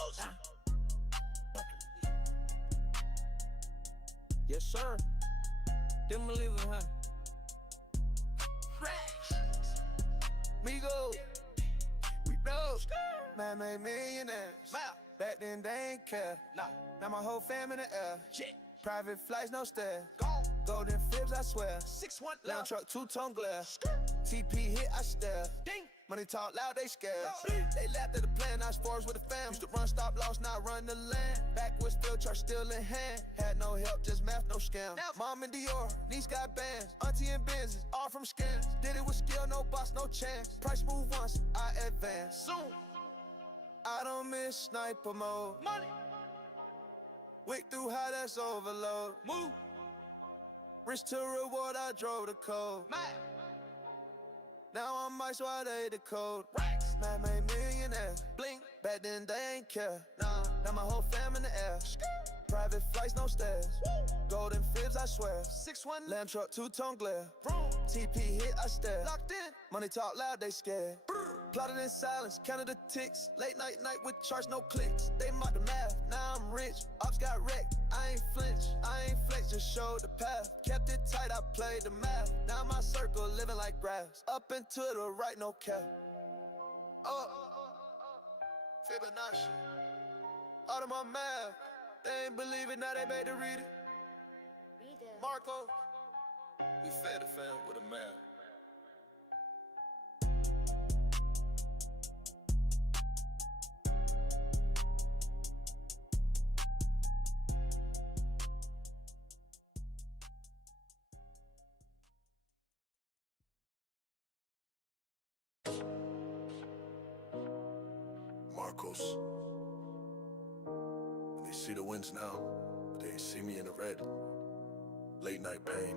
MARCOS. Yes, sir. Didn't believe it, huh? Migo, we know. Man made millionaires. Back then they ain't care. Now my whole fam in the air. Private flights, no stairs. Golden fibs, I swear. 6'1" lounge truck, 2-tone glare. TP hit, I stare. Money talk loud, they scared. They laughed at the plan, I was forced with the fam. Used to run, stop, lost, now run the land. Backwoods field chart still in hand. Had no help, just math, no scam. Mom in Dior, niece got bands. Auntie and Benzes, all from scams. Did it with skill, no boss, no chance. Price move once, I advance. Soon, I don't miss sniper mode. Money. Wick through high, that's overload. Move. Risk to reward, I drove the code. Now I'm ice while they the code. Man made millionaires. Blink. Back then they ain't care. Now my whole fam in the air. Private flights, no stairs. Golden fibs, I swear. 6'1" lamb truck, 2-tone glare. TP hit, I stare. Locked in. Money talk loud, they scared. Plotted in silence, counted the ticks. Late night with charts, no clicks. They mock the math, now I'm rich. Ops got wrecked, I ain't flinch. I ain't flex, just showed the path. Kept it tight, I played the math. Now my circle, living like grass. Up and to the right, no cap. Fibonacci. Out of my math. They ain't believe it, now they made to read it. Marco. We fed the fam with a math. MARCOS. They see the wins now, but they ain't see me in the red. Late night pain.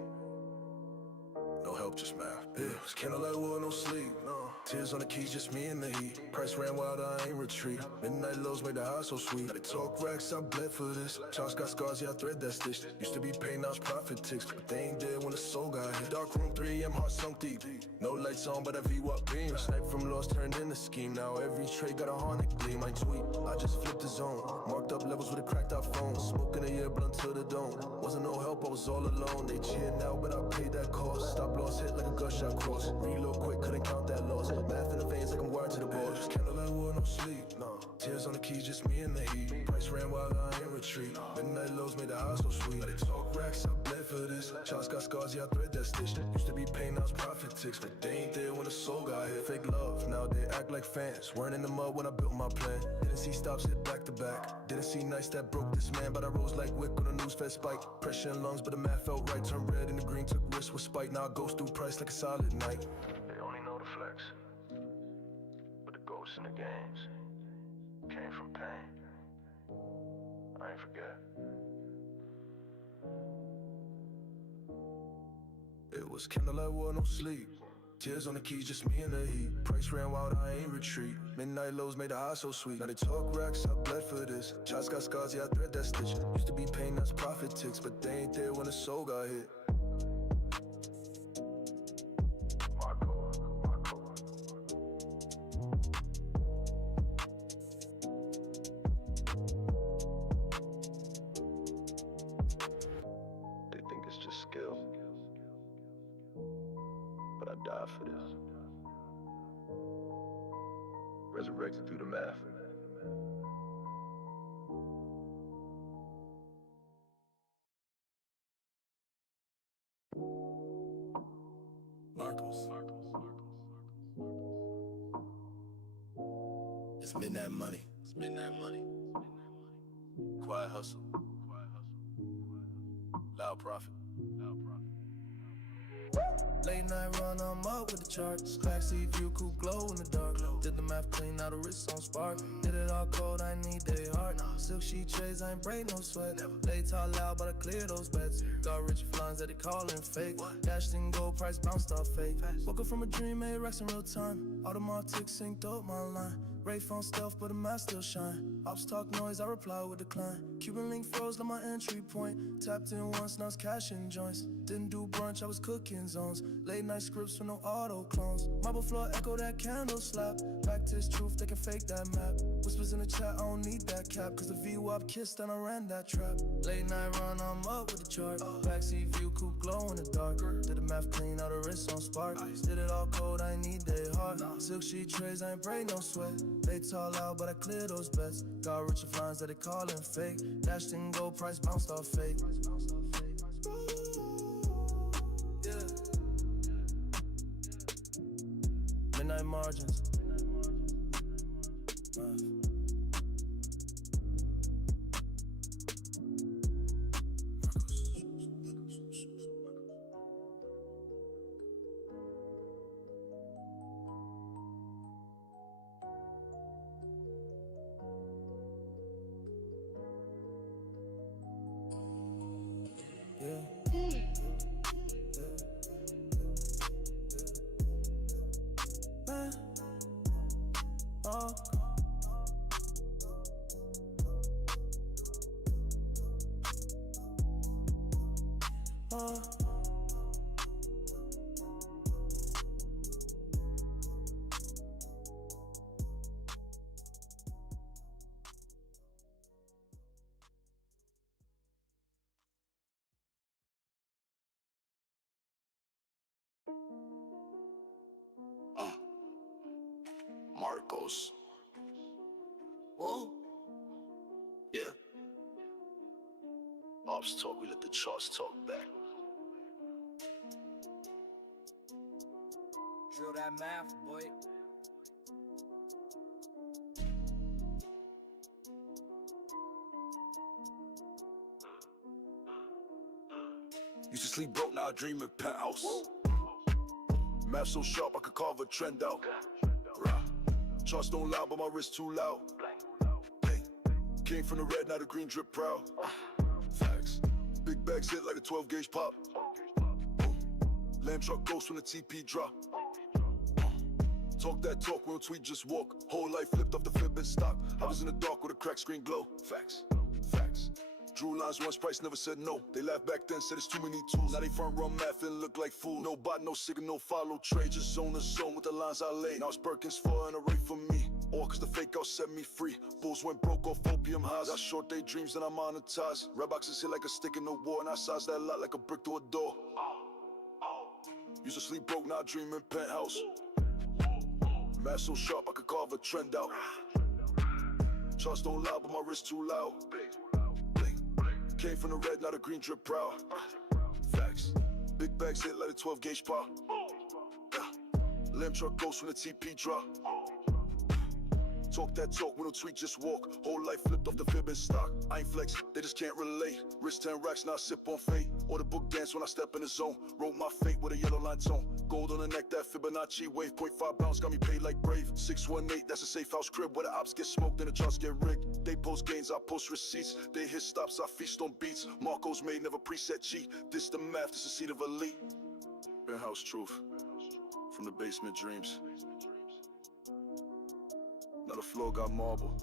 No help, just math. Yeah, it's candlelight war, no sleep. No tears on the keys, just me and the heat. Price ran wild, I ain't retreat. Midnight lows made the high so sweet. Now they talk racks, I bled for this. Charles got scars, yeah, I thread that stitch. Used to be pain, now it's profit ticks. But they ain't dead when the soul got hit. Dark room 3 AM, heart sunk deep. No lights on, but a V-walk beam. Snipe from lost turned into scheme. Now every tray got a hornet gleam. I tweet, I just flipped the zone. Marked up levels with a cracked out phone. Smoking a year blunt to the dome. Wasn't no help, I was all alone. They cheer now, but I paid that cost. Stop loss hit like a gunshot cross. Reload quick, couldn't count that loss. Math in the veins like I'm wired to the boss. Candlelight war, no sleep. No tears on the keys, just me and the heat. Price ran wild, I ain't retreat. Midnight lows made the high so sweet. Now they talk racks, I bled for this. Charles got scars, yeah, I thread that stitch. Used to be pain, now it's profit ticks. But they ain't there when the soul got hit. Fake love, now they act like fans. Weren't in the mud when I built my plan. Didn't see stops hit back to back. Didn't see nights that broke this man. But I rose like Wick on a news fed spike. Pressure in lungs, but the math felt right. Turned red and the green, took risks with spike. Now I ghost through price like a solid night. They only know the flex, but the ghosts in the games came from pain. I ain't forget. It was candlelight war, no sleep. Tears on the keys, just me and the heat. Price ran wild, I ain't retreat. Midnight lows made the high so sweet. Now they talk racks, I bled for this. Shots got scars, yeah, I thread that stitch. Used to be pain, that's profit ticks. But they ain't there when the soul got hit. They think it's just skill, but I died for this. Resurrected through the math. MARCOS. It's midnight money. It's midnight money. Quiet hustle. Loud profit. Late night run, I'm up with the charts. Backseat view, cool glow in the dark. Did the math clean, now the wrist on spark. Did it all cold, I need they heart. Silk sheet trays, I ain't break no sweat. Late talk loud, but I clear those bets. Got rich lines that they callin' fake. Dashed in gold, price bounced off fake. Woke up from a dream, made racks in real time. All the ticks synced up my line. Ray phone stealth, but the mask still shine. Ops talk noise, I reply with decline. Cuban link froze like my entry point. Tapped in once, now it's cashing joints. Didn't do brunch, I was cooking zones. Late night scripts with no auto clones. Marble floor echo that candle slap. Back to his truth, they can fake that map. Whispers in the chat, I don't need that cap. Cause the VWAP kissed and I ran that trap. Late night run, I'm up with the chart. Backseat view, coupe glow in the dark. Did the math clean, out the wrist on spark. Did it all cold, I ain't need they heart. Silk sheet trays, I ain't break no sweat. They tall out, but I clear those bets. Got rich of lines that they callin' fake. Dashed in gold, price bounced off fake. Yeah. Midnight margins. MARCOS. Whoa. Yeah. Ops talk, we let the charts talk back. Drill that math, boy. Used to sleep broke, now I dream in penthouse. Math so sharp, I could carve a trend out. Charts don't lie, but my wrist too loud. Hey. Came from the red, now the green drip proud. Facts. Big bags hit like a 12 gauge pop. Lamb truck ghost when the TP drop. Talk that talk, we don't tweet, just walk. Whole life flipped off the flip and stock. I was in the dark with a cracked screen glow. Facts. Facts. Drew lines once, Price never said no. They laughed back then, said it's too many tools. Now they front run math and look like fools. No bot, no signal, no follow trade. Just zone to zone with the lines I lay. Now it's Birkins for an array for me. All cause the fake out set me free. Bulls went broke off opium highs. I short day dreams and I monetize. Red boxes hit like a stick in the war. And I size that lot like a brick to a door. Used to sleep broke, now I dream in penthouse. Math so sharp, I could carve a trend out. Charts don't lie, but my wrist too loud. Came from the red, now the green drip proud. Facts. Big bags hit like a 12 gauge pop. Lamb truck ghost when the TP drop. Talk that talk, we don't tweet, just walk. Whole life flipped off the fib and stock. I ain't flex, they just can't relate. Wrist 10 racks, now I sip on fate. Or the book dance when I step in the zone. Wrote my fate with a yellow line tone. Gold on the neck, that Fibonacci wave. 0.5 pounds got me paid like Brave. 618, that's a safe house crib where the ops get smoked and the charts get rigged. They post gains, I post receipts. They hit stops, I feast on beats. Marcos made, never preset cheat. This the math, this the seat of elite. Penthouse truth, from the basement dreams. Now the floor got marble,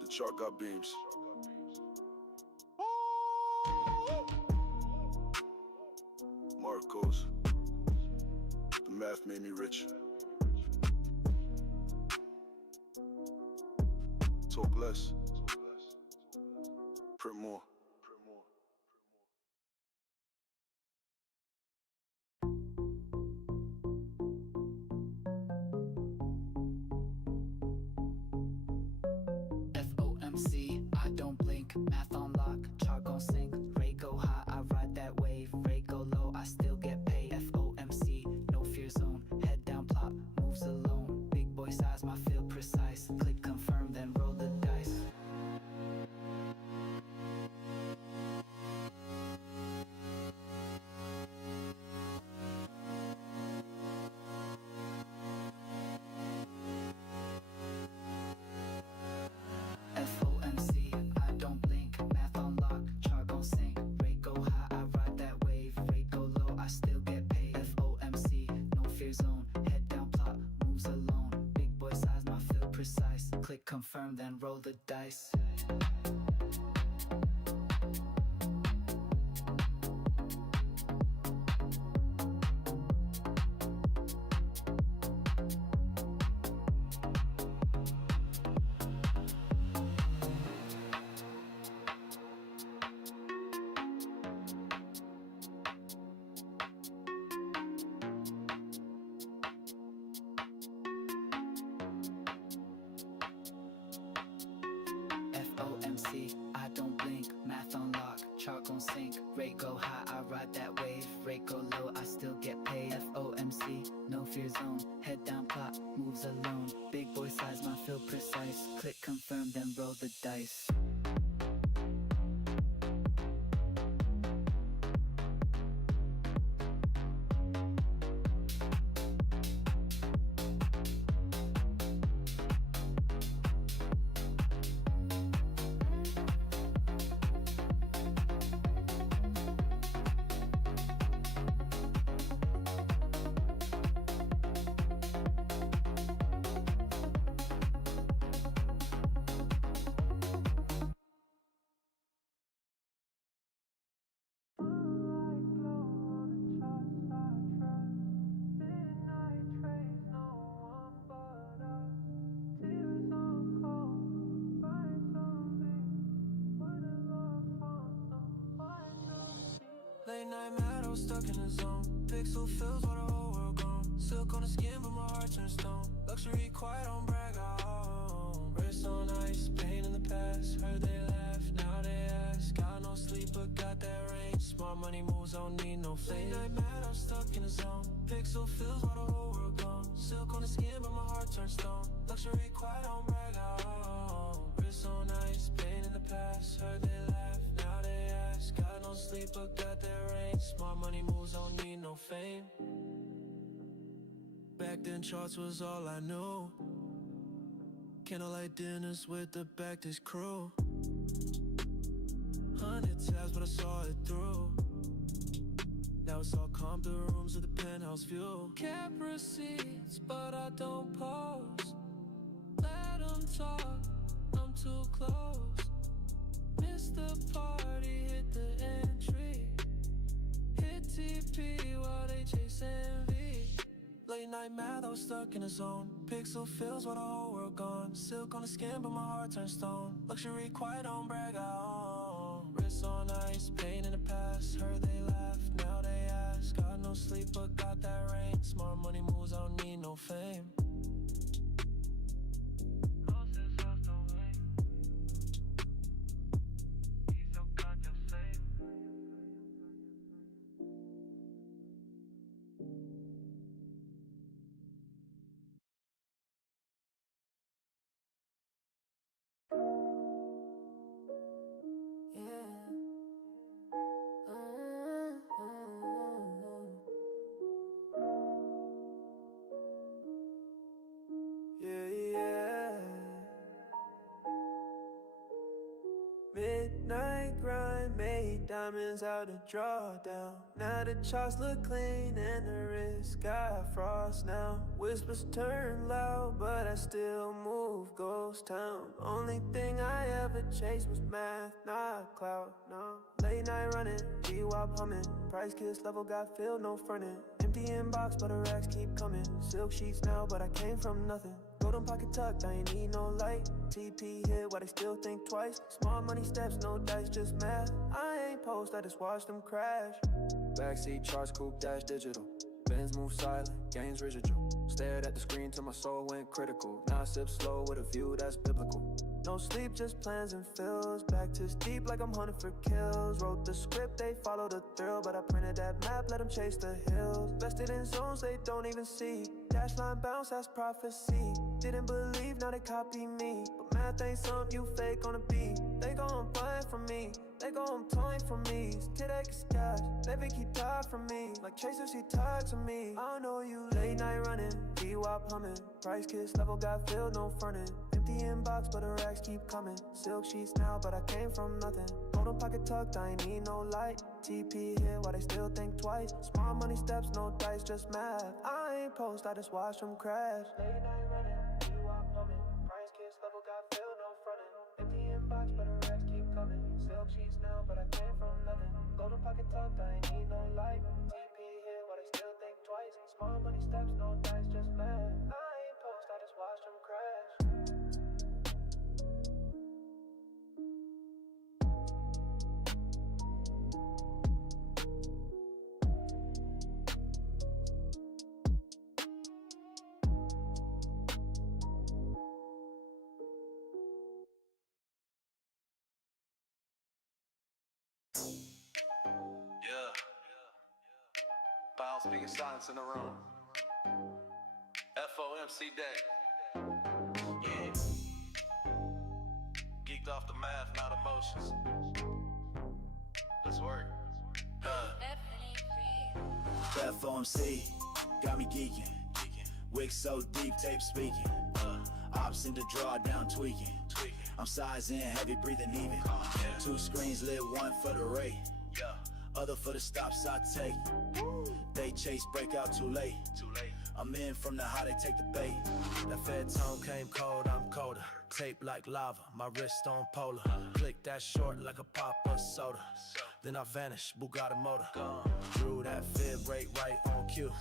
the chart got beams. MARCOS, the math made me rich. Talk less, print more. FOMC, I don't blink, math on lock, chart gon' sink. Rate go high, I ride that wave. Rate go low, I still get paid. FOMC, no fear zone. Head down, plot, moves alone. Big boy size, my field precise. Click confirm, then roll the dice. FOMC, I don't blink, math on lock, chart gon' sink. Rate go high, I ride that wave. Rate go low, I still get paid. FOMC, no fear zone. Head down, plot, moves alone. Big boy size, my field Click confirm, then roll the dice. FOMC, I don't blink, math on lock, chart gon' sink, rate go high, I ride that wave, rate go low, I still get paid. FOMC, no fear zone, head down plot, moves alone, big boy size, my feel precise, click confirm, then roll the dice. Late night mad, I was stuck in the zone. Pixel feels while the whole world gone. Silk on the skin, but my heart turned stone. Luxury quiet, don't brag at home. Wrist on ice, pain in the past. Heard they laugh, now they ask. Got no sleep, but got that range. Smart money moves, don't need no fame. Late night mad, I was stuck in the zone. Pixel feels while the whole world gone. Silk on the skin, but my heart turned stone. Luxury quiet, don't brag at home. Wrist on ice, pain in the past. Heard they laugh, now they ask. Got no sleep, but got that range. Smart money moves, don't need no fame. Back then charts was all I knew. Candlelight dinners with the Backtist crew. 100 tabs, but I saw it through. Now it's all calm, the rooms with the penthouse view. Cap receipts, but I don't post. Let them talk, I'm too close. Missed the party, hit the entry. Hit TP while they chase envy. Late night math, I was stuck in a zone. Pixel feels while the whole world gone. Silk on the skin, but my heart turned stone. Luxury quiet, don't brag at home. Wrist on ice, pain in the past. Heard they laugh, now they ask. Got no sleep, but got that range. Smart money moves, I don't need no fame. Midnight grind, made diamonds out of drawdown. Now the chalks look clean and the wrist got frost now. Whispers turn loud, but I still move ghost town. Only thing I ever chased was math, not clout, no. Late night running, G-Wop humming. Price kiss level got filled, no frontin'. Empty inbox, but the racks keep coming. Silk sheets now, but I came from nothing. Golden pocket tucked, I ain't need no light. TP hit, why they still think twice. Small money steps, no dice, just math. I ain't post, I just watch them crash. Backseat charts, coupe dash digital. Benz move silent, gains residual. Stared at the screen till my soul went critical. Now I sip slow with a view that's biblical. No sleep, just plans and fills. Back to deep like I'm hunting for kills. Wrote the script, they follow the thrill. But I printed that map, let them chase the hills. Vested in zones they don't even see. Dash line bounce, that's prophecy. Didn't believe, now they copy me. But math ain't something you fake on a beat. They gon' buy it from me. They gon' point from me. TEDx cash, they keep tired from me. Like chasers, he tired to me. I know you late night running, G-Wop humming. Price kiss level got filled, no frontin'. Empty inbox, but the racks keep coming. Silk sheets now, but I came from nothing. Golden pocket tucked, I ain't need no light. TP hit, why they still think twice. Small money steps, no dice, just math. I ain't post, I just watch them crash. Late night running, G-Wop humming. Price kiss level got coming. Silk sheets now, but I came from nothing. Golden pocket tucked, I ain't need no light. TP here, but I still think twice. Small money steps, no dice, just mad. I ain't post, I just watched them crash. Yeah. Final speaking silence in the room. FOMC day. Yeah. Geeked off the math, not emotions. Let's work. FOMC got me geeking. Wick so deep, tape speaking. Ops in the drawdown tweaking. I'm sizing, heavy breathing even. Two screens lit, one for the rate. Other for the stops I take. They chase, break out too late. I'm in from the high, they take the bait. That fed tone came cold, I'm colder. Tape like lava, my wrist on polar. Click that short like a pop-up soda. Then I vanish, Bugatti motor. Drew that fib rate right on cue.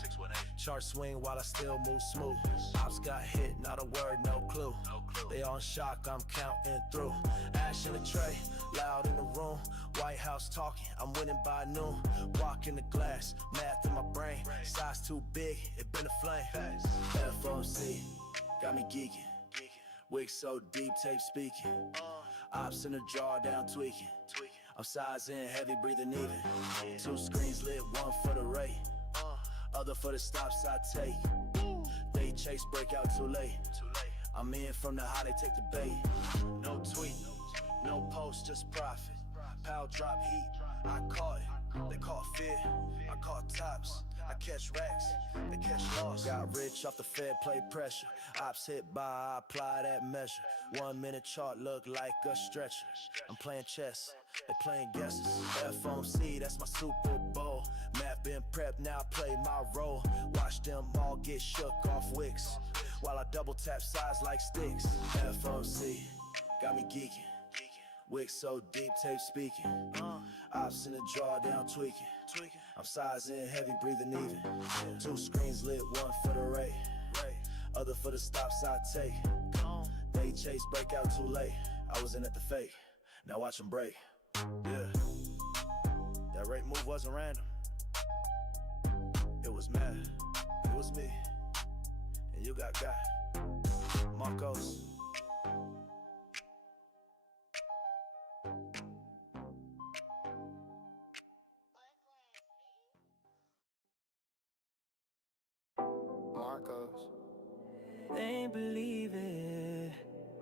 Chart swing while I still move smooth. Ops got hit, not a word, no clue. They on shock, I'm counting through. Ash in the tray, loud in the room. White House talking, I'm winning by noon. Walk in the glass, math in my brain. Size too big, it been a flame. FOMC got me geeking. Wick so deep, tape speaking. Ops in the drawdown tweaking. I'm sizing, heavy breathing even. Two screens lit, one for the rate. Other for the stops I take. They chase, break out too late. I'm in from the high, they take the bait. No tweet, no post, just profit. Pal drop heat, I caught it. They caught fear, I caught tops. I catch racks, they catch loss. Got rich off the Fed, play pressure. Ops hit by, I apply that measure. 1 minute chart look like a stretcher. I'm playing chess, they playing guesses. FOMC, that's my Super Bowl. Math been prepped, now I play my role. Watch them all get shook off wicks, while I double tap sides like sticks. FOMC, got me geeking. Wick so deep, tape speaking. Ops in the drawdown tweaking. I'm sizing, heavy breathing even. Two screens lit, one for the rate. Other for the stops I take. They chase, break out too late. I was in at the fake, now watch them break. Yeah, that rate move wasn't random. It was mad, it was me, and you got MARCOS. MARCOS. They ain't believe it.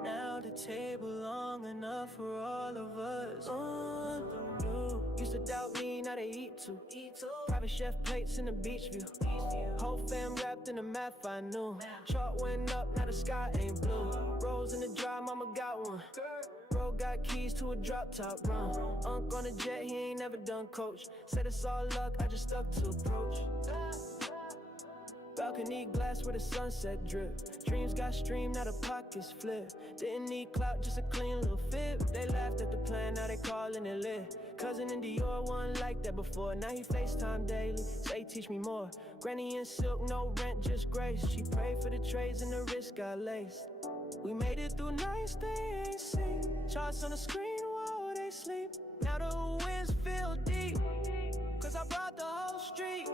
Now the table long enough for all of us. Used to doubt me, now they eat too. Private chef plates in the beach view. Whole fam wrapped in the math, I knew. Chart went up, now the sky ain't blue. Rose in the dry, mama got one. Bro got keys to a drop top run. Unc on a jet, he ain't never done coach. Said it's all luck, I just stuck to approach. Balcony glass where the sunset drip. Dreams got streamed, now the pockets flip. Didn't need clout, just a clean little fib. They laughed at the plan, now they calling it lit. Cousin in Dior, wasn't like that before. Now he FaceTime daily, say teach me more. Granny in silk, no rent, just grace. She prayed for the trades and the wrist got laced. We made it through nights they ain't seen. Charts on the screen while they sleep. Now the winds feel deep, cause I brought the whole street.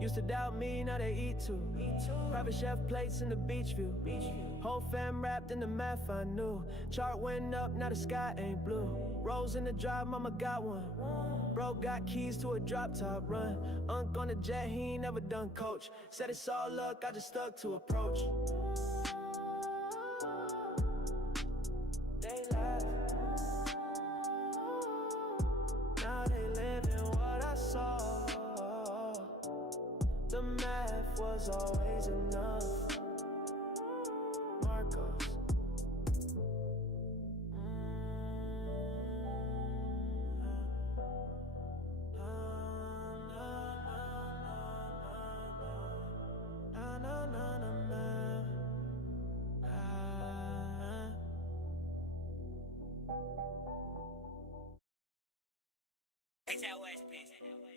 Used to doubt me, now they eat too. Private chef plates in the beach view. Whole fam wrapped in the math, I knew. Chart went up, now the sky ain't blue. Rose in the drive, mama got one. Bro got keys to a drop top run. Unc on the jet, he ain't never done coach. Said it's all luck, I just stuck to approach. They laugh. Now they live in what I saw. The math was always enough. MARCOS. Na na na na na.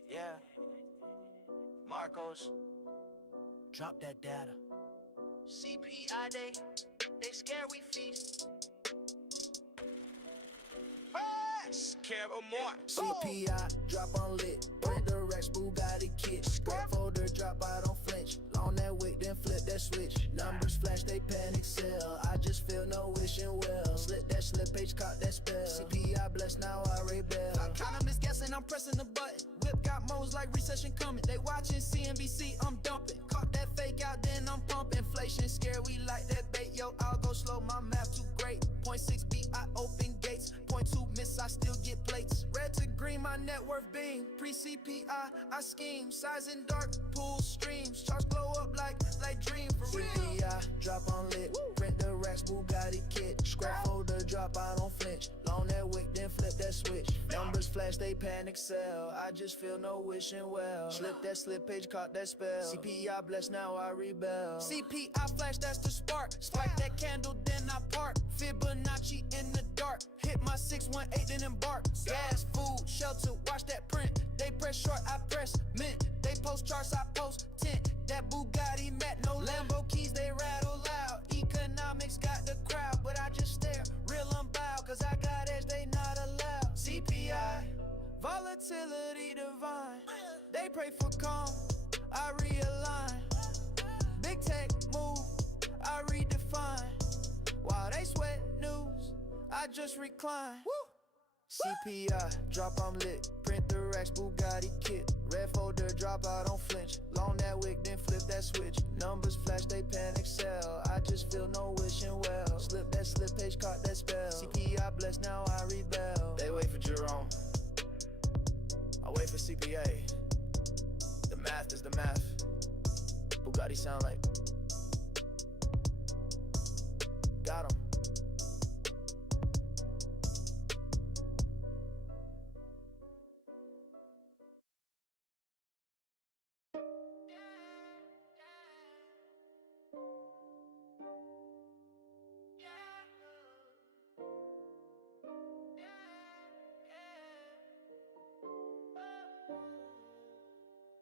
Yeah. MARCOS. Drop that data. CPI they scare we feast. Carol more. CPI, drop on lit. Print the Rex Bugatti kit. Scrap folder, drop, I don't flinch. Long that wick, then flip that switch. Numbers flash, they panic sell. I just feel no wishing well. Slip that slip page, caught that spell. CPI blessed, now I rebel. I'm kinda misguessing, I'm pressing the button. Whip got modes like recession coming. They watching CNBC, I'm dumping. Caught that fake out, then I'm pumping. Inflation scared, we like that bait. Yo, I'll go slow, my math too great. 0.6 beat, I open gates. 0.2 miss, I still get plates. Red to green, my net worth beam. Pre-CPI, I scheme. Size in dark, pool streams. Charts glow up like dream for real. CPI, drop on lit. Print the Rex Bugatti kit. Scrap folder, drop, I don't flinch. Long that wick, then flip that switch. Numbers flash, they panic sell. I just feel no wishing well. Slip that slip page, caught that spell. CPI blessed, now I rebel. CPI flash, that's the spark. Strike that candle, then I park. Fibonacci in the dark. Hit my 618, then embark. Gas, food, shelter, watch that print. They press short, I press mint. They post charts, I post tint. That Bugatti Matt, no Lambo keys, they rattle loud. Economics got the crowd, but I just stare, real unbowed. Cause I got edge, they not allowed. CPI, volatility divine. They pray for calm, I realign. Big tech move, I redefine. While they sweat news, I just recline. CPI, drop, I'm lit. Print the Rex Bugatti kit. Red folder, drop, I don't flinch. Long that wick, then flip that switch. Numbers flash, they panic sell. I just feel no wishing well. Slip that slip page, caught that spell. CPI blessed, now I rebel. They wait for Jerome. I wait for CPA. The math is the math. Bugatti sound like. Got 'em.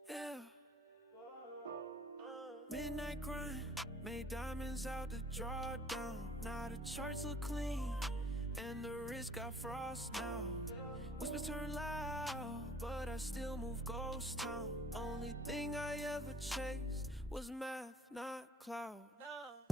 Yeah. Midnight grind, made diamonds out the drawdown. Now the charts look clean, and the wrist got frost now. Whispers turn loud, but I still move ghost town. Only thing I ever chased was math, not cloud.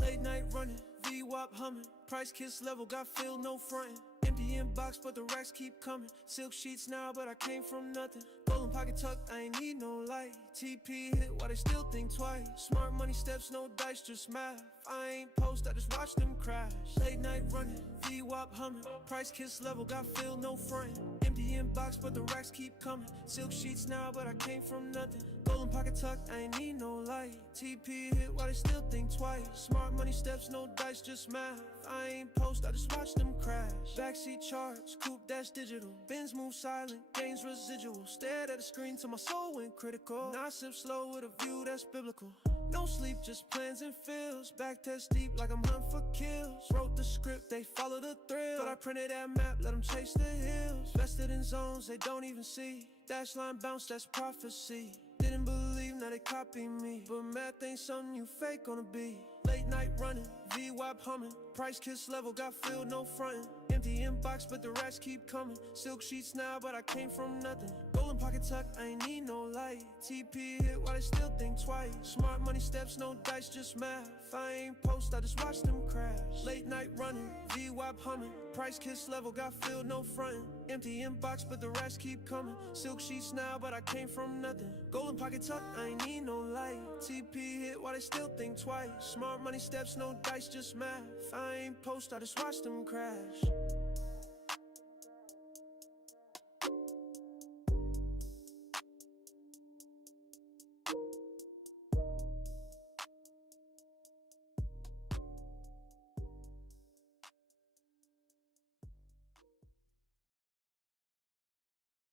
Late night running, VWAP humming. Price kiss level, got filled, no frontin'. Empty inbox, but the racks keep coming. Silk sheets now, but I came from nothing. Golden pocket tucked, I ain't need no light. TP hit, why they still think twice? Smart money steps, no dice, just math. I ain't post, I just watch them crash. Late night running, VWAP humming. Price kiss level, got filled, no frontin'. Empty inbox, but the racks keep coming. Silk sheets now, but I came from nothing. Golden pocket tucked, I ain't need no light. TP hit, why they still think twice? Smart money steps, no dice, just math. I ain't post, I just watch them crash. Backseat charts, coupe dash digital. Bins move silent, gains residual. Stared at the screen till my soul went critical. Now I sip slow with a view that's biblical. No sleep, just plans and feels. Back test deep like I'm hunting for kills. Wrote the script, they follow the thrill. Thought I printed that map, let them chase the hills. Vested in zones they don't even see. Dash line bounce, that's prophecy. Didn't believe, now they copy me. But math ain't something you fake gonna be. Late night running, VWAP humming. Price kiss level, got filled, no frontin'. Empty inbox, but the racks keep coming. Silk sheets now, but I came from nothing. Golden pocket tuck, I ain't need no light. TP hit, why they still think twice? Smart money steps, no dice, just math. I ain't post, I just watch them crash. Late night running, VWAP humming. Price kiss level, got filled, no frontin'. Empty inbox, but the racks keep coming. Silk sheets now, but I came from nothing. Golden pocket tuck, I ain't need no light. TP hit, why they still think twice? Smart money steps, no dice, just math. I ain't post, I just watch them crash.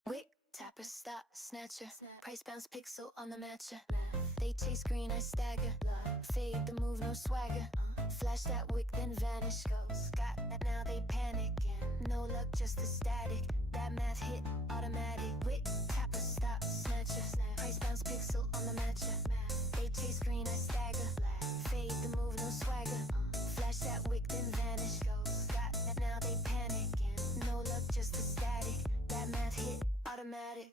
Wick, tapper, stop, snatcher. Price bounce pixel on the matcher. They chase green, I stagger. Fade the move, no swagger. Flash that wick, then vanish. Got that, now they panic. No luck, just the static. That math hit automatic. Wick, tapper, stop, snatcher. Price bounce pixel on the matcher. They chase green, I stagger. Fade the move, no swagger. Flash that wick, then vanish. Got now they panic. No luck, just the static. That math hit automatic.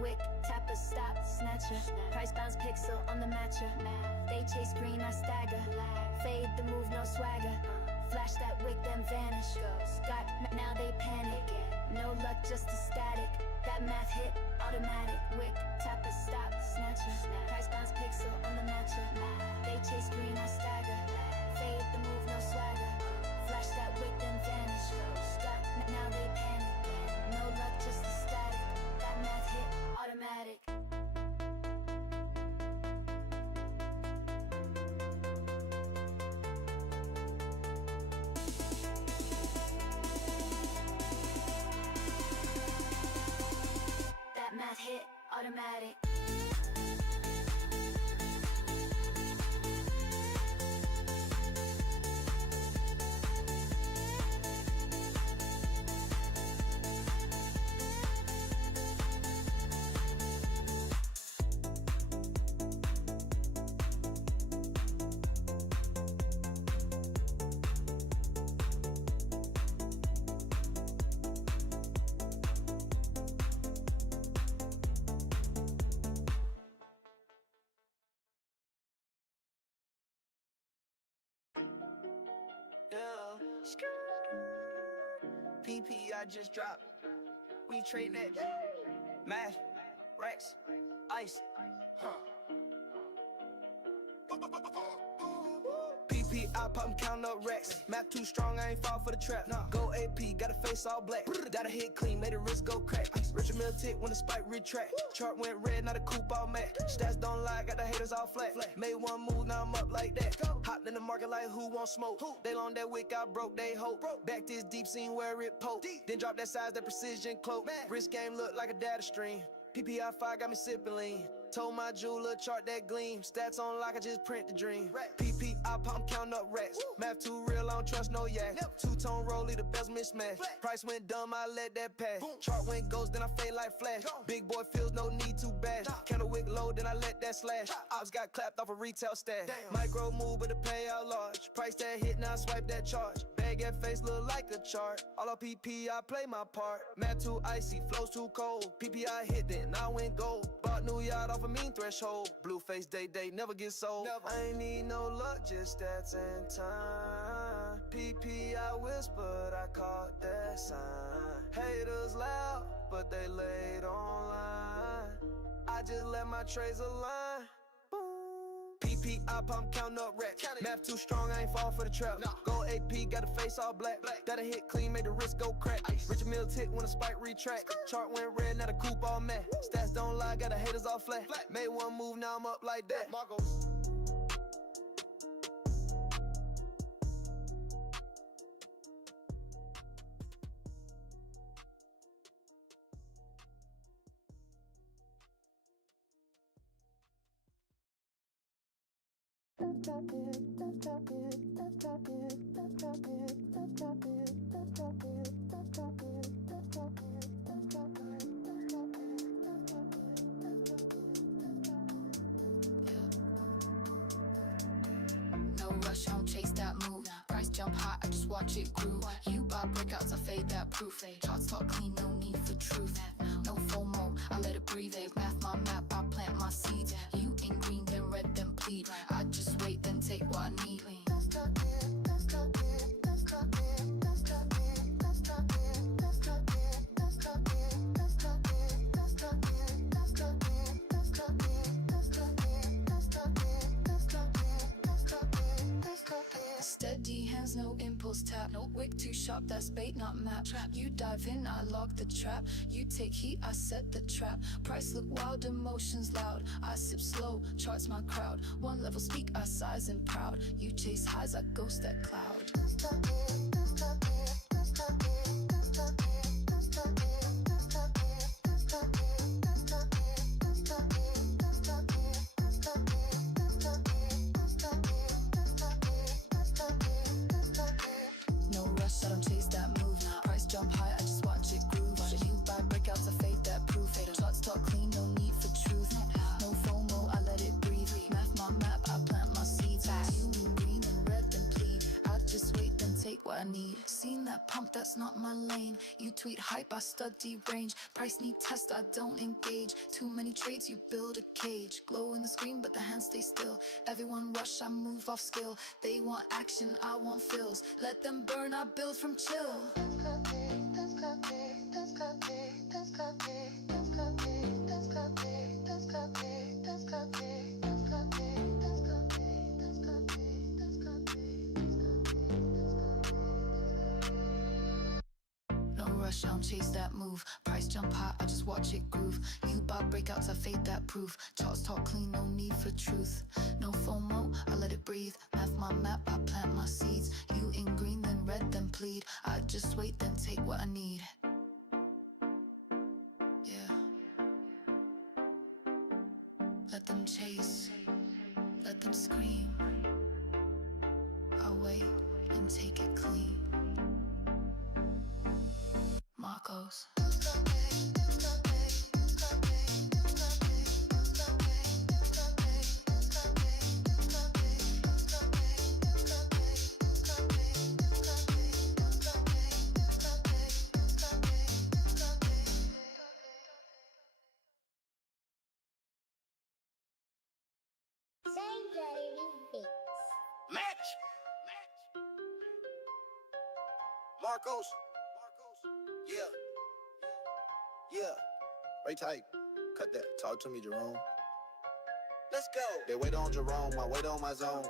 Wick, tapper, stop, snatcher. Price bounce pixel on the matcher. They chase green, I stagger. Fade the move, no swagger. Flash that wick, then vanish. Got now they panic. No luck, just a static. That math hit automatic. Wick, tapper, stop, snatcher. Price bounce pixel on the matcher. They chase green, I stagger. Fade the move, no swagger. Flash that wick, then vanish. Got now they panic. No luck, just a static. That math hit automatic. That math hit automatic. PP I just dropped. We trade that math, racks, ice. PP I pop 'em, count up racks. Math too strong, I ain't fall for the trap. Go AP, got a face all black. Gotta hit clean, made the wrist go crack. Richard Mill tick when the spike retract. Chart went red, now the coupe all matte. Stats don't lie, got the haters all flat. Made one move, now I'm up like that. Hopped in the market like who want smoke. They long that wick, I broke they hope. Back this deep scene where it poke. Then drop that size, that precision cloak. Wrist game look like a data stream. PPI 5 got me sipping lean. Told my jeweler chart that gleam. Stats on lock, I just print the dream. PP I pop 'em, count up racks. Math too real, I don't trust no yak. Two-tone rollie, the best mismatch. Price went dumb, I let that pass. Chart went ghost, then I fade like flash. Big boy feels no need to bash. Candle wick low, then I let that slash. Ops got clapped off a retail stash. Micro move, but the payout large. Price that hit, now I swipe that charge. Bag at face look like a chart. All up PP, I play my part. Math too icy, flows too cold. PPI hit, then I went gold. Bought new yacht off a mean threshold. Blue face day, never get sold. I ain't need no luck, just stats and time. PP I whispered, I caught that sign. Haters loud, but they laid online. I just let my trades align. PP I pop, count up racks. Math too strong, I ain't fall for the trap. Go AP, got a face all black. That a hit clean, made the wrist go crack. Richard Mill tick when the spike retract. Chart went red, now the coupe all matte. Stats don't lie, got the haters all flat. Made one move, now I'm up like that. MARCOS. No rush, I don't chase that move. Price jump high, I just watch it groove. You buy breakouts, I fade that proof. Charts talk clean, no need for truth. No FOMO, I let it breathe. Math my map, I plant my seeds. You in green, then red, then bleed. I just wait, then take what I need. hands, no impulse tap. No wick too sharp, that's bait, not map. Trap, you dive in, I lock the trap. You take heat, I set the trap. Price look wild, emotions loud. I sip slow, charts my crowd. One level speak, I size and proud. You chase highs, I ghost that cloud. No rush, I don't chase that move. Price jump high, I just watch it groove. You buy breakouts, I fade that proof. Shots talk clean, no need for truth. No FOMO, I let it breathe. Math my map, I plant my seeds. You in green and red, then plead. I just wait, then take what I need. Seen that pump, that's not my lane. You tweet hype, I study range. Price need test, I don't engage. Too many trades, you build a cage. Glow in the screen, but the hands stay still. Everyone rush, I move off skill. They want action, I want fills. Let them burn, I build from chill. No rush, I don't chase that move. Price jump high, I just watch it groove. You buy breakouts, I fade that proof. Charts talk clean, no need for truth. No FOMO, I let it breathe. Math my map, I plant my seeds. You in green, then red, then plead. I just wait, then take what I need. Yeah. Let them chase, let them scream. I wait and take it clean. MARCOS. Match! Marcos. Yeah. Yeah. Right tight. Cut that. Talk to me, Jerome. Let's go. They wait on Jerome, I wait on my zone.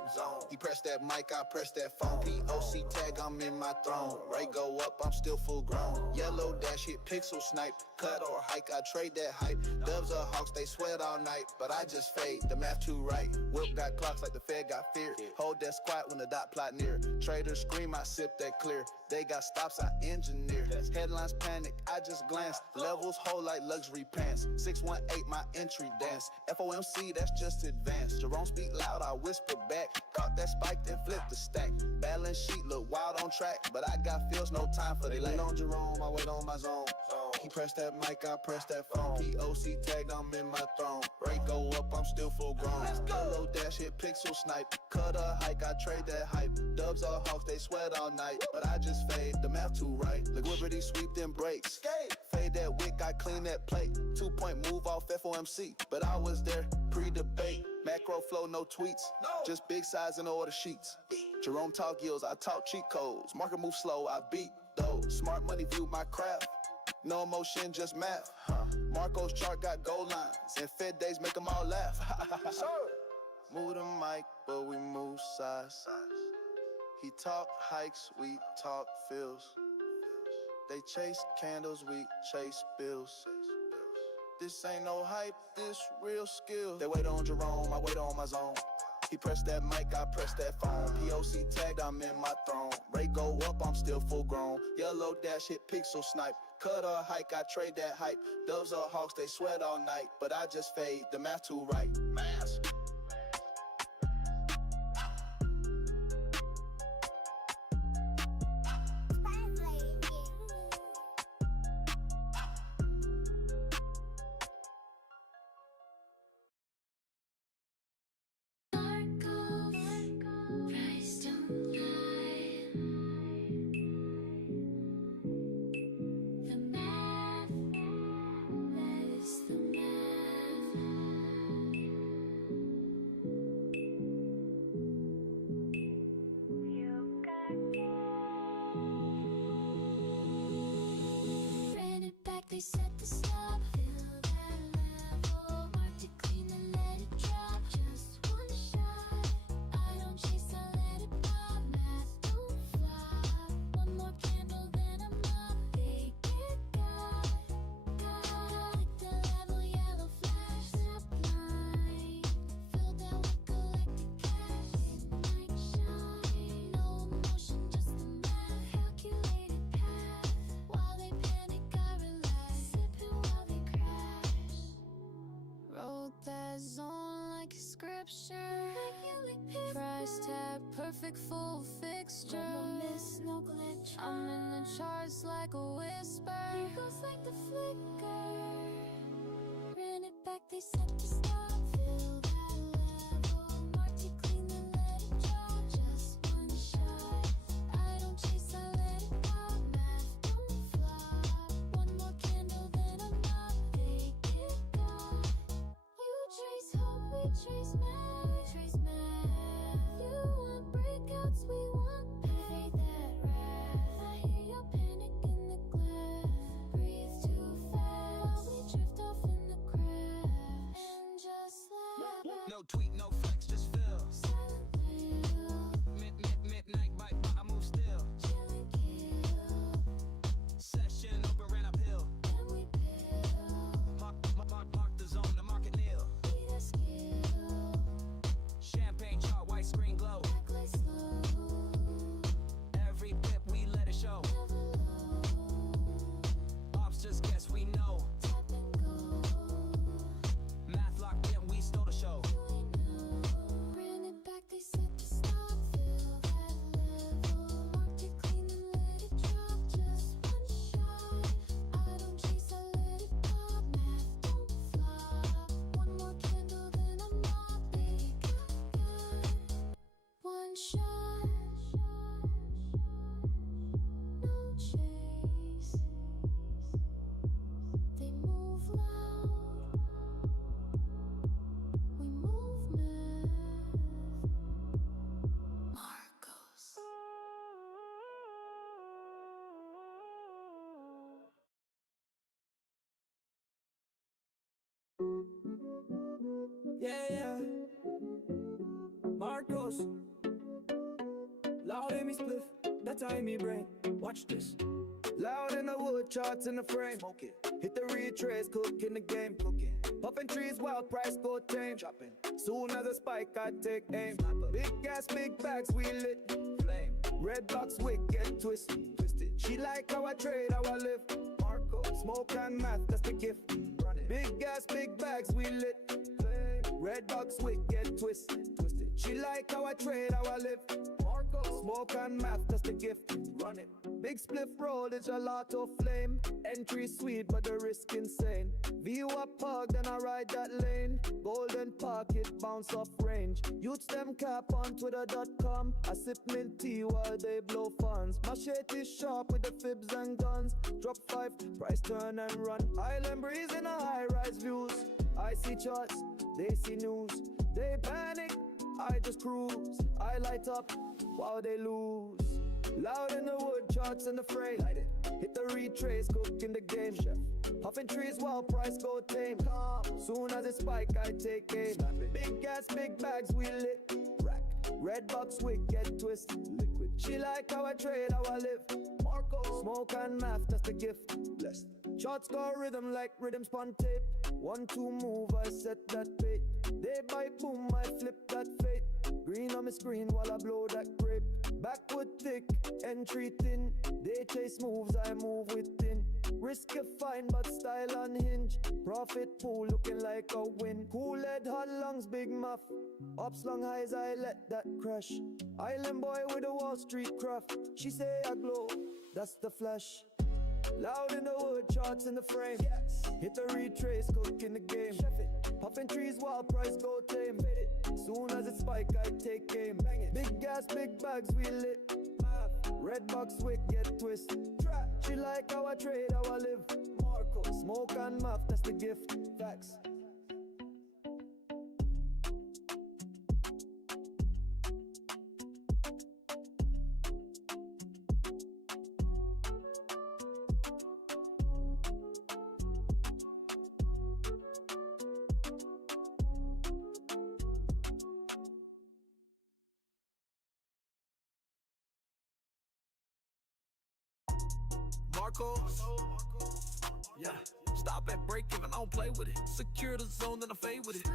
He pressed that mic, I press that phone. POC tag, I'm in my throne. Rate go up, I'm still full grown. Yellow dash hit pixel snipe. Cut or hike, I trade that hype. Doves or hawks, they sweat all night. But I just fade, the math too right. Whip got clocks like the Fed got fear. Hold that squat when the dot plot near. Traders scream, I sip that clear. They got stops, I engineer. Headlines panic, I just glance. Levels hold like luxury pants. 618, my entry dance. FOMC, that's just advanced. Jerome speak loud, I whisper back. Caught that spike, then flip the stack. Balance sheet look wild on track, but I got feels, no time for they wait on Jerome, I wait on my zone. He pressed that mic, I press that phone. POC tagged, I'm in my throne. Rate go up, I'm still full grown. Yellow dash hit pixel snipe. Cut a hike, I trade that hype. Dubs or hawks, they sweat all night, but I just fade, the math too right. Liquidity sweep, then breaks. Fade that wick, I clean that plate. 2-point move off FOMC, but I was there pre-debate. Macro flow, no tweets, just big size and order sheets. Jerome talk yields, I talk cheat codes. Market move slow, I beat those. Smart money view my craft. No emotion, just math. Marcos chart got goal lines, and Fed days make them all laugh. Move the mic, but we move size. He talk hikes, we talk fills. They chase candles, we chase bills. This ain't no hype, this real skill. They wait on Jerome, I wait on my zone. He pressed that mic, I press that phone. POC tagged, I'm in my throne. Rate go up, I'm still full grown. Yellow dash hit pixel snipe. Cut or hike, I trade that hype. Doves or hawks, they sweat all night, but I just fade, the math too right. Math. They set the stop, fill that level, marked it clean and let it drop. Just one shot, I don't chase, I let it pop. Math don't perfect full fixture. No miss, no glitch. I'm in the charts like a whisper. Here goes like the flicker. Ran it back, they said to stop. Fill that level. Marked it clean, then let it drop. Just one shot. I don't chase, I let it pop. Math don't flop. One more candle, then I'm not. They get got. You trace hope, we trace math. We trace math. You want breakouts, we want pay that wrath. I hear your panic in the glass. Breathe too fast. We drift off in the crash and just laugh. No tweet, no flex, just feel. Silent thrill. Midnight bite, but I move still. Chill and kill. Session open, ran uphill. Then we pill. Mark the zone, the market kneel. Be that skill. Champagne chart, white screen glow. Act like slow. Every whip we let it show. Never low. Ops just guess we know. Tap and go. Math locked in, we stole the show. You ain't know. Ran it back, they said to stop. Fill that level. Marked it clean and let it drop. Just one shot. I don't chase, I let it pop. Math don't flop. One more candle, then I'm not. They got one shot. No chase. They move loud. We move math. Marcos. Yeah. Marcos. Loud in me spliff, that time me brain. Watch this. Loud in the wood, charts in the frame. Smoke it. Hit the retrace, cook in the game. Cooking. Puffin' trees, wild price, go tame. Chopping. Soon as a spike, I take aim. Big gas, big bags, we lit. Flame. Red box, wick, get twisted. She like how I trade, how I live. Marco. Smoke and math, that's the gift. Run it. Big gas, big bags, we lit. Flame. Red box, wick, get twisted. She like how I trade, how I live. Marco. Smoke and math, that's the gift. Run it. Big spliff roll, it's a lot of flame. Entry sweet, but the risk insane. View up park, then I ride that lane. Golden pocket, bounce off range. Youths them cap on twitter.com. I sip mint tea while they blow funds. My shit is sharp with the fibs and guns. Drop 5, price turn and run. Island breeze in a high-rise views. I see charts, they see news. They panic, I just cruise. I light up while they lose. Loud in the wood, charts in the frame. Hit the retrace, cook in the game. Chef. Puffin' trees, wild price, go tame. Calm. Soon as it spike, I take aim. Big gas, big bags, we lit. Rack. Red box, wick, get twisted. Liquid. She like how I trade, how I live. Marco. Smoke and math, that's the gift. Blessed. Charts go rhythm like rhythm spun tape. 1, 2 move, I set that bait. They bite, boom, I flip that fate. Green on my screen while I blow that grape. Backwood thick, entry thin. They chase moves, I move within. Risk you fine, but style unhinged. Profit pool looking like a win. Cool head, hot lungs, big muff. Ups long highs, I let that crash. Island boy with a Wall Street craft. She say I glow, that's the flash. Loud in the wood, charts in the frame. Hit the retrace, cook in the game. Puffin' trees, wild price, go tame. Soon as it spike, I take aim. Big gas, big bags, we lit. Red box, wick, get twist. She like how I trade, how I live. Marco. Smoke and math, that's the gift. Facts. Marcos. Yeah, stop at break even, I don't play with it. Secure the zone, then I fade with it.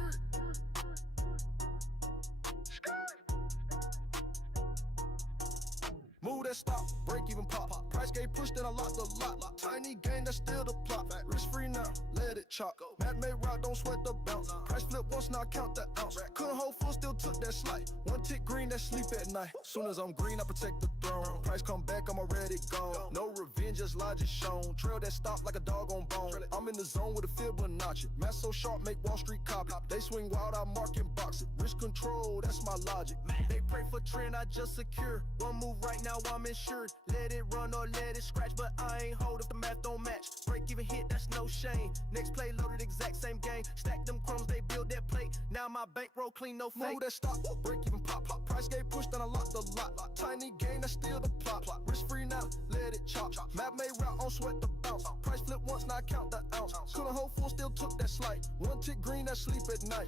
Move that stop, break even pop. Price Price get pushed and I locked the lot. Tiny game, that's still the plot. Risk free now, let it chop. Matt made rock, don't sweat the bounce. Price flip once, now count the ounce. Couldn't hold full, still took that slight. One tick green, that sleep at night. Soon as I'm green, I protect the throne. Price come back, I'm already gone. No revenge, just logic shown. Trail that stop like a dog on bone. I'm in the zone with a Fibonacci. Math so sharp, make Wall Street copy. They swing wild, I mark and box it. Risk control, that's my logic. They pray for trend, I just secure. One move right now, I'm insured. Let it run or let it scratch, but I ain't hold if the math don't match. Break even hit, that's no shame. Next play loaded, exact same game. Stack them crumbs, they build that plate. Now my bankroll clean, no fake. Move that stop, break even pop. Price get pushed and I locked the lot. Tiny game, that's still the plot. Risk free now, let it chop. Map made route, on sweat the bounce. Price flip once, now count the ounce. Couldn't hold full, still took that slight. One tick green, that sleep at night.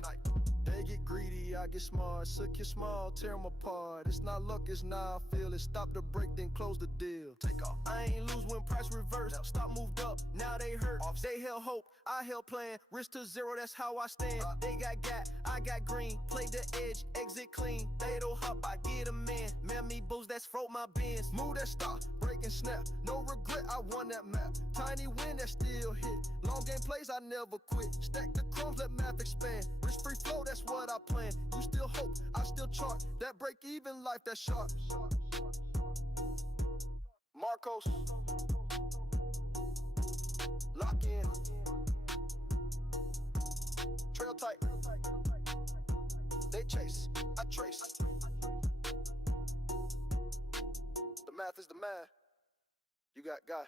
They get greedy, I get smart. Suck your small, tear them apart. It's not luck, it's now I feel it. Stop the break, then close the deal. Take off. I ain't lose when price reversed. Stop moved up, now they hurt. They held hope, I held plan. Risk to zero, that's how I stand. They got I got green. Play the edge, exit clean. They don't hop, I get a man. Man, me boost, that's froze my bins. Move that stop, break and snap. No regret, I won that map. Tiny win, that still hit. Long game plays, I never quit. Stack the crumbs, let math expand. Risk free flow, that's what I plan. You still hope, I still chart. That break even life, that's sharp. MARCOS, lock in. Trail tight. They chase, I trace. The math is the math. You got guy.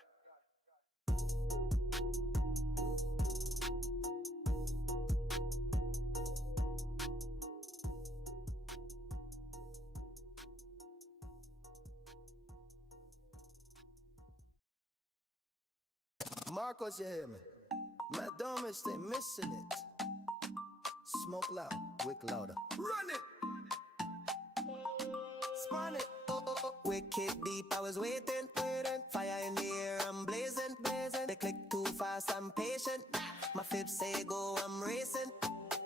MARCOS, you hear me? My dumb is they missing it. Smoke loud, wick louder. Run it! Spawn it. Wicked deep, I was waiting. Fire in the air, I'm blazing. They click too fast, I'm patient. My fib say go, I'm racing.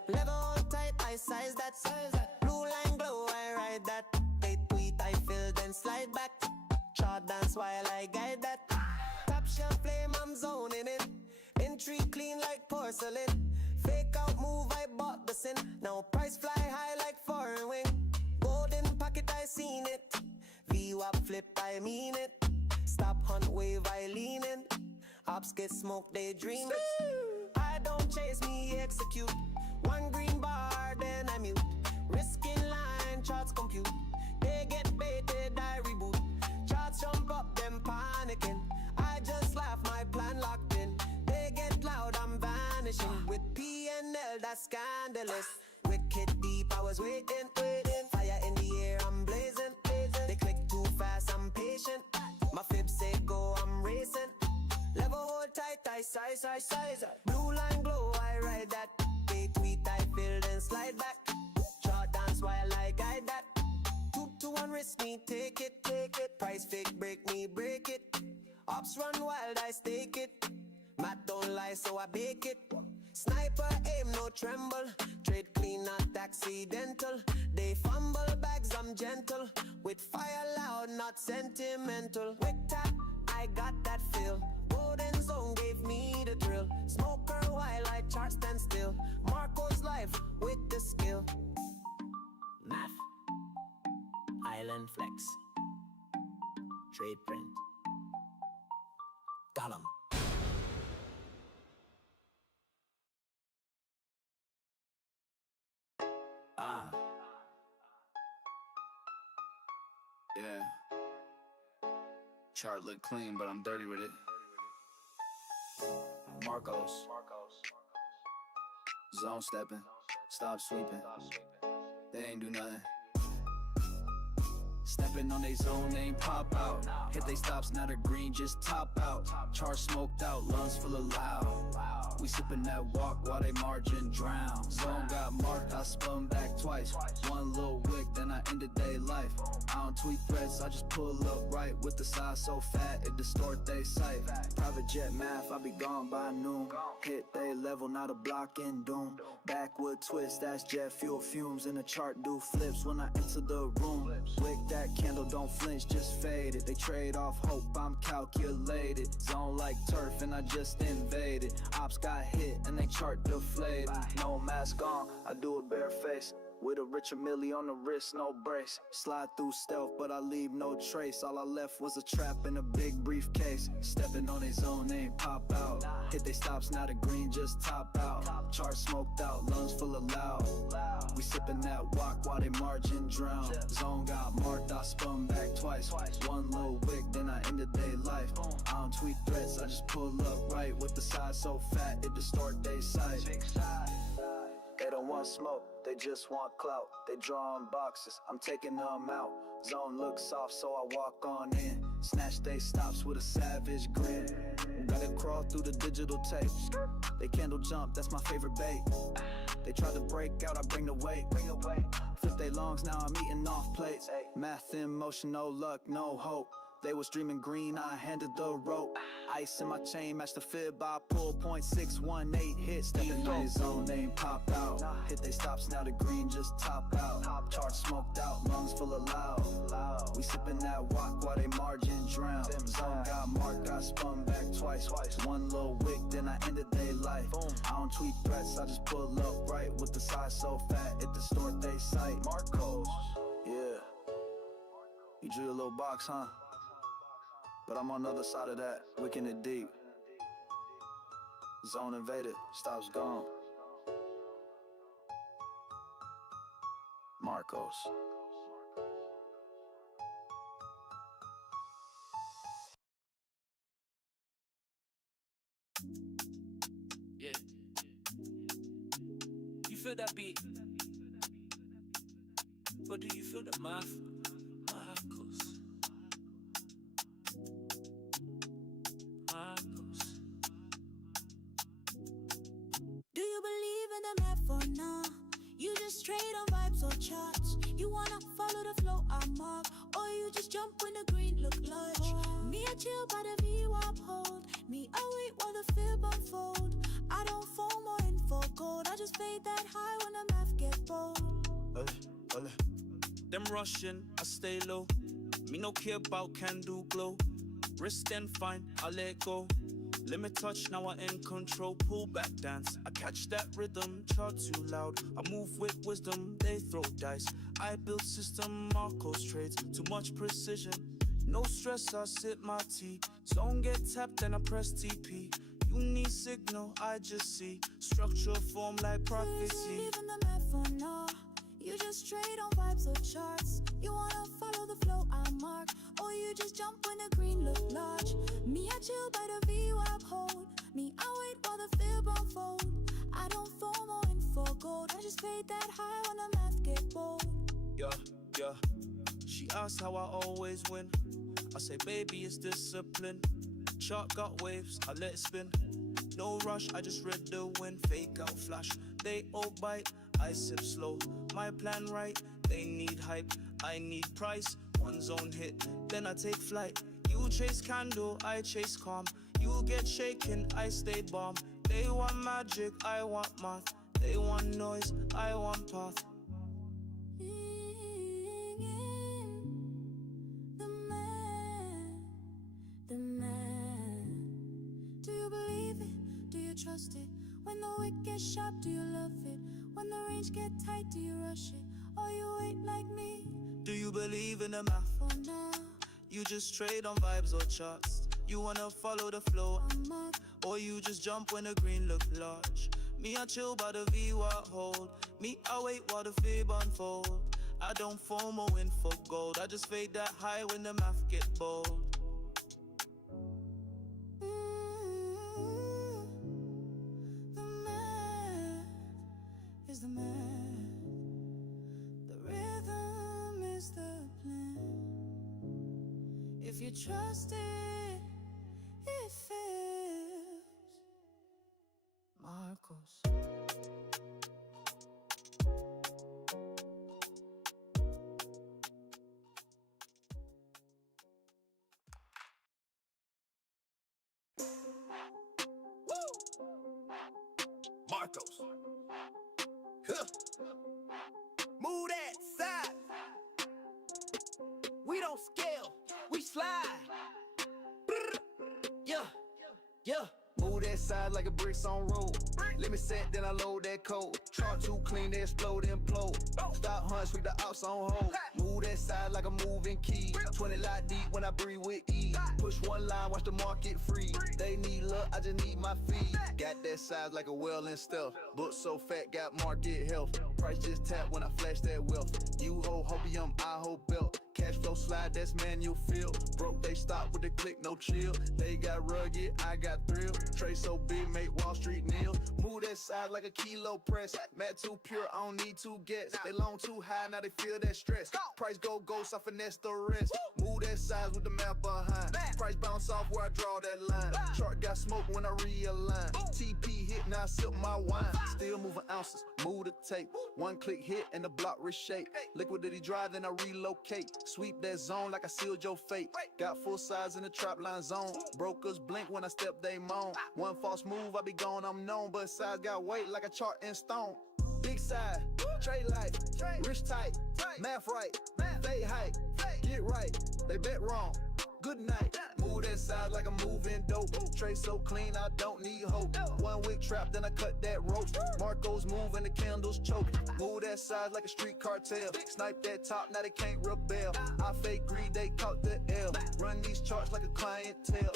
Level on tight, I size that. Blue line glow, I ride that. They tweet, I fill, then slide back. Chart dance while I guide that. Top shelf flame, I'm zoning it. Entry clean like porcelain. Fake out move, I bought the sin. Now price fly high like foreign wing. Golden pocket, I seen it. VWAP flip, I mean it. Stop hunt wave, I lean in. Ops get smoked, they dream it. I don't chase me, execute. One green bar, then I mute. Risk in line, charts compute. They get baited, I reboot. Charts jump up, them panicking. I just laugh, my plan locked in. They get loud, I'm vanishing. With PNL, that's scandalous. Wicked deep, I was waiting. Fire in the air, I'm blazing. They click too fast, I'm patient. My fib say go, I'm racing. Level hold tight, I size. Blue line glow, I ride that. They tweet, I fill, then slide back. Short dance while I guide that. 2 to 1 risk me, take it. Price fake, break me, break it. Ops run wild, I stake it. Math don't lie, so I bake it. Sniper aim, no tremble. Trade clean, not accidental. They fumble bags, I'm gentle. With fire loud, not sentimental. Wick tap, I got that feel. Golden zone gave me the drill. Smoker while I chart stand still. MARCOS life with the skill. Math. Island flex. Trade print. Gollum. Yeah. Chart look clean, but I'm dirty with it. MARCOS. Zone stepping. Stop sweeping. They ain't do nothing. Stepping on they zone, they ain't pop out. Hit they stops, now they're green, just top out. Char smoked out, lungs full of loud. We sippin' that walk while they margin drown. Zone got marked, I spun back twice. One little wick, then I ended they life. I don't tweet threats, I just pull up right. With the size so fat, it distort they sight. Private private jet math, I be gone by noon. Hit they level, not a block in doom. Backwood twist, that's jet fuel fumes. In the chart do flips when I enter the room. Wick that candle, don't flinch, just fade it. They trade off hope, I'm calculated. Zone like turf and I just invaded. Ops got hit and they chart deflated. No mask on, I do a bare face. With a richer milli on the wrist, no brace. Slide through stealth, but I leave no trace. All I left was a trap in a big briefcase. Stepping on his own, they ain't pop out. Hit they stops, not a green, just top out. Chart smoked out, lungs full of loud. We sipping that walk while they margin drown. Zone got marked, I spun back twice. One little wick, then I ended their life. I don't tweet threats, I just pull up right. With the size so fat, it distort they sight. They don't want smoke, they just want clout. They drawing boxes, I'm taking them out. Zone looks soft, so I walk on in. Snatch they stops with a savage grin. Gotta crawl through the digital tape. They candle jump, that's my favorite bait. They try to break out, I bring the weight. Flip they longs, now I'm eating off plates. Math in motion, no luck, no hope. They was dreaming green, I handed the rope. Ice in my chain, match the fib, I pull .618 hits. Stepping on his own, they ain't pop out. Hit they stops, now the green just top out. Chart smoked out, lungs full of loud. We sipping that walk while they margin drown. Zone got marked, I spun back twice. One little wick, then I ended they life. I don't tweet threats, I just pull up right. With the size so fat, it distort they sight. MARCOS, yeah. You drew a little box, huh? But I'm on the other side of that, wicking it deep. Zone invaded, stops gone. MARCOS. Yeah. You feel that beat? But do you feel the math? MARCOS. Do you believe in the math or nah? You just trade on vibes or charts. You wanna follow the flow I mark, or you just jump when the green look large. Me I chill by the VWAP hold. Me I wait while the fib unfold. I don't foam or info gold. I just fade that high when the math get bold. Them rushing, I stay low. Me no care about candle glow. Wrist then fine, I let go. Limit touch, now I in control. Pull back dance, I catch that rhythm. Chart too loud, I move with wisdom. They throw dice, I build system. MARCOS trades, too much precision. No stress, I sip my tea. Zone get tapped, then I press TP. You need signal, I just see. Structure form like prophecy. Do you believe in the math or nah? You just trade on vibes or charts. You wanna follow the flow I mark, or you just jump when the green look large. Me I chill by the VWAP hold. Me I wait while the fib unfold. I don't foam or info gold. I just fade that high when the math get bold. Yeah. She asks how I always win. I say baby it's discipline. Chart got waves, I let it spin. No rush, I just read the wind. Fake out flash, they all bite. I sip slow, my plan right. They need hype, I need price. One zone hit, then I take flight. You chase candle, I chase calm. You get shaken, I stay bomb. They want magic, I want math. They want noise, I want path. The math. Do you believe it? Do you trust it? When the wick gets sharp, do you love it? When the range get tight, do you rush it? Or you wait like me? Do you believe in the math? For now, You just trade on vibes or charts. You wanna follow the flow, or you just jump when the green look large. Me I chill by the VWAP hold. Me I wait while the fib unfold. I don't foam or win for gold. I just fade that high when the math get bold. the math is the math. The rhythm is the plan. If you trust it, it feels. MARCOS. MARCOS. Huh. Move that side. We don't scale, we slide. Yeah, yeah. Move that side like a bricks on road. Let me set, then I load that code. Chart too clean, they explode, implode. Stop hunt, sweep the ops on hold. Move that side like a moving key. 20 lot deep when I breathe with ease. Push one line, watch the market free. They need luck, I just need my feed. Got that size like a well in stealth. Book so fat, got market health. Price just tap when I flash that wealth. You hold hopium, I hold belt. Cash flow slide, that's manual feel. Broke, they stop with the click, no chill. They got rugged, I got thrill. Tray so big, make Wall Street kneel. Move that side like a kilo press. Mad too pure, I don't need two gets. They long too high, now they feel that stress. Price go ghost, I finesse the rest. Move that size with the map behind. Price bounce off where I draw that line. Chart got smoke when I realign. TP hit, now I sip my wine. Still moving ounces, move the tape. One click hit and the block reshape. Liquidity drive, then I relocate. Sweep that zone like I sealed your fate. Got full size in the trap line zone. Brokers blink when I step, they moan. One false move, I be gone, I'm known. But size got weight like a chart in stone. Big side, trade life, rich tight, math right, fade height, get right, they bet wrong. Good night, move that side like I'm moving dope. Tray so clean, I don't need hope. One wick trap, then I cut that rope. Marcos move and the candles choke. Move that side like a street cartel. Snipe that top, now they can't rebel. I fake greed, they caught the L. Run these charts like a clientele.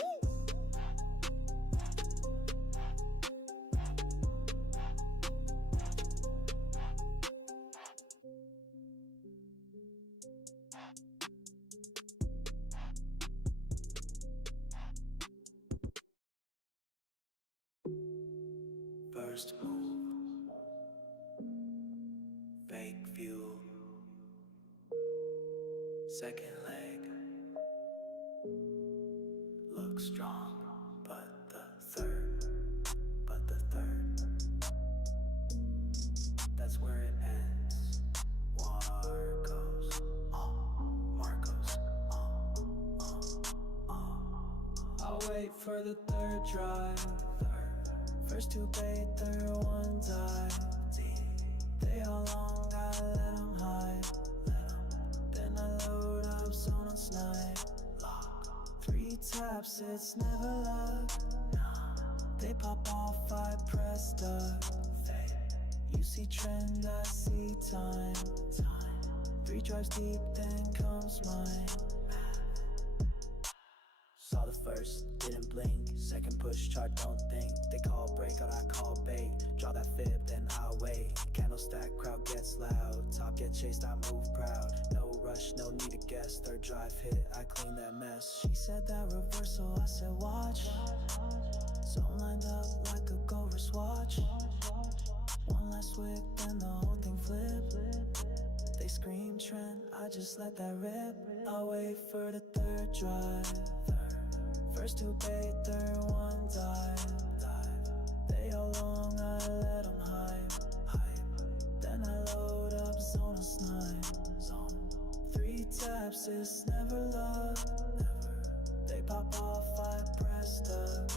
First move, fake view. Second leg, look strong, but the third, that's where it ends. Marcos, I'll wait for the third drive. First two bait, third one dive. They all long, gotta let them hide. Then I load up, zone and snipe. 3 taps, it's never luck. They pop off, I press duck. You see trend, I see time. 3 drives deep, then comes mine. saw the first, didn't blink. Second push, chart, don't think. They call break, or I call bait. Draw that fib, then I'll wait. Candle stack, crowd gets loud. Top get chased, I move proud. No rush, no need to guess. Third drive hit, I clean that mess. She said that reversal, I said watch. Zone lined up like a gold wristwatch. One last wick, then the whole thing flip. They scream trend, I just let that rip. I'll wait for the third drive. First two bait, third one dive. They all long, I let them hype. Then I load up, zone and snipe. 3 taps, it's never love. They pop off, I press up.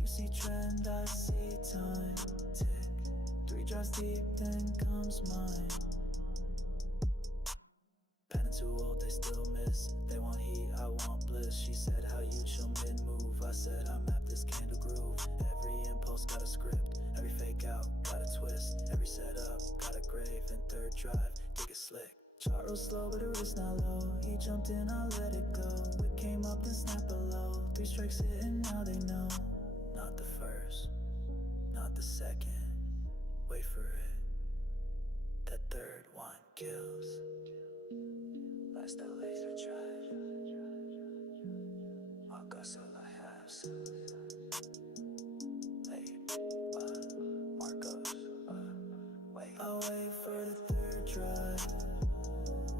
You see trend, I see time. 3 drives deep, then comes mine. Pen too old, they still miss. They want heat, I want bliss. She said how you chill mid-move. I said I map this candle groove. Every impulse got a script. Every fake out got a twist. Every setup got a grave. And third drive, dig it slick. Chart roll slow, but the wrist not low. He jumped in, I let it go. Wick came up, then snap below. 3 strikes hitting, now they know. Not the first, not the second. Wait for it. That third one kills. That's the laser drive. MARCOS all I have. MARCOS. Wait. I'll wait for the third drive.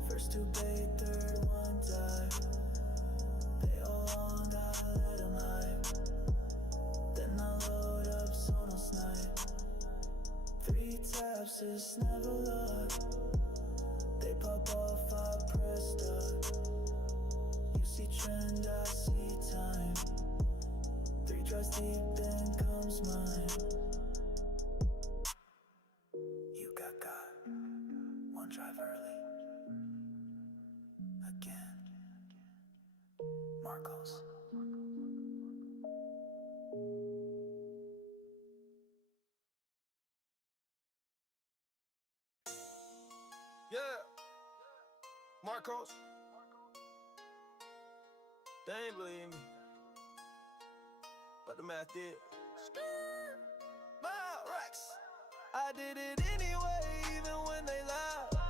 First two bait, third one dive. They all long, gotta let them hype. Then I load up, zone and snipe. 3 taps, it's never luck. They pop off, I pressed up. You see trend, I see time. 3 drives deep, then comes mine. Marcos. Yeah, Marcos. They ain't believe me, but the math did. Rex. I did it anyway, even when they lied.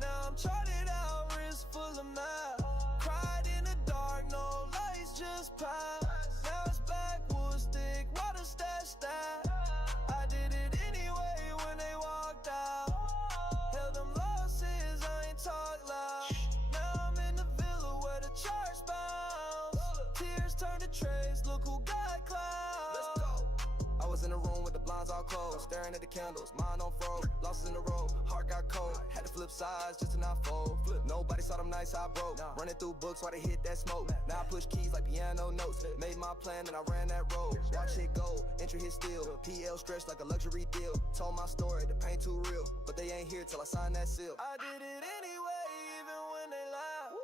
Now I'm charted out, wrist full of math. Cried in the dark, no lights, just pie. Now it's backwoods, thick, water stat. I did it anyway when they walked out. Held them losses, I ain't talk loud. Now I'm in the villa where the charge bounce. Tears turn to trays, look who got clouds. Let's go. I was in the room with the blinds all closed, staring at the candles, mind on froze. Losses in the road, heart got cold. Had to flip sides just to not fold. Nobody saw them nights I broke. Running through books while they hit that smoke. Now I push keys like piano notes. Made my plan and I ran that road. Watch it go, entry hit steel. PL stretched like a luxury deal. Told my story, the pain too real, but they ain't here till I sign that seal. I did it anyway, even when they lied.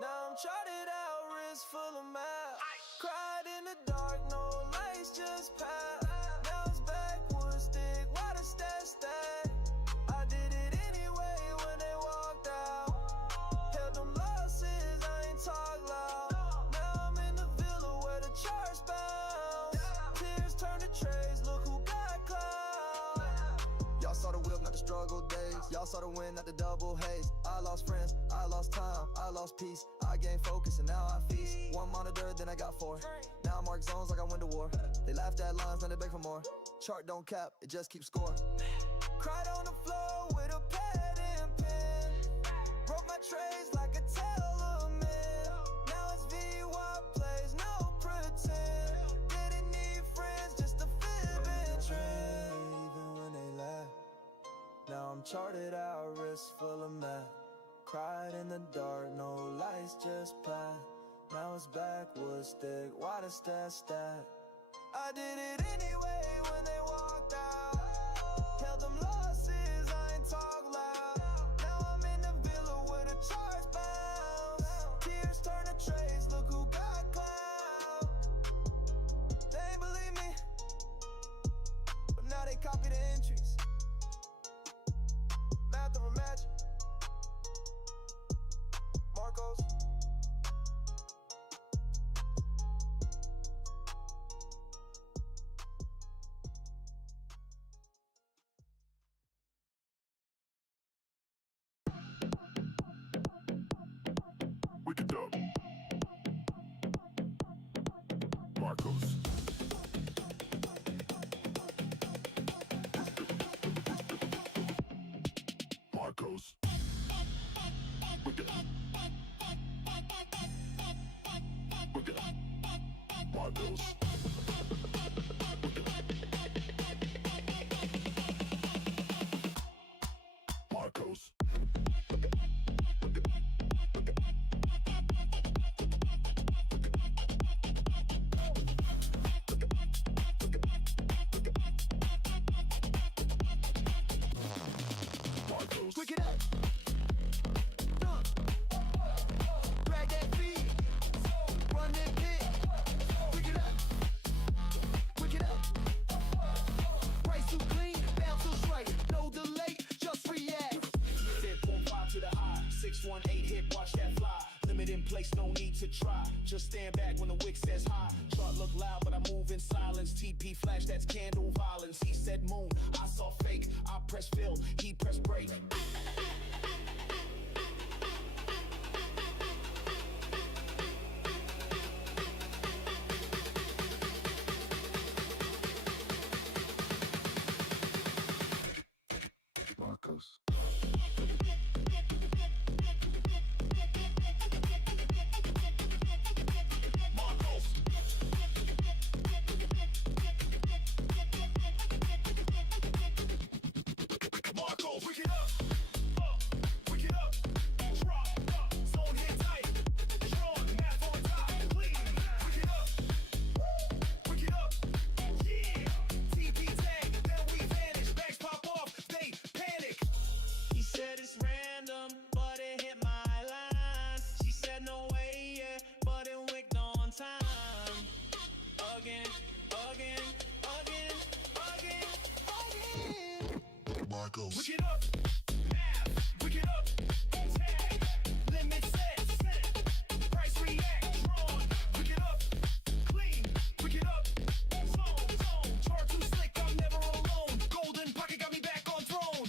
Now I'm charted out, wrist full of math. Cried in the dark, no lights, just pass. Now it's backwoods, thick, water stat. I did it anyway when they walked out. Held them losses, I ain't talk loud. Now I'm in the villa where the charts bounce. Tears turn to trays, look who got clouds. Y'all saw the whip, not the struggle days. Y'all saw the win, not the double haze. I lost friends, I lost time, I lost peace. I gained focus and now I feast. One monitor, then I got four. Now I mark zones like I went to war. They laughed at lines, now they beg for more. Chart don't cap, it just keeps score. Cried on the floor with a pad and pen. Broke my trays like a Teleman. Now it's VY plays, no pretend. Didn't need friends, just a fib and trend. Even when they laugh. Now I'm charted out, wrist full of math. Cried in the dark, no lights, just path. Now it's backwoods, thick, water stat. I did it anyway when they walked out. Held them losses, I ain't talk loud. Now I'm in the villa where the charts bounce. Tears turn to trays, look who got clout. They ain't believe me, but now they copy the entries. Math over magic. Marcos. Wicked up. Marcos. Marcos. Wicked. Wicked. Marcos. Marcos. Quick it up. Drag that feet. Run that pit. Quick it up. Quick it up. Price too clean, bounce too straight. No delay, just react. 10.5 to the high, 618 hit, watch that fly. Limit in place, no need to try. Just stand back when the wick says high. Chart look loud, but I move in silence. TP flash, that's candle violence. He said moon, I saw fake. I press fill, he press break. Marcos. Marcos, pick it up. MARCOS. Wick it up, math, wick it up, tag, limit set, price react, drawn, wick it up, clean, wick it up, zone, chart too slick, I'm never alone, golden pocket got me back on throne.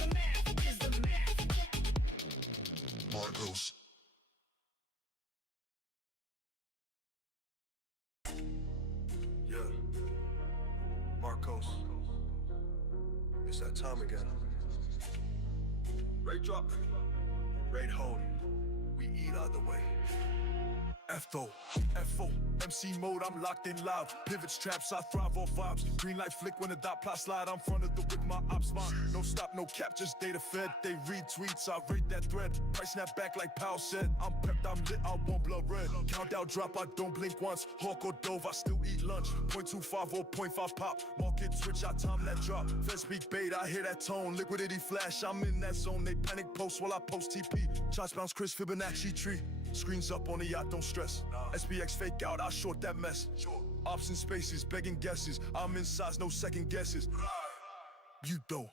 The math is the math. MARCOS. Yeah, Marcos. It's that time again. Rate drop, rate hold. We eat either way. FO, MC mode, I'm locked in live. Pivots, traps, I thrive off vibes. Green light flick when the dot plot slide. I'm front of the with my ops line. No stop, no cap, just data fed. They read tweets, I rate that thread. Price snap back like Powell said. I'm prepped, I'm lit, I want blood red. Countdown drop, I don't blink once. Hawk or dove, I still eat lunch. 0.25 or 0.5 pop. Market switch, I time that drop. Fed speak bait, I hear that tone. Liquidity flash, I'm in that zone. They panic post while I post TP. Shots bounce Chris Fibonacci tree. Screens up on the yacht, don't stress. SPX fake out, I short that mess. Ops in spaces, begging guesses. I'm in size, no second guesses. You though.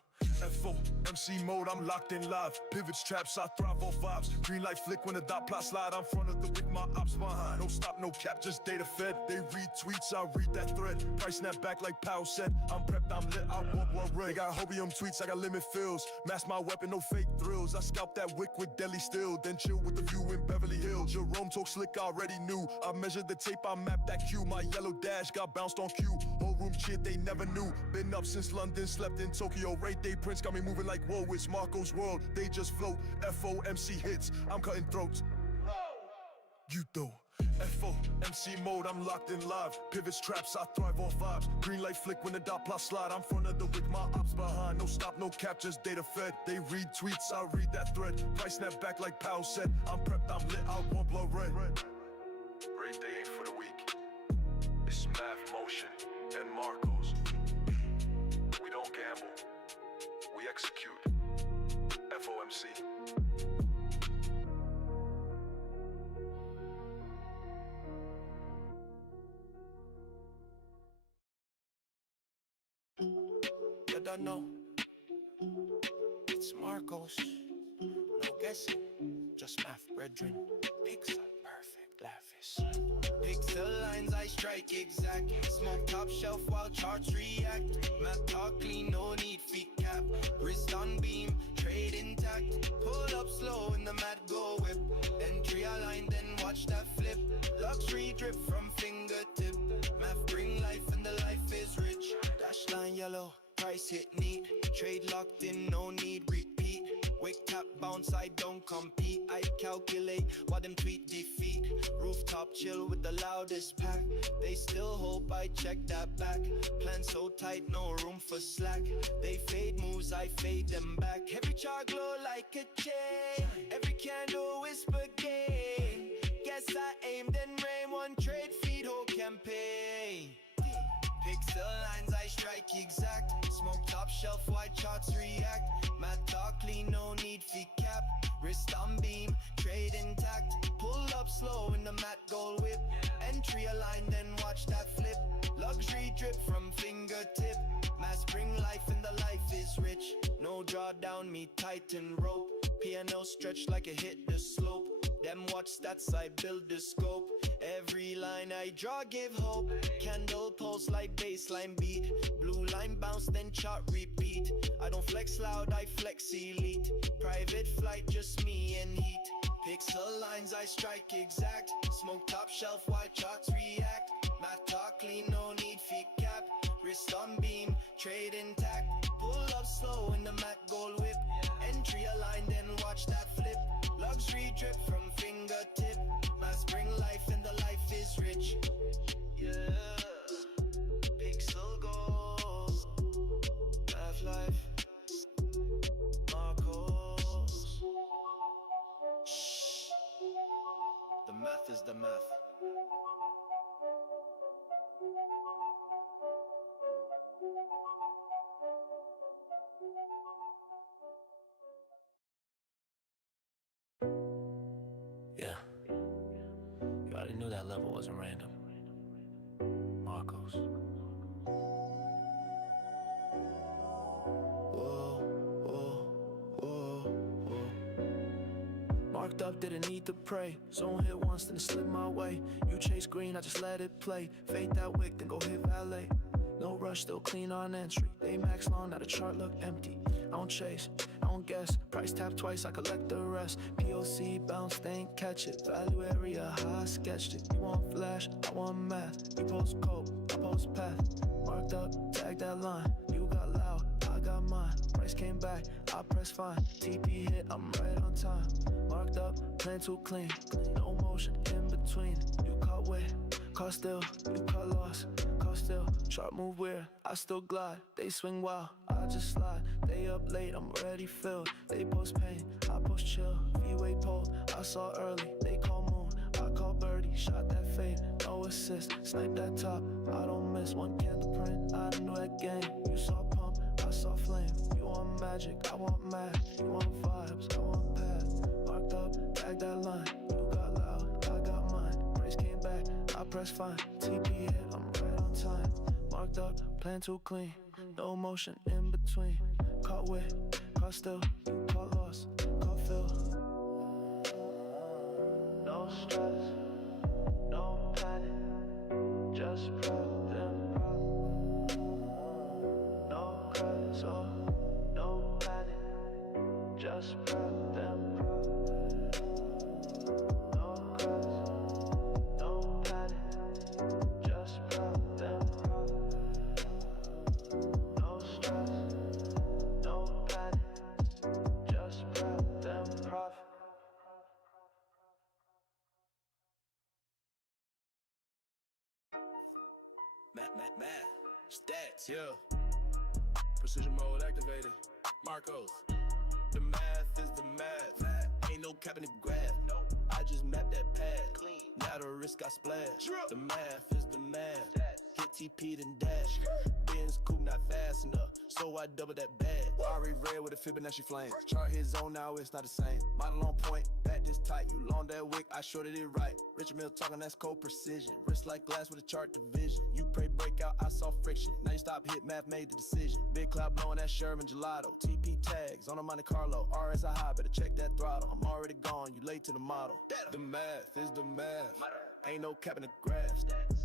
FO, MC mode, I'm locked in live. Pivots, traps, I thrive off vibes. Green light flick when the dot plot slide. I'm front of the with my ops behind. No stop, no cap, just data fed. They read tweets, I read that thread. Price snap back like Powell said. I'm prepped, I'm lit, I want blood red. They got hopium tweets, I got limit fills. Mask my weapon, no fake thrills. I scalp that wick with deli still. Then chill with the view in Beverly Hills. Jerome talk slick, I already knew. I measured the tape, I mapped that cue. My yellow dash got bounced on cue. Whole room shit, they never knew. Been up since London, slept in Tokyo. Rate day Prince got me moving like whoa, it's Marco's world. They just float. FOMC hits, I'm cutting throats. You though. FO, MC mode, I'm locked in live. Pivots, traps, I thrive off vibes. Green light flick when the dot plot slide. I'm front of the with my ops behind. No stop, no cap, just data fed. They read tweets, I read that thread. Price snap back like Powell said. I'm prepped, I'm lit, I want blood red. Rate day ain't for the weak. It's math, motion, and Marcos. We don't gamble. We execute. FOMC. You don't know. It's Marcos. No guessing. Just math, brethren. Pixel perfect, lavish. Pixel lines, I strike exact. Smoke top shelf while charts react. Math talk clean, no need feet cap. Wrist on beam, trade intact. Pull up slow in the mat, go whip. Entry align, then watch that flip. Luxury drip from fingertip. Math bring life and the life is rich. Dash line yellow, price hit neat. Trade locked in, no need repeat. Wake tap bounce, I don't compete. I calculate what them tweet defeat. Rooftop chill with the loudest pack. They still hope I check that back. Plan so tight, no room for slack. They fade moves, I fade them back. Every chart glow like a chain. Every candle whisper gain. Guess I aimed and rain. One trade feed, whole campaign. Pixel lines, I strike exact. Smoke top shelf, white charts react. Math talk clean, no need fee cap. Wrist on beam, trade intact. Pull up slow in the mat, gold whip. Entry align, then watch that flip. Luxury drip from fingertip. Mass bring life and the life is rich. No drawdown, me tighten rope. P&L stretch like a hit the slope. Them watch stats, I build the scope. Every line I draw give hope. Candle pulse like baseline beat. Blue line bounce then chart repeat. I don't flex loud, I flex elite. Private flight, just me and heat. Pixel lines I strike exact. Smoke top shelf, white charts react. Math talk clean, no need feet cap. Wrist on beam, trade intact. Pull up slow in the mat, gold whip. Entry align, then watch that flip. Luxury drip from fingertip. Mass bring life and the life is rich. Yeah. Pixel goals. Math life. Marcos. Shh. The math is the math. level wasn't random. Marcos. Marked up, didn't need to pray. Zone hit once, then it slid my way. You chase green, I just let it play. Fade that wick, then go hit valet. No rush, still clean on entry. They max long, now the chart look empty. I don't chase, I don't guess. Price tap twice, I collect the rest. POC bounce, they ain't catch it. Value area high, I sketched it. You want flash, I want math. You post code, I post path. Marked up, tag that line. You got loud, I got mine. Price came back, I press fine. TP hit, I'm right on time. Marked up, plan too clean. No motion in between. You caught wet, caught still. You caught lost, caught still. Chart move weird, I still glide. They swing wild, I just slide. They up late, I'm ready filled. They post pain, I post chill. V-way pole, I saw early. They call moon, I call birdie. Shot that fade, no assist. Snipe that top, I don't miss. One candle print, I knew that game. You saw pump, I saw flame. You want magic, I want math. You want vibes, I want path. Marked up, tag that line. You got loud, I got mine. Price came back, I press fine. TP hit, I'm right on time. Marked up, plan too clean. No motion in between. Caught wet, caught still. Caught lost, caught fill. No stress, no panic. Just prep them. No cause, oh, no panic. Just prep them. No cause, no panic. Just prep them. No stress, no panic. Just prep them. Profit. Math, stats, yeah. Precision mode activated. Marcos. The math is the math. Ain't no cap in the graph. I just mapped that path. Clean. Now the risk I splash. The math is the math. Hit TP then dash. Benz coupe not fast enough, so I double that bag. Ari red with a Fibonacci flame. Chart his zone now, it's not the same. Model on point, back this tight. You long that wick, I shorted it right. Richard Mill talking, that's cold precision. Wrist like glass with a chart division. You pray breakout, I saw friction. Now you stop, hit math, made the decision. Big cloud blowing that Sherman gelato. TP tags on a Monte Carlo. RSI high, better check that throttle. I'm already gone, you late to the model. The math is the math. Ain't no cap in the graph.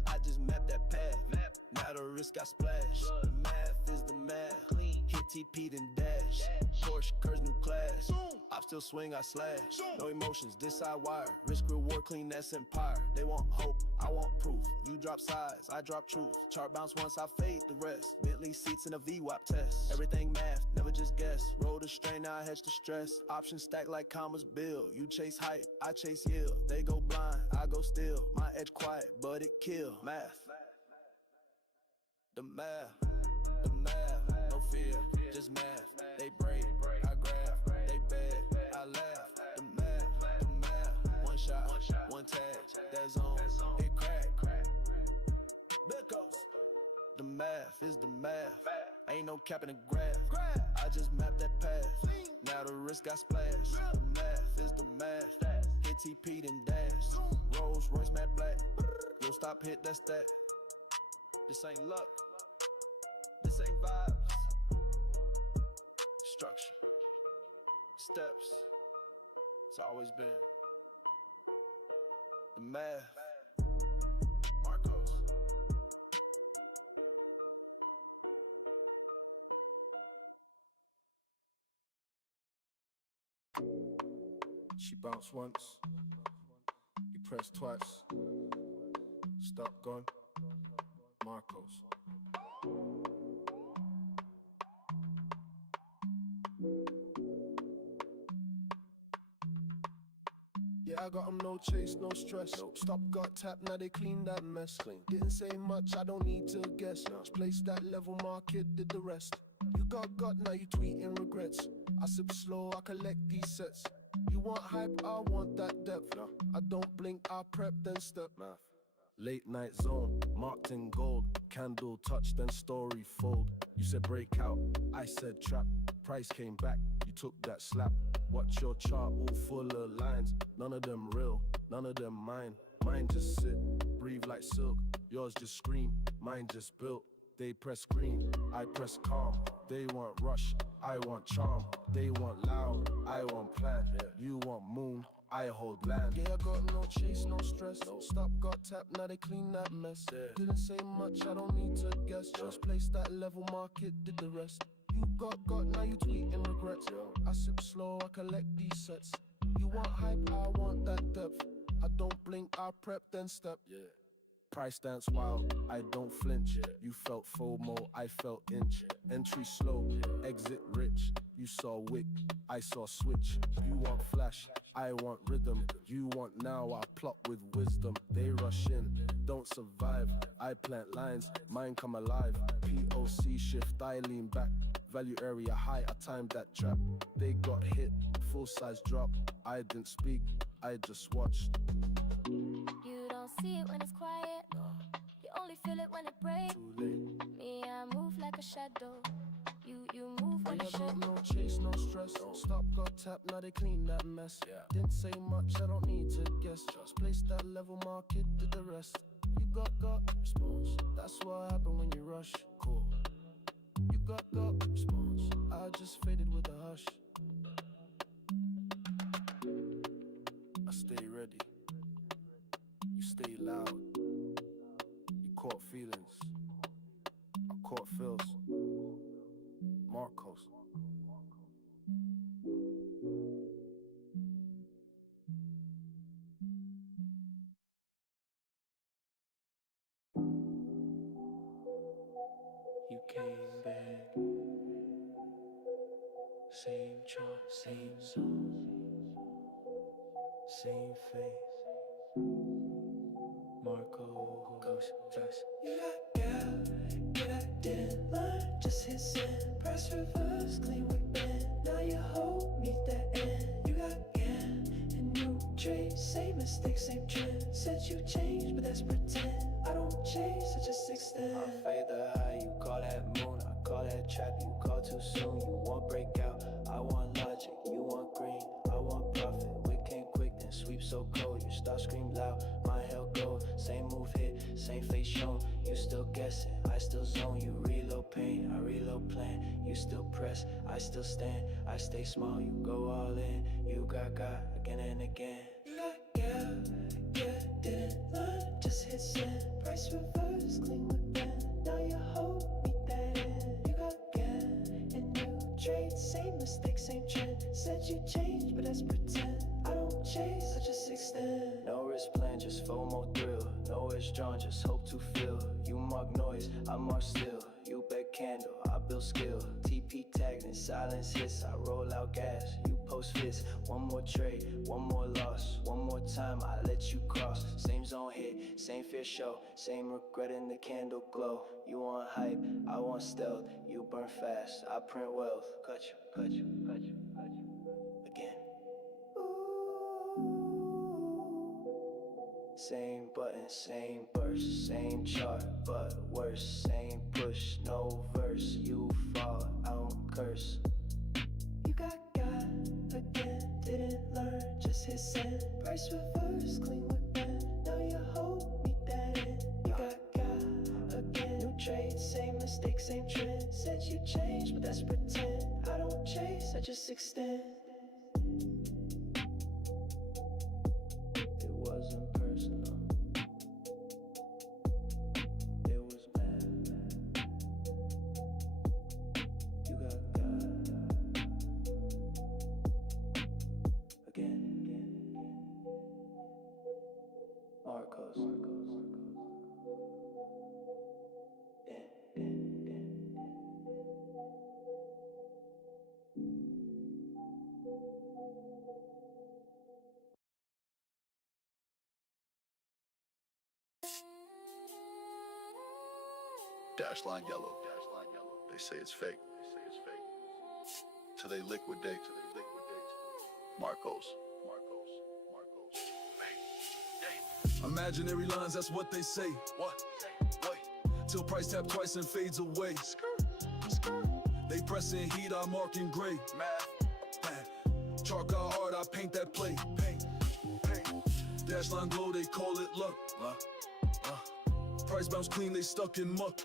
I just mapped that path. Now the risk I splash. The math is the math. Hit TP then dash. Porsche curves new class. I still swing, I slash. No emotions, this side wire. Risk reward, clean, that's empire. They want hope, I want proof. You drop sides, I drop truth. Chart bounce once, I fade the rest. Bentley seats in a VWAP test. Everything math, never just guess. Roll the strain, now I hedge the stress. Options stack like commas bill. You chase height, I chase yield. They go blind, I go still. My edge quiet, but it kill. Math. The math, no fear, just math. They break, I grab, they beg, I laugh. The math, one shot, one tag, that zone, it crack. Because the math is the math. Ain't no cap in the graph. I just mapped that path. Now the risk I splash. The math is the math. Hit TP then dash. Rolls Royce matte black. Yo stop, hit that stat. This ain't luck. This ain't vibes. Structure. Steps. It's always been the math. Marcos. She bounced once, you pressed twice. Stop, gone. Marcos. Yeah, I got 'em, no chase, no stress. Stop, got tap, now they clean that mess. Didn't say much, I don't need to guess. Just place that level, market did the rest. You got, now you tweeting regrets. I sip slow, I collect these sets. You want hype, I want that depth. I don't blink, I prep, then step. Late night zone, marked in gold. Candle touch, then story fold. You said breakout, I said trap. Price came back, you took that slap. Watch your chart, all full of lines. None of them real, none of them mine. Mine just sit, breathe like silk. Yours just scream, mine just built. They press green, I press calm. They want rush, I want charm. They want loud, I want plan. You want moon, I hold land. Yeah, I got no chase, no stress. Stop, got tap, now they clean that mess. Didn't say much, I don't need to guess. Just place that level, market, did the rest. You got, now you tweeting regrets. I sip slow, I collect these sets. You want hype, I want that depth. I don't blink, I prep, then step. Price dance wild, I don't flinch. You felt FOMO, I felt inch. Entry slow, exit rich. You saw wick, I saw switch. You want flash, I want rhythm. You want now, I plot with wisdom. They rush in, don't survive. I plant lines, mine come alive. POC shift, I lean back. Value area high, I timed that trap. They got hit, full size drop. I didn't speak, I just watched. You don't see it when it's quiet. You only feel it when it breaks. Too late. Me, I move like a shadow. You move when Yeah, you I got should. no chase, no stress. Stop, got tap, now they clean that mess. Didn't say much, I don't need to guess. Just place that level, market, did the rest. You got response. That's what happened when you rush. Cool. You got response. I just faded with a hush. I stay ready. You stay loud. You caught feelings. I caught feels. MARCOS. You came back. Same chart, same song, same face. MARCOS. You got gal, yeah, I didn't learn. Just hit send, press reverse, clean with bend. Now you hold me that end. You got GAN and new trade, same mistake, same trend. Said you changed, but that's pretend. I don't chase, I just extend. I fade the high, you call that moon. I call that trap, you call too soon. You want breakout, I want logic. You want green, I want profit. We came quick, then sweep so cold. You start scream loud, my hell go. Same move hit, same face shown. You still guessing, I still zone. You reload pain, I reload plan. You still press, I still stand. I stay small, you go all in. You got again and again. You got yeah, didn't learn. Just hit send, price reverse, clean with bend. Now you hold me that end. You got GAN and new trade, same mistake, same trend. Said you changed, but that's pretend. I don't chase, I just extend. No risk plan, just FOMO thrill. No edge drawn, just hope to fill. You mark noise, I mark still. You bet candle, I build skill. TP tagged and silence hits. I roll out gas, you post fist. One more trade, one more loss. One more time, I let you cross. Same zone hit, same fear show. Same regret in the candle glow. You want hype, I want stealth. You burn fast, I print wealth. Cut you. Again. Same button, same burst, same chart, but worse. Same push, no verse. You fall, I don't curse. You got again, didn't learn. Just hit send, price reverse, clean with bend. Now you hold me that end. You got again, new trade, same mistake, same trend. Said you changed, but that's pretend. I don't chase, I just extend. It wasn't personal. It was mad. You got again. MARCOS. Dash line yellow. They say it's fake. Till they liquidate. MARCOS. Imaginary lines, that's what they say. What? Till price tap twice and fades away. They pressing heat, I mark in gray. Math. Chalk out hard, I paint that plate. Dash line glow, they call it luck. Price bounce clean, they stuck in muck.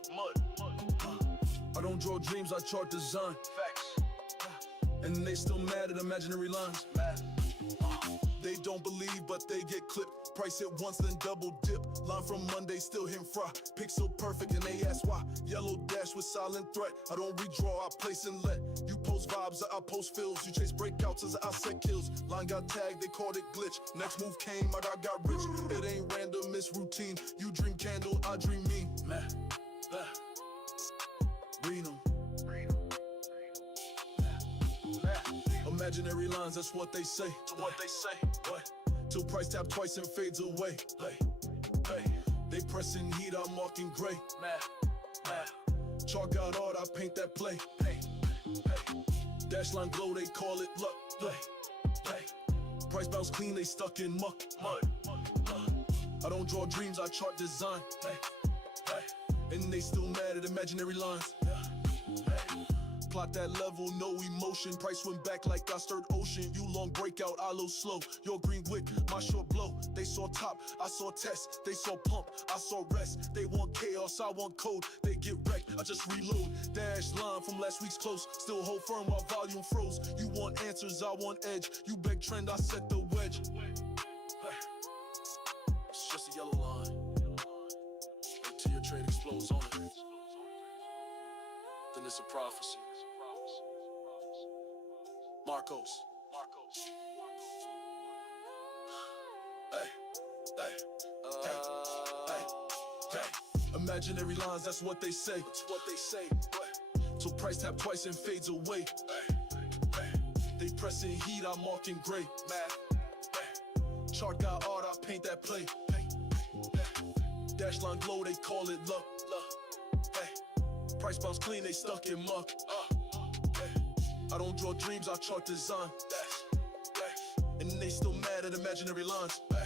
I don't draw dreams, I chart design. And they still mad at imaginary lines. They don't believe, but they get clipped. Price it once, then double dip. Line from Monday, still him fry. Pixel perfect, and they ask why. Yellow dash with silent threat. I don't redraw, I place and let. You post vibes, I post fills. You chase breakouts as I set kills. Line got tagged, they called it glitch. Next move came, I got rich. It ain't random, it's routine. You dream candle, I dream me. Read 'em. Imaginary lines, that's what they say. What? Till price tap twice and fades away. They pressing heat, I'm marking gray. Chalk out art, I paint that play. Dash line glow, they call it luck. Price bounce clean, they stuck in muck. I don't draw dreams, I chart design. And they still mad at imaginary lines. Plot that level, no emotion. Price went back like I stirred ocean. You long breakout, I low slow. Your green wick, my short blow. They saw top, I saw test. They saw pump, I saw rest. They want chaos, I want code. They get wrecked, I just reload. Dash line from last week's close. Still hold firm while volume froze. You want answers, I want edge. You beg trend, I set the wedge. It's just a yellow line. Until your trade explodes on it. Then it's a prophecy. MARCOS. Imaginary lines, that's what they say. Till price tap twice and fades away. They pressing heat, I'm marking gray. Chart got art, I paint that play. Dash line glow, they call it luck. Price bounce clean, they stuck in muck. I don't draw dreams, I chart design. And they still mad at imaginary lines. You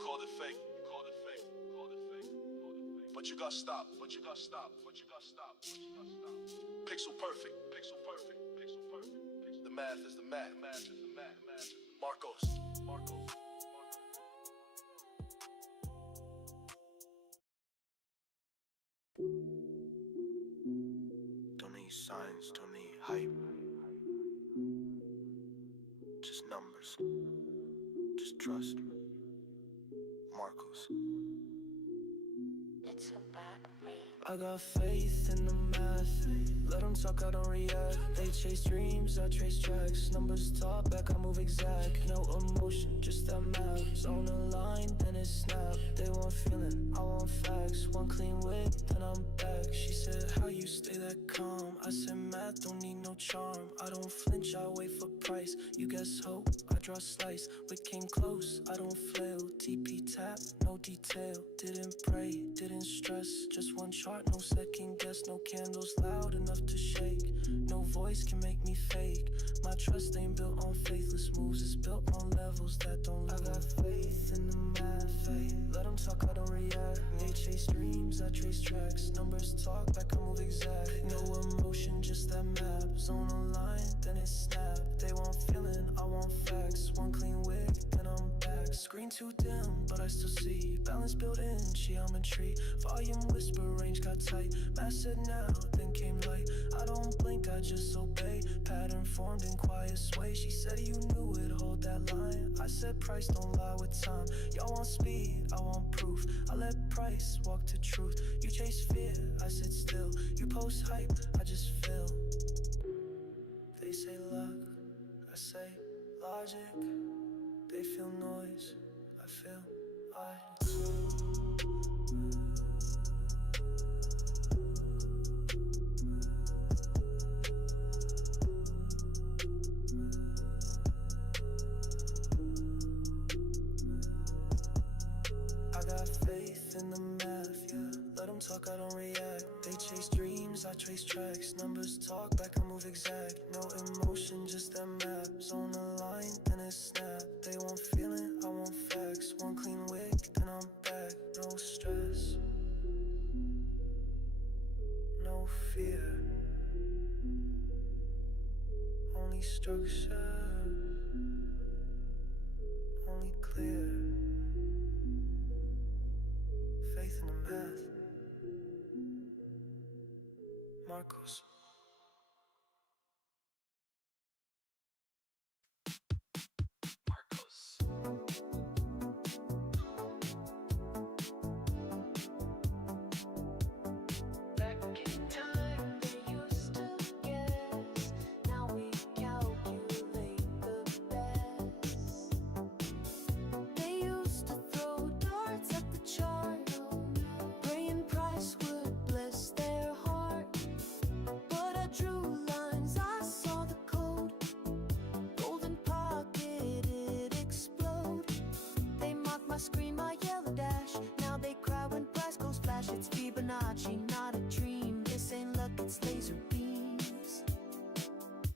called it fake, but you got stopped, Pixel perfect, The math is the math, MARCOS. Don't need signs, don't need hype. Just numbers. Just trust. MARCOS. It's a bad way. I got faith in the math. Let them talk, I don't react. They chase dreams, I trace tracks. Numbers talk back, I move exact. No emotion, just that map. Zone a line, then it snap. They want feeling, I want facts. One clean whip, then I'm back. She said, how you stay that calm? I said, math don't need no charm. I don't flinch, I wait for price. You guess hope, I draw slice. We came close, I don't flail. TP tap, no detail. Didn't pray, didn't stress. Just one chart, no second guess. No candles loud enough to shake. No voice can make me fake. My trust ain't built on faithless moves. It's built on levels that don't lose. I got faith in the math. Let them talk, I don't react. They chase dreams, I trace tracks. Numbers talk back, I move exact. No emotion, just that map. Zone a line, then it snap. They want feeling, I want facts. One clean wig, then I'm back. Screen too dim, but I still see. Balance built in, geometry. Volume whisper, range got tight. Mass said now, then came light. I don't blink, I just obey. Pattern formed in quiet sway. She said you knew it, hold that line. I said price don't lie with time. Y'all want speed, I want proof. I let price walk to truth. You chase fear, I sit still. You post hype, I just feel. They say luck, I say logic. They feel noise, I feel light. In the math, yeah. Let them talk, I don't react. They chase dreams, I trace tracks. Numbers talk back, I move exact. No emotion, just that map. Zone a line, then it snap. They want feeling, I want facts. One clean wig, then I'm back. No stress, no fear. Only structure, MARCOS. My screen, my yellow dash. Now they cry when price goes flash. It's Fibonacci, not a dream. This ain't luck, it's laser beams.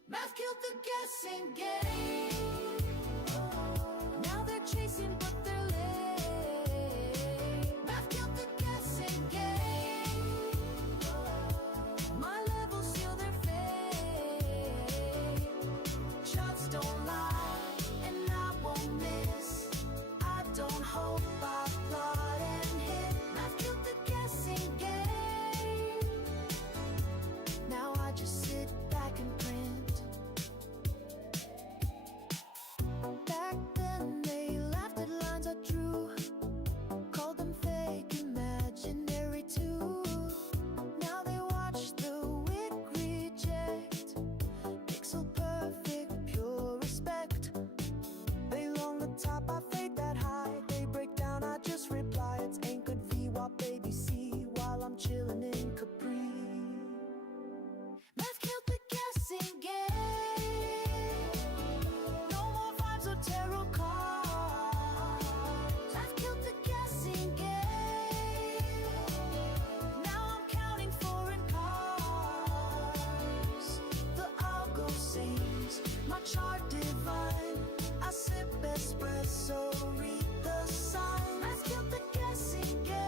Math killed the guessing game. Now they're chasing, but they're late. Math killed the guessing game. My levels seal their fate. Shots don't lie, and I won't miss. Don't hope I plot and hit. Math killed the guessing game. Now I just sit back and print. Back then they laughed at lines I drew, called them fake, imaginary too. Now they watch the wit reject. Pixel perfect, pure respect. They long the top, I fade that high. I just reply, it's anchored V while baby C, while I'm chilling in Capri. Math killed the guessing game. No more vibes or tarot cards. Math killed the guessing game. Now I'm counting foreign cars. The algo sings, my chart divine. I sip espresso, read the sign. Math killed the guessing game.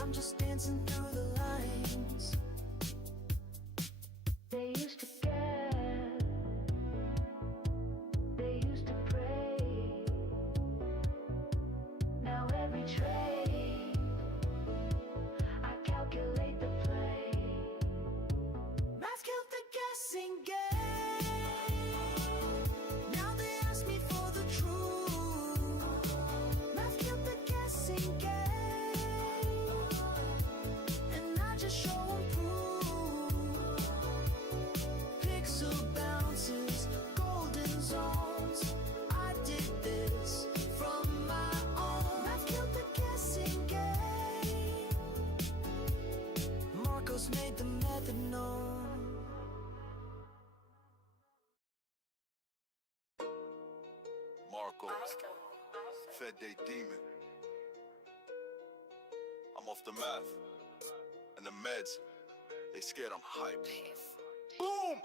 I'm just dancing through the lines. They used to get, they used to pray. Now every trade, I calculate the play. Math killed the guessing game. Made the method known. Marcos, Fed Day Demon. I'm off the math and the meds. They scared I'm hype. Boom!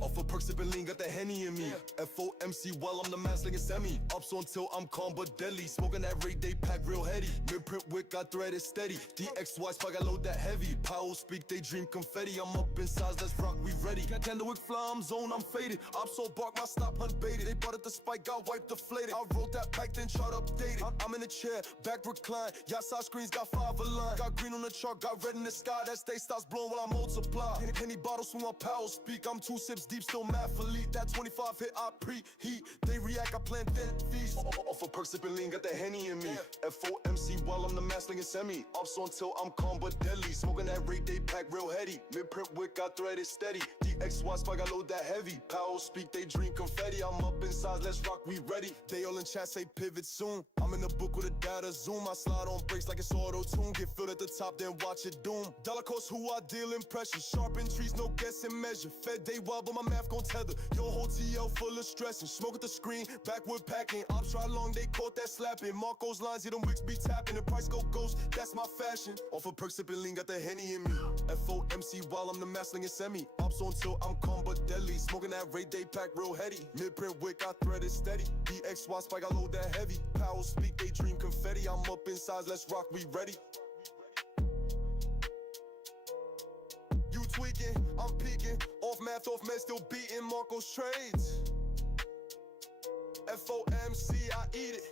Off of perks, sippin' lean, got the Henny in me. FOMC while I'm the mass like a semi. Ups until I'm calm but deadly. Smoking that Ray Day pack real heady. Mid-print wick, got threaded steady. DXY spike, I load that heavy. Powell speak, they dream confetti. I'm up in size, let's rock, we ready. Candlewick fly, I'm zone, I'm faded. Ops so bark, my stop unbaited. They bought at the spike, got wiped, deflated. I wrote that pack, then chart updated. I'm in the chair, back recline. Y'all side screens, got 5 aligned. Got green on the chart, got red in the sky. That stay stops blowing while I multiply. Penny bottles when my Powell speak. I'm 2 sips deep, still mad for lead. That 25 hit, I preheat. They react, I plant thin feast. Off of perks, sippin' lean, got the Henny in me. FOMC while I'm the mass like a semi. Ups until I'm calm but deadly. Smoking that Ray Day pack real heady. Mid-print wick, got threaded steady. DXY spike, I load that heavy. Powell speak, they dream confetti. I'm up in size, let's rock, we ready. They all in chat, say pivot soon. I'm in the book with a data zoom. I slide on brakes like it's auto-tune. Get filled at the top, then watch it doom. Dollar cost who I deal in pressure. Sharpen trees, no guessing measure. Fed day wild, but my math gon' tether. Your whole TL full of stress. And smoke at the screen, backward packing. Ops try long, they caught that slapping. Marcos lines, yeah, them wicks be tapping. The price go ghost, that's my fashion. Off of perks, sippin' lean, got the Henny in me. FOMC while I'm the massling and semi. Ops until I'm calm but deadly. Smoking that Ray Day pack real heady. Mid-print wick, I thread it steady. DXY spike, I load that heavy. Powell speak, they dream confetti. I'm up in size, let's rock, we ready. You tweaking, I'm peeking. Off math, off med, still beating Marcos trades. FOMC, I eat it.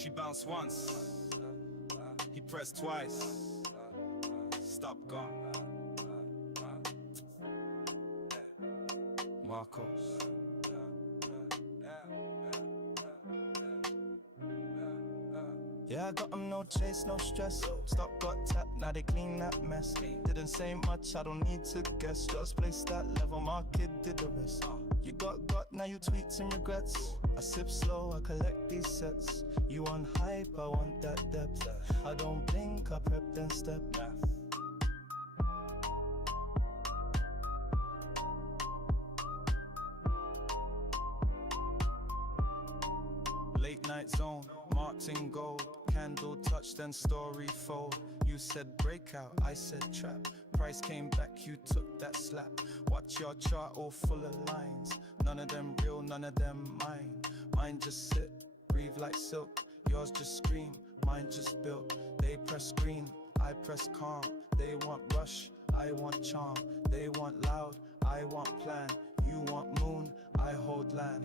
She bounced once, he pressed twice. Stop, gone. Marcos. Yeah, I got 'em, no chase, no stress. Stop, got tapped, now they clean that mess. Didn't say much, I don't need to guess. Just place that level, my kid did the rest. You got, now you tweets and regrets. I sip slow, I collect these sets. You want hype, I want that depth. I don't blink, I prep then step. Late night zone, marked in gold. Candle touch, then story fold. You said breakout, I said trap. Price came back, you took that slap. Watch your chart, all full of lines. None of them real, none of them mine. Mine just sit, breathe like silk. Yours just scream, mine just built. They press green, I press calm. They want rush, I want charm. They want loud, I want plan. You want moon, I hold land.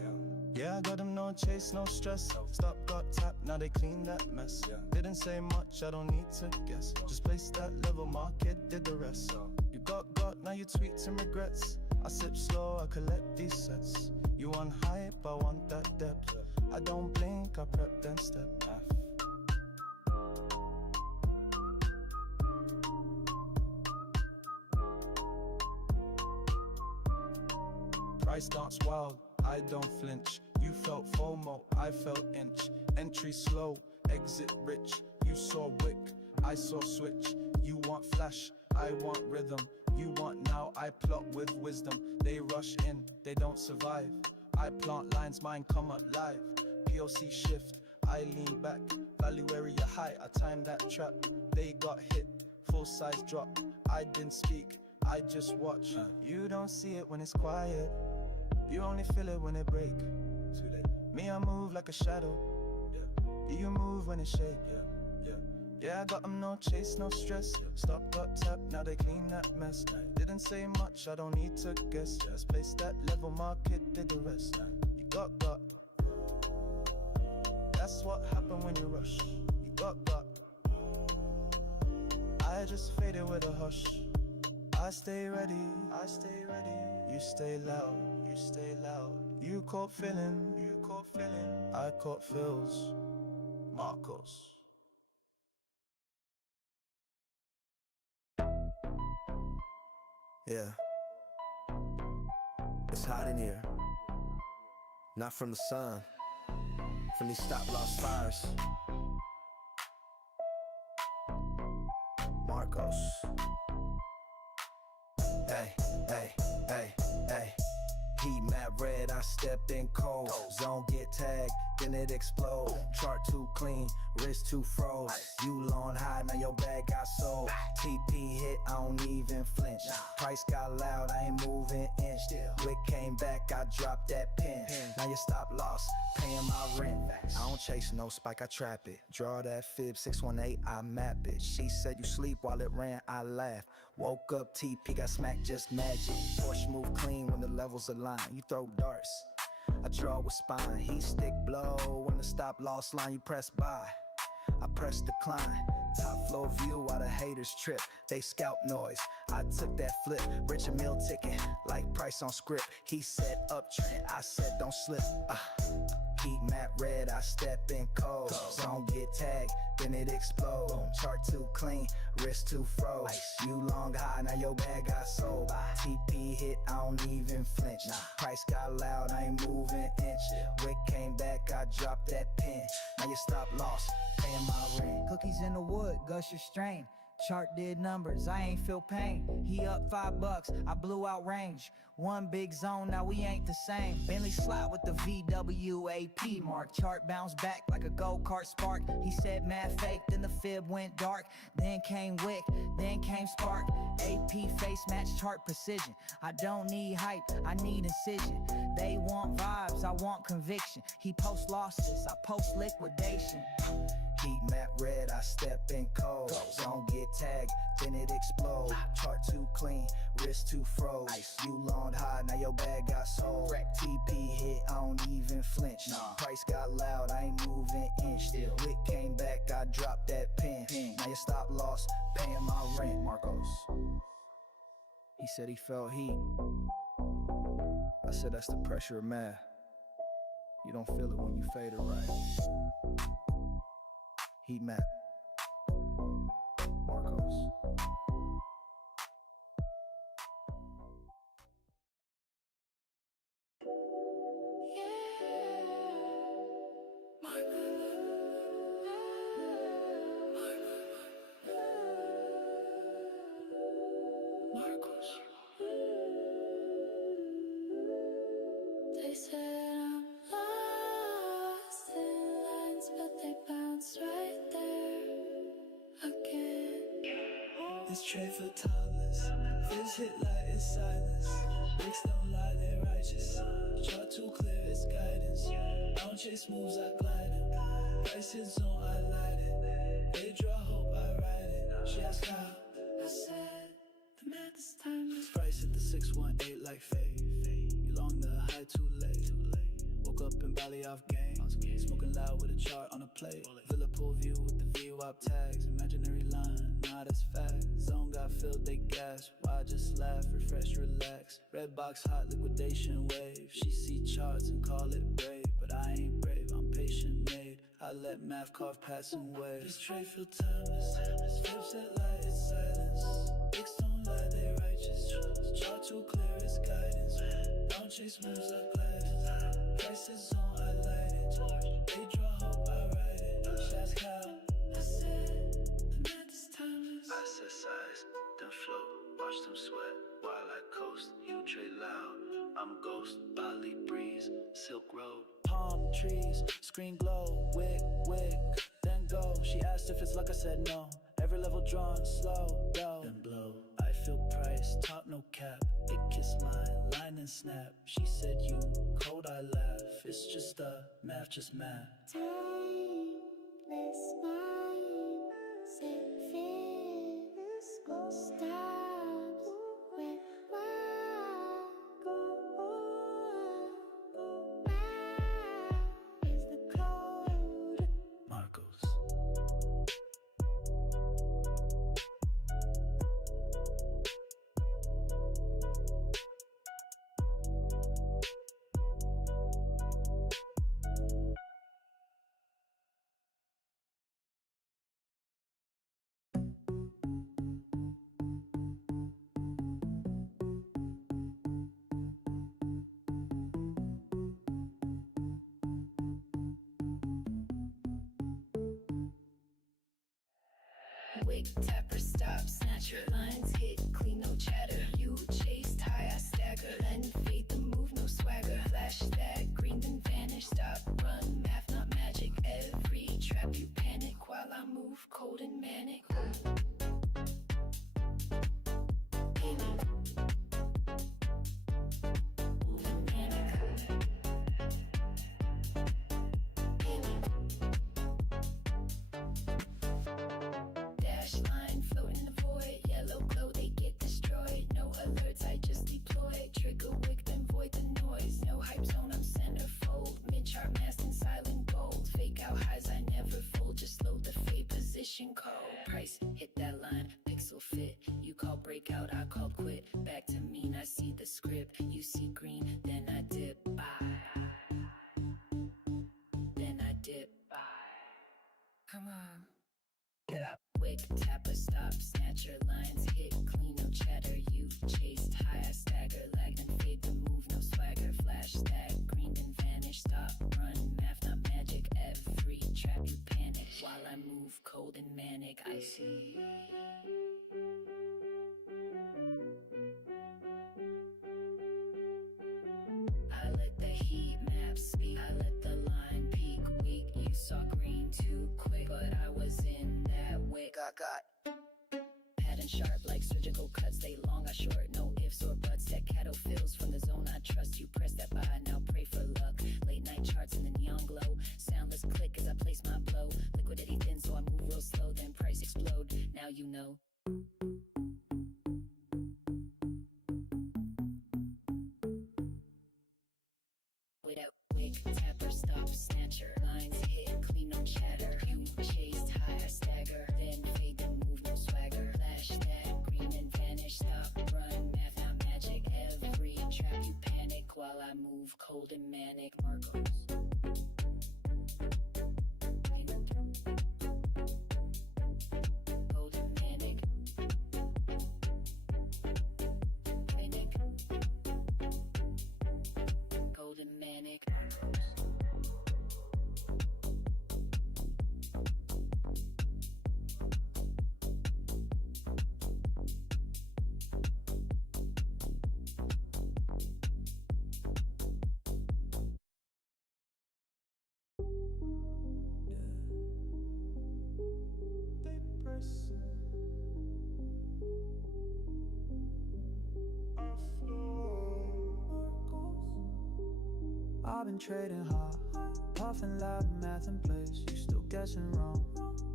Yeah, I got 'em, no chase, no stress. Stop, got tapped, now they clean that mess. Didn't say much, I don't need to guess. Just place that level, market did the rest. You got, now you tweets and regrets. I sip slow, I collect these sets. You want hype, I want that depth. I don't blink, I prep then step. Price dance wild, I don't flinch. You felt FOMO, I felt inch. Entry slow, exit rich. You saw wick, I saw switch. You want flash, I want rhythm. You want now, I plot with wisdom. They rush in, they don't survive. I plant lines, mine come alive. POC shift, I lean back. Value area high, I time that trap. They got hit, full size drop. I didn't speak, I just watch. You don't see it when it's quiet. You only feel it when it break. Too late. Me, I move like a shadow. Yeah, you move when it shake. Yeah, I got 'em, no chase, no stress. Stop, got tap, now they clean that mess. Didn't say much, I don't need to guess. Just place that level, market did the rest. You got. That's what happened when you rush. You got. I just faded with a hush. I stay ready. You stay loud. You caught feeling. I caught feels. Marcos. Yeah. It's hot in here. Not from the sun. From these stop-loss fires. Marcos. Hey. Heat map red, I stepped in cold. Zone get tagged, then it explode. Chart too clean, wrist too froze. You long high, now your bag got sold. TP hit, I don't even flinch. Price got loud, I ain't moving inch. Wick came back, I dropped that pin. Now you stop loss, paying my rent. I don't chase no spike, I trap it. Draw that fib 618, I map it. She said you sleep while it ran, I laugh. Woke up, TP got smacked, just magic. Porsche move clean when the levels align. You throw darts, I draw with spine. He stick blow when the stop loss line. You press buy, I press decline. Top floor view while the haters trip. They scalp noise, I took that flip. Richard Mill ticket, like price on script. He said uptrend, I said don't slip. Heat map red, I step in cold. Zone get tagged, then it explode. Chart too clean, wrist too froze. You long high, now your bag got sold. TP hit, I don't even flinch. Price got loud, I ain't moving inch. Wick came back, I dropped that pin. Now you stop loss, paying my rent. Cookies in the wood, gusher strain. Chart did numbers, I ain't feel pain. He up $5, I blew out range. One big zone, now we ain't the same. Bentley slide with the VWAP mark. Chart bounced back like a go-kart spark. He said mad fake, then the fib went dark. Then came Wick, then came Spark. AP face match, chart precision. I don't need hype, I need incision. They want vibes, I want conviction. He post losses, I post liquidation. Heat map red, I step in cold. Zone get tagged, then it explode. Chart too clean, wrist too froze. You loaned high, now your bag got sold. TP hit, I don't even flinch. Price got loud, I ain't moving inch. Wick came back, I dropped that pin. Now your stop loss, paying my rent. Marcos. He said he felt heat. I said that's the pressure of math. You don't feel it when you fade it right. Heat map. Marcos. They said I'm lost in lines, but they bounce right there again. It's trade for timeless. Fish hit like it's silence. Bricks don't lie, they righteous. Chart too clear, it's guidance. Don't chase moves, I glide it. Price hits on, I light it. They draw hope, I ride it. She asked how. I said the math is timeless. Price hit the 618 like fate. You long the high too late. Woke up in Bali off game. Smoking loud with a chart on a plate. Villa pool view with the VWAP tags. Imaginary line, not as fact. Zone got filled, they gas. Why just laugh, refresh, relax. Red box hot liquidation wave. She see charts and call it brave. But I ain't brave, I'm patient made. I let math carve passing waves. This trade feel timeless. Flips that light, it's silence. Bricks don't lie, they righteous. Chart too clear, it's guidance. Don't chase moves, I glide it. Prices on, I light it. They draw hope, I ride it. She asked how. I said the math is timeless. I set size, then float, watch them sweat while I coast. You trade loud, I'm ghost. Bali breeze, Silk Road. Palm trees, screen glow, wick, then go. She asked if it's luck, I said no. Every level drawn, slow, yo. Then blow. I feel price, top no cap. It kissed line and snap. She said you, cold, I laugh. It's just math, just math. Timeless minds, it feels stops when I go. Math is the code. Marcos. Wig tapper stop, snatch your lines, hit clean, no chatter. You chased high, I stagger, then fade the move, no swagger. Flash that green, then vanish, stop, run, math not magic. Every trap you panic while I move, cold and manic. Code price, hit that line, pixel fit. You call breakout, I call quit. Back to mean, I see the script. You see green, then I dip by. Then I dip by. Come on. Yeah. Wig tapper stop, snatch your lines, hit clean, no chatter. You chased high, I stagger, lag and fade the move, no swagger. Flash that green, then vanish, stop, run, math not magic. Every trap you panic while I move, cold and manic. I see. I let the heat map speak. I let the line peak weak. You saw green too quick, but I was in that wick. I got pattern sharp like surgical cuts. They long, I short, no ifs or buts. That cattle fills from the zone I trust. You press that buy, now pray for luck. Late night charts in the neon glow. Soundless click as I place my blow. Liquidity thin, so I move real slow. Then price explode. Now you know. Tapper, stop, snatcher. Lines hit, clean, no chatter. You chased high, I stagger. Then fade, then move, no swagger. Flash that green and vanish. Stop, run, math, not magic. Every trap you panic while I move, cold and manic. MARCOS. I've been trading hard, puffing loud, math in place. You still guessing wrong,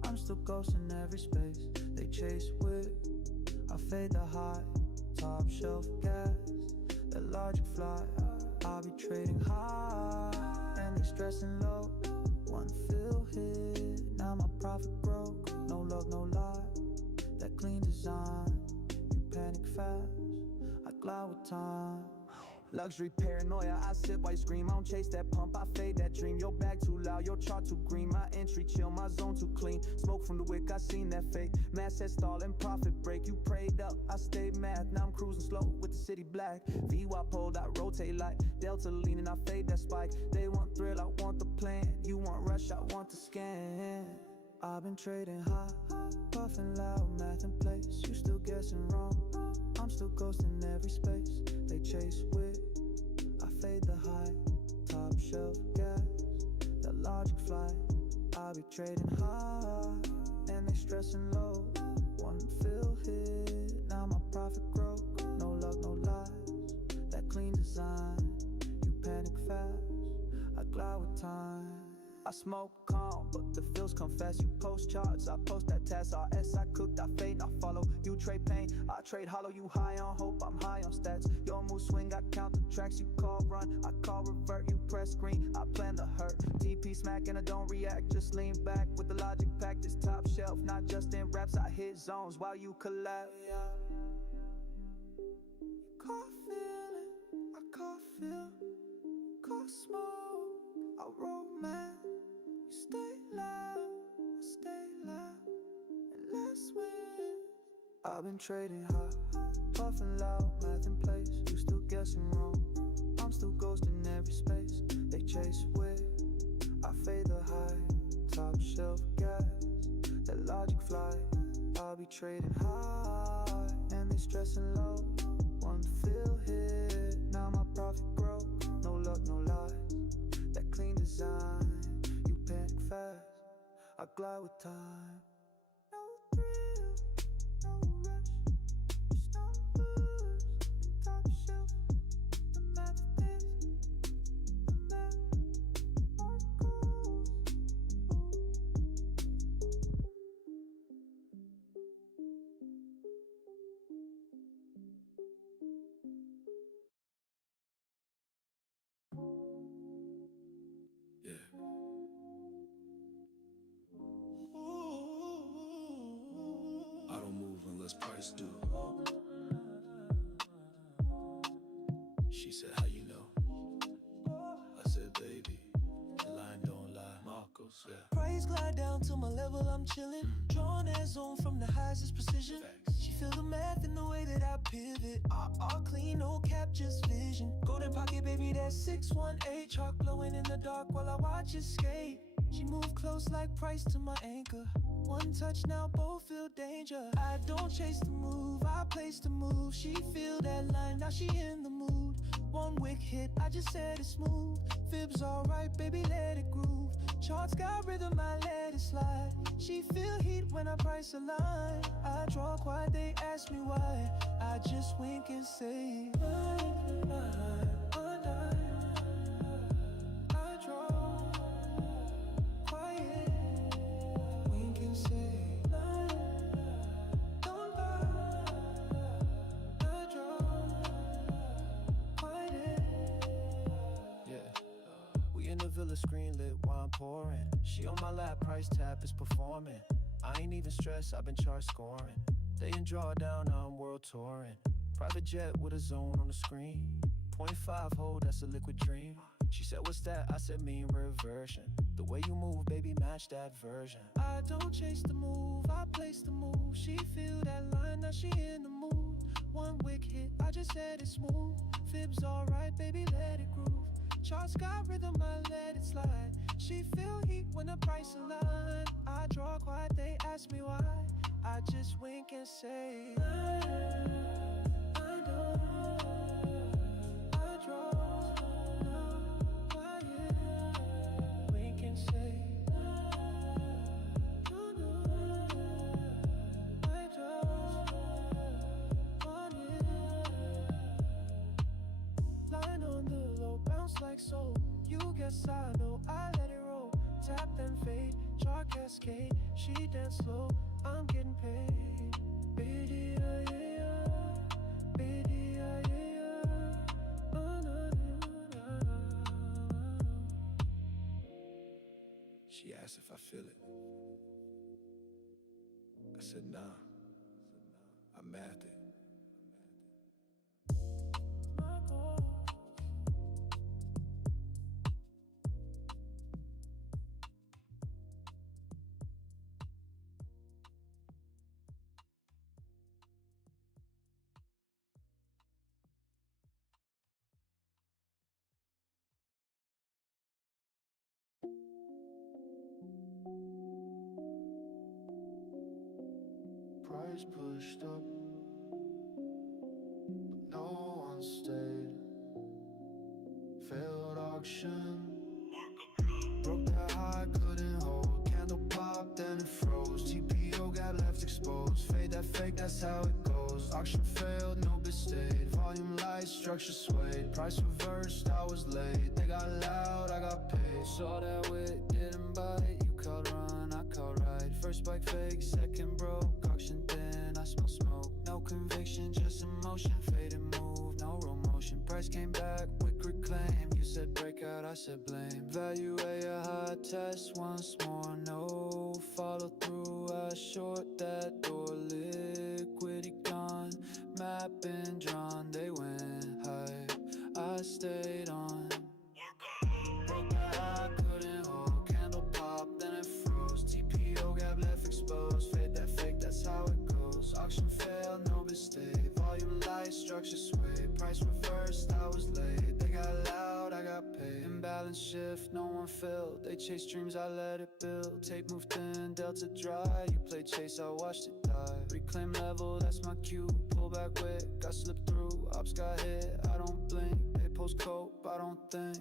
I'm still ghosting every space. They chase with, I fade the high, top shelf gas, the logic fly. I'll be trading high, and they stressing low. One fill hit, now my profit broke. No luck, no lie, that clean design. You panic fast, I glide with time. Luxury paranoia, I sip white scream. I don't chase that pump, I fade that dream. Your bag too loud, your chart too green. My entry chill, my zone too clean. Smoke from the wick, I seen that fake. Mass head stall and profit break. You prayed up, I stayed mad. Now I'm cruising slow with the city black. VWAP pulled, I rotate like Delta leaning, I fade that spike. They want thrill, I want the plan. You want rush, I want the scan. I've been trading high, puffing loud, math in place. You still guessing wrong, I'm still ghosting every space. They chase with, I fade the high, top shelf gas, the logic fly. I'll be trading high, and they stressing low. One fill hit, now my profit grow. No luck, no lies, that clean design. You panic fast, I glide with time. I smoke calm, but the feels come fast. You post charts, I post that task. RS, I cooked, I fade, I follow. You trade pain, I trade hollow. You high on hope, I'm high on stats. Your move swing, I count the tracks. You call run, I call revert. You press green, I plan to hurt. TP smack and I don't react, just lean back with the logic pack. This top shelf, not just in raps. I hit zones while you collapse. Caught feeling, I caught feel, caught smoke, I roll man. You stay loud, I stay loud, and let's win. I've been trading high, puffing loud, math in place. You still guessing wrong, I'm still ghosting every space. They chase with, I fade the high, top shelf gas, that logic fly. I'll be trading high, and they stressing low. One fill hit, now my profit grow. No luck, no lies, that clean design. Panic fast, I glide with time. No thrill, no rush, just numbers, top shelf. The math is, the math, MARCOS. Price do. She said, how you know? I said, baby, the line don't lie. MARCOS, yeah. Price glide down to my level, I'm chillin'. Drawn that zone from the highest precision. She feel the math in the way that I pivot. All clean, no cap, just vision. Golden pocket, baby, that's 618. Chalk blowing in the dark while I watch it skate. She move close like Price to my anchor. One touch now, both feel danger. I don't chase the move, I place the move. She feel that line, now she in the mood. One wick hit, I just said it smooth. Fibs alright, baby, let it groove. Charts got rhythm, I let it slide. She feel heat when I price a line. I draw quiet, they ask me why. I just wink and say, I draw quiet, wink and say, don't lie. I draw quiet. Yeah, we in screen lit while I'm pouring. She on my lap, price tap is performing. I ain't even stressed, I've been chart scoring. They in drawdown, now I'm world touring. Private jet with a zone on the screen. 0.5 hold, that's a liquid dream. She said, what's that? I said, mean reversion. The way you move, baby, match that version. I don't chase the move, I place the move. She feel that line, now she in the mood. One wick hit, I just said it smooth. Fibs alright, baby, let it groove. Charts got rhythm, I let it slide. She feel heat when the price align. I draw quiet, they ask me why. I just wink and say, I know. I draw quiet, wink and say, you know. I draw quiet. Line on the low, bounce like so. You guess I know, I let it roll. Tap then fade, chart cascade. She dance slow, I'm getting paid. Biddy, yeah, yeah. Biddy, yeah, yeah. Oh, no, no, no. She asked if I feel it. I said nah. I mathed it. Price pushed up, but no one stayed. Failed auction, broke that high, couldn't hold. Candle popped, then it froze. TPO got left exposed. Fade that fake, that's how it goes. Auction failed, no bid stayed. Volume light, structure swayed. Price reversed, I was late. They got loud, I got paid. Saw that wit, didn't bite. You called run, I called right. First bike fake, second broke. Auction thin, I smell smoke. No conviction, just emotion. Fade and move, no real motion. Price came back, quick reclaim. You said breakout, I said blame. Value a high test once more. No follow through, I short that door. Liquidity gone, map been drawn. They went high, I stayed on. Broke that high, couldn't hold. Candle pop, then it froze. TPO gap left exposed. Fade that fake, that's how it goes. Auction failed, no bid stayed. Volume light, structure sway. Price reversed, I was late. They got loud, I got paid. Imbalance shift, no one filled. They chase dreams, I let it build. Tape moved thin, delta dry. You play chase, I watched it die. Reclaim level, that's my cue. Pull back wick, got slipped through. Ops got hit, I don't blink. They post cope, I don't think.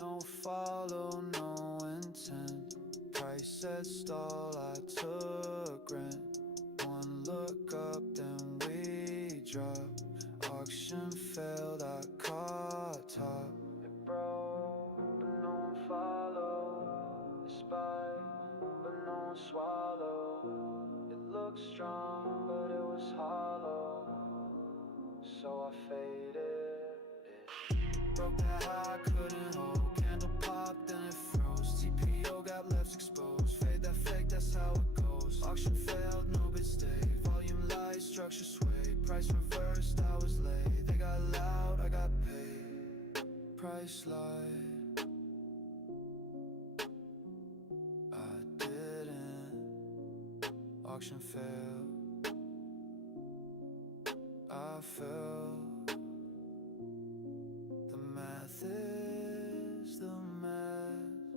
No follow, no intent. Price set stall, I took rent. One look up, then we dropped. Auction failed, I caught top. It broke, but no one followed. It spiked, but no one swallowed. It looked strong, but it was hollow. So I faded it. Broke that high, couldn't hold. Candle popped, then it froze. TPO got left exposed. Fade that fake, that's how it goes. Auction failed, no bid stayed. Volume light, structure swayed. Price reversed, I was late. They got loud, I got paid. Price slide, I didn't. Auction failed, I fell. The math is the math.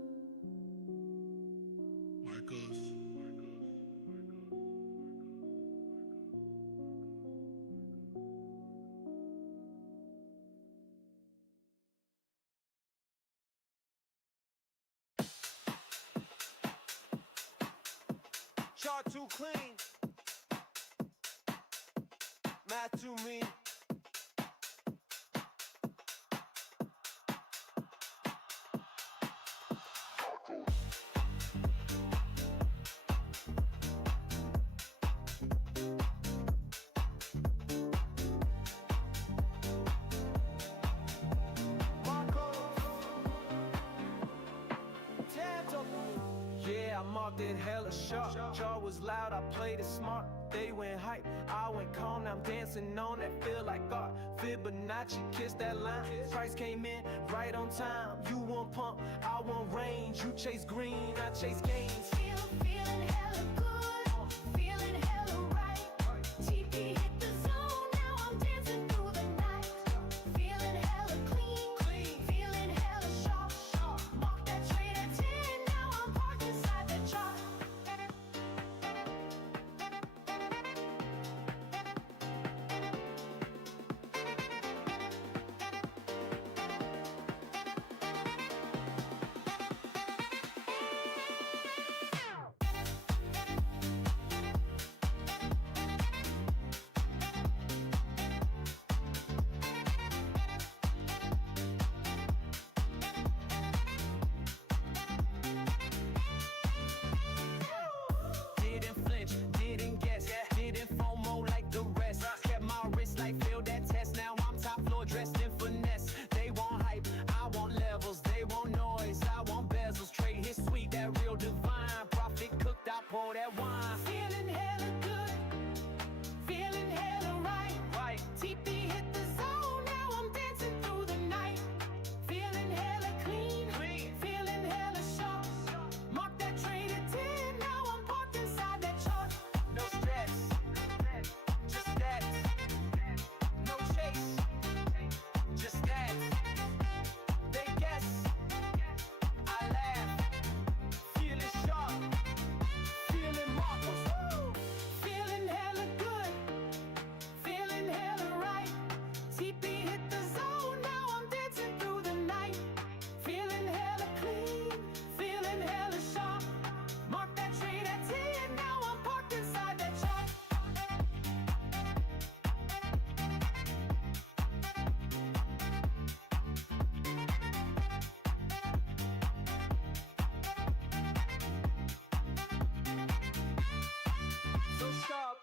MARCOS. Chart too clean, math too mean. Walked it hella sharp, jaw was loud, I played it smart. They went hype, I went calm, now I'm dancing on that feel like art. Fibonacci, kiss that line, price came in right on time. You want pump, I want range, you chase green, I chase gains. Feeling hella good, feeling hella right. TP hit the zone, now I'm dancing through the night. Feeling hella clean, feeling hella sharp. Mark that trade at 10, now I'm parked inside the chart. Didn't flinch, didn't guess, didn't FOMO like the rest. Kept my wrist like failed that test. Now I'm top floor dressed in finesse. They want hype, I want levels. They want noise, I want bezels. Trade his sweet, that real divine. Profit cooked, I pour that wine. Feeling hella good, feeling hella right. TP hit the zone, now I'm dancing through the night. Feeling hella clean, feeling hella sharp. Mark that trade at 10, now I'm parked inside that chart. No stress, just that. No chase, just that. They guess, I laugh. Feeling sharp, feeling Marcos. Feeling hella good, feeling hella right. TP hit the zone, now I'm dancing through the night. Feeling hella clean, feeling hella sharp. Mark that trade at 10, now I'm parked inside that chart. So sharp.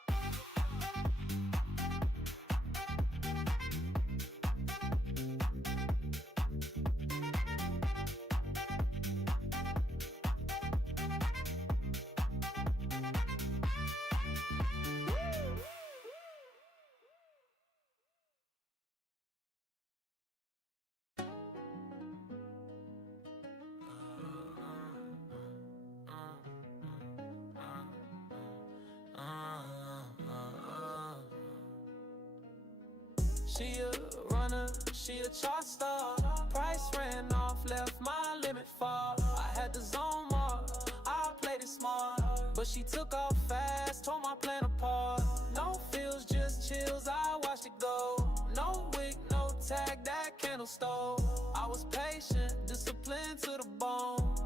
She a runner, she a chart star. Price ran off, left my limit far. I had the zone mark, I played it smart. But she took off fast, tore my plan apart. No feels, just chills, I watched it go. No wick, no tag, that candle stole. I was patient, disciplined to the bone.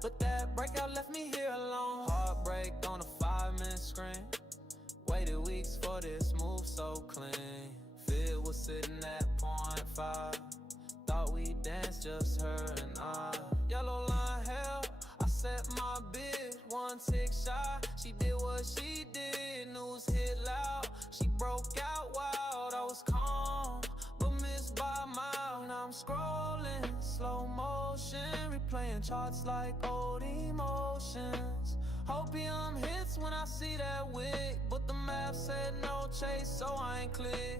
But that breakout left me here alone. Heartbreak on a 5-minute screen. Waited weeks for this move so clean. Fit was sitting at 0.5. Thought we danced, just her and I. Yellow line hell, I set my bid. 1 tick shot, she did what she did. News hit loud, she broke out wild. I was calm, but missed by a mile. Now I'm scrolling, slow motion, replaying charts like old emotions. Hopium hits when I see that wig, but the map said no chase, so I ain't clear.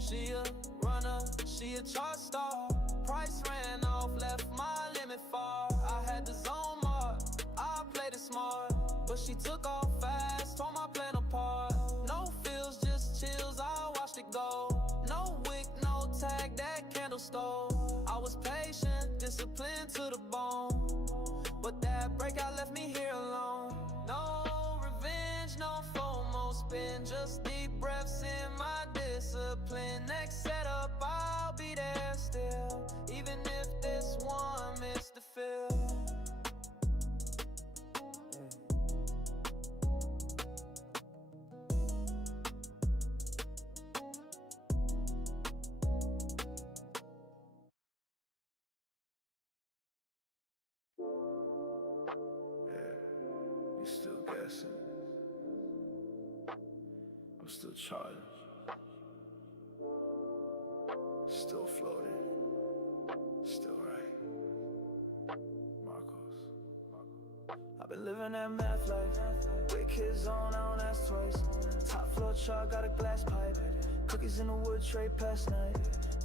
She a runner, she a chart star. Price ran off, left my limit far. I had the zone mark, I played it smart. But she took off fast, tore my plan apart. No feels, just chills, I watched it go. No wick, no tag, that candle stole. I was patient, disciplined to the bone. But that breakout left me here alone. No revenge, no FOMO spin, just deep breaths in my discipline. Next setup, I'll be there still, even if this one missed the fill. You still guessing? I'm still charging. Still floating. Still right. Marcos. I've been living that math life. With kids on, I don't ask twice. Top floor chart, got a glass pipe. Cookies in the wood tray past night.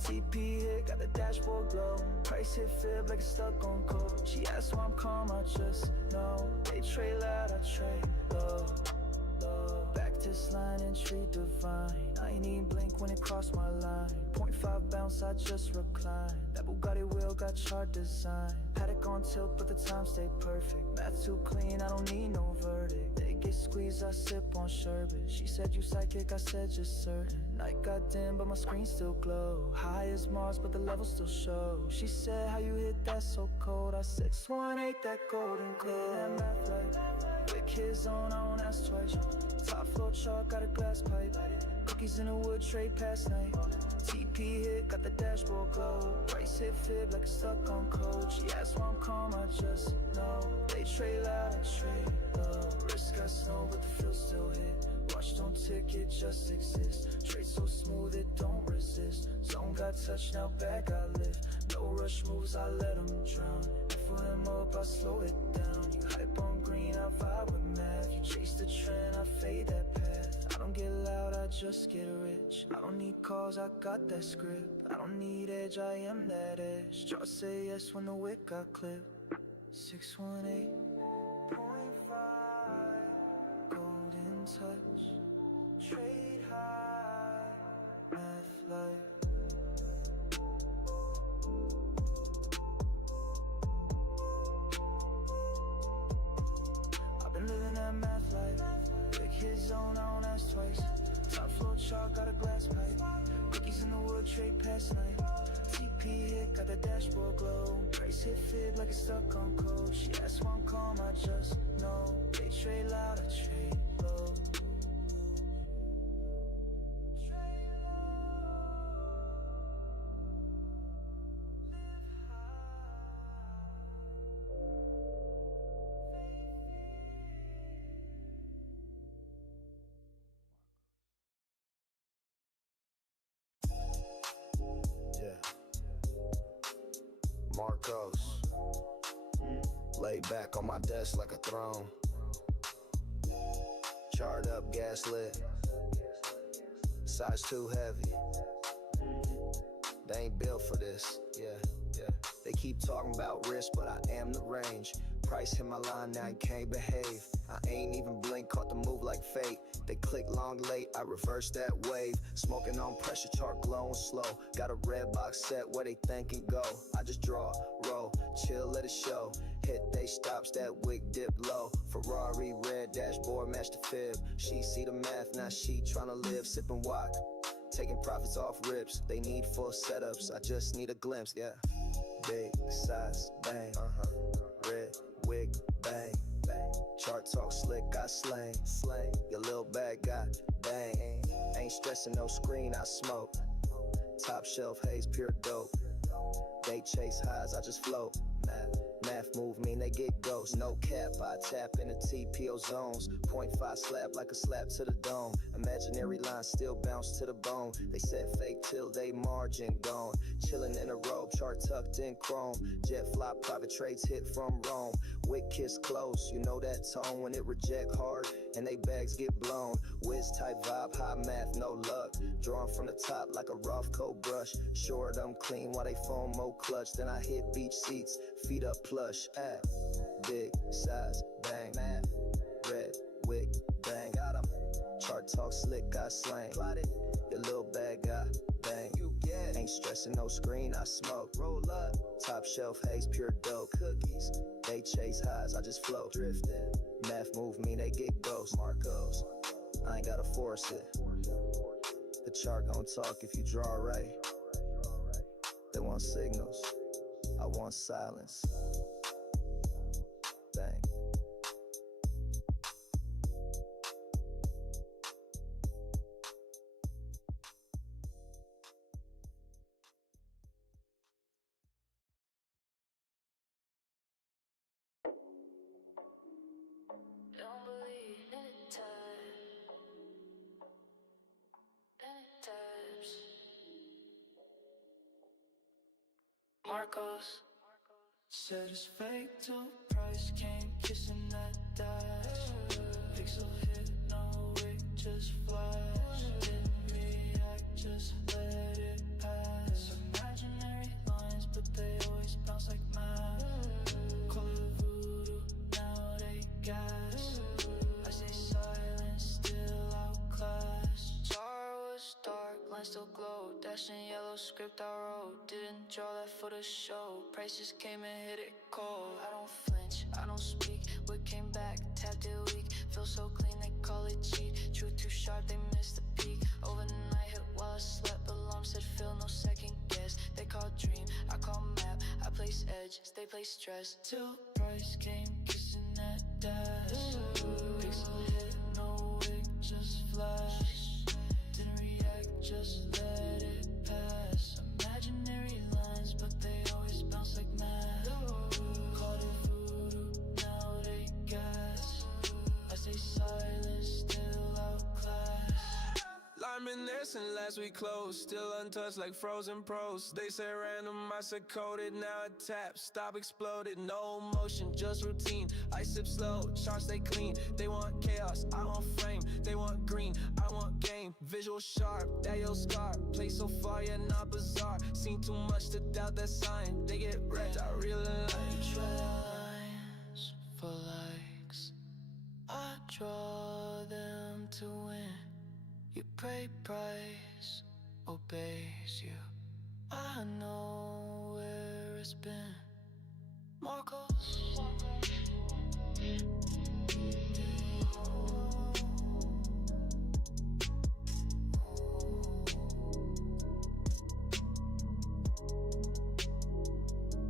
TP hit, got the dashboard glow. Price hit fib like it's stuck on cold. She asked why I'm calm, I just know. They trade loud, I trade low. Back this line and treat divine. I ain't even blink when it crossed my line. 0.5 bounce, I just recline. That Bugatti wheel got chart design. Paddock on tilt, but the time stay perfect. Math too clean, I don't need no verdict. They get squeezed, I sip on sherbet. She said you psychic, I said just certain. Night got dim, but my screen still glow. High as Mars, but the levels still show. She said how you hit that so cold. I said swan ain't that golden glow. That math like with kids on, I don't ask twice. Top floor chart, got a glass pipe. Cookies in the wood tray past night. TP hit, got the dashboard glow. Price hit fib like it's stuck on code. She asked why I'm calm, I just know. They trade loud, I trade low. Wrist got snow, but the field still hit. Watch don't tick, it just exists. Trade so smooth, it don't resist. Zone got touch, now back I lift. No rush moves, I let them drown. Fill them up, I slow it down. You hype on green, I vibe with math. You chase the trend, I fade that path. I don't get loud, I just get rich. I don't need calls, I got that script. I don't need edge, I am that edge. Try to say yes when the wick got clipped. 618.5 golden touch. Trade high, math life. Been living that math life. Big hit zone, I don't ask twice. Top floor chart, got a glass pipe. Cookies in the wood tray past night. TP hit, got the dashboard glow. Price hit fib like it's stuck on code. She asked why I'm calm, I just know. They trade loud, I trade low. MARCOS, laid back on my desk like a throne. Charred up, gaslit, size too heavy. They ain't built for this, yeah. They keep talking about risk, but I am the range. Price hit my line, now he can't behave. I ain't even blink, caught the move like fate. They click long late, I reverse that wave. Smoking on pressure, chart glowing slow. Got a red box set where they think and go. I just draw, roll, chill, let it show. Hit they stops, that wick dip low. Ferrari, red dashboard, match the fib. She see the math, now she tryna live. Sipping wok, taking profits off rips. They need full setups, I just need a glimpse, yeah. Big size, bang, red wig, bang, bang. Chart talk slick, I slang. Your little bad guy, bang. Ain't stressing no screen, I smoke. Top shelf haze, pure dope. They chase highs, I just float. Math move mean they get ghosts. No cap, I tap into TPO zones. 0.5 slap like a slap to the dome. Imaginary lines still bounce to the bone. They said fake till they margin gone. Chillin' in a robe, chart tucked in chrome. Jet fly, private trades hit from Rome. Wick kiss close, you know that tone when it reject hard and they bags get blown. Whiz type vibe, high math, no luck. Drawn from the top like a rough coat brush. Short, I'm clean while they foam more clutch. Then I hit beach seats, feet up plush. Big size, bang, math. Red wig, bang, got 'em. Chart talk slick, I slang. Your little bad guy, bang. Ain't stressing no screen, I smoke. Roll up, top shelf haze, pure dope. Cookies, they chase highs, I just float. Drifting, math move mean they get ghosts. MARCOS, I ain't gotta force it. The chart gon' talk if you draw right. They want signals, I want silence. Bang. Don't believe anytime, anytimes. MARCOS said it's fake till price can't kissing that dash. Pixel hit, no wig, just flash. Didn't react, just let it pass. Imaginary lines, but they always bounce like mad. Call it voodoo, now they gas. I stay silent, still outclassed. Jar was dark, line still glowed. Dashing yellow script I wrote. Didn't draw that for the show. Prices came and hit it cold. I don't flinch, I don't speak. What came back, tapped it weak. Feel so clean, they call it cheat. Truth too sharp, they missed the peak. Overnight hit while I slept. Alarm said feel no second guess. They call dream, I call map. I place edge, they play stress. Till price came kissing that dash. Pixel hit, no wig, just flash. Didn't react, just let it pass. Imaginary lines, but they always bounce like mad. Called it voodoo, now they gas. I stay silent, still outclassed. Reminiscing last week closed, still untouched like frozen pros. They say random, I said coded, now it taps, stop exploded. No motion, just routine, I sip slow, charts stay clean. They want chaos, I want flame. They want green, I want game. Visual sharp, that yo scar. Play so far, yeah, not bizarre. Seen too much to doubt that sign. They get wrecked, I realize. Draw lines for likes, I draw them to win. You pray price obeys you. I know where it's been. MARCOS.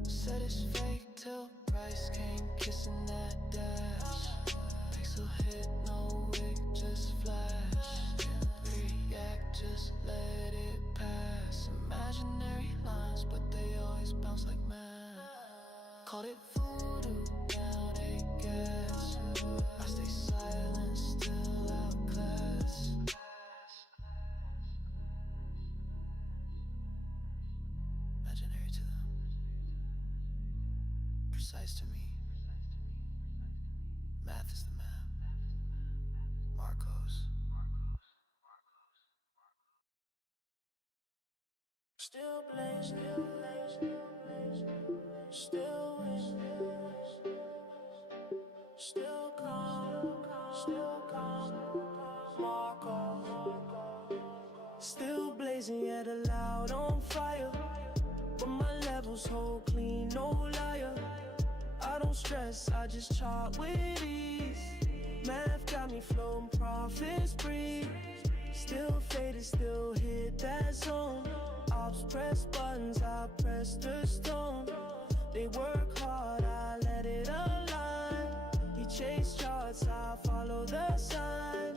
Said it's fake till price came kissing that dash. Pixel hit, no wig, just flash. React, just let it pass. Imaginary lines, but they always bounce like mad. Called it voodoo, now they gas. I stay silent, still outclassed. Imaginary to them, precise to me. Math is the map. MARCOS. Still blaze, still blaze, still blaze, still win, still calm, MARCOS. Still blazing, yet loud on fire. But my levels hold clean, no liar. I don't stress, I just chart with ease. Math got me floating, profits breathe. Still faded, still hit that zone. Ops press buttons, I press the stone. They work hard, I let it align. He chase charts, I follow the sign.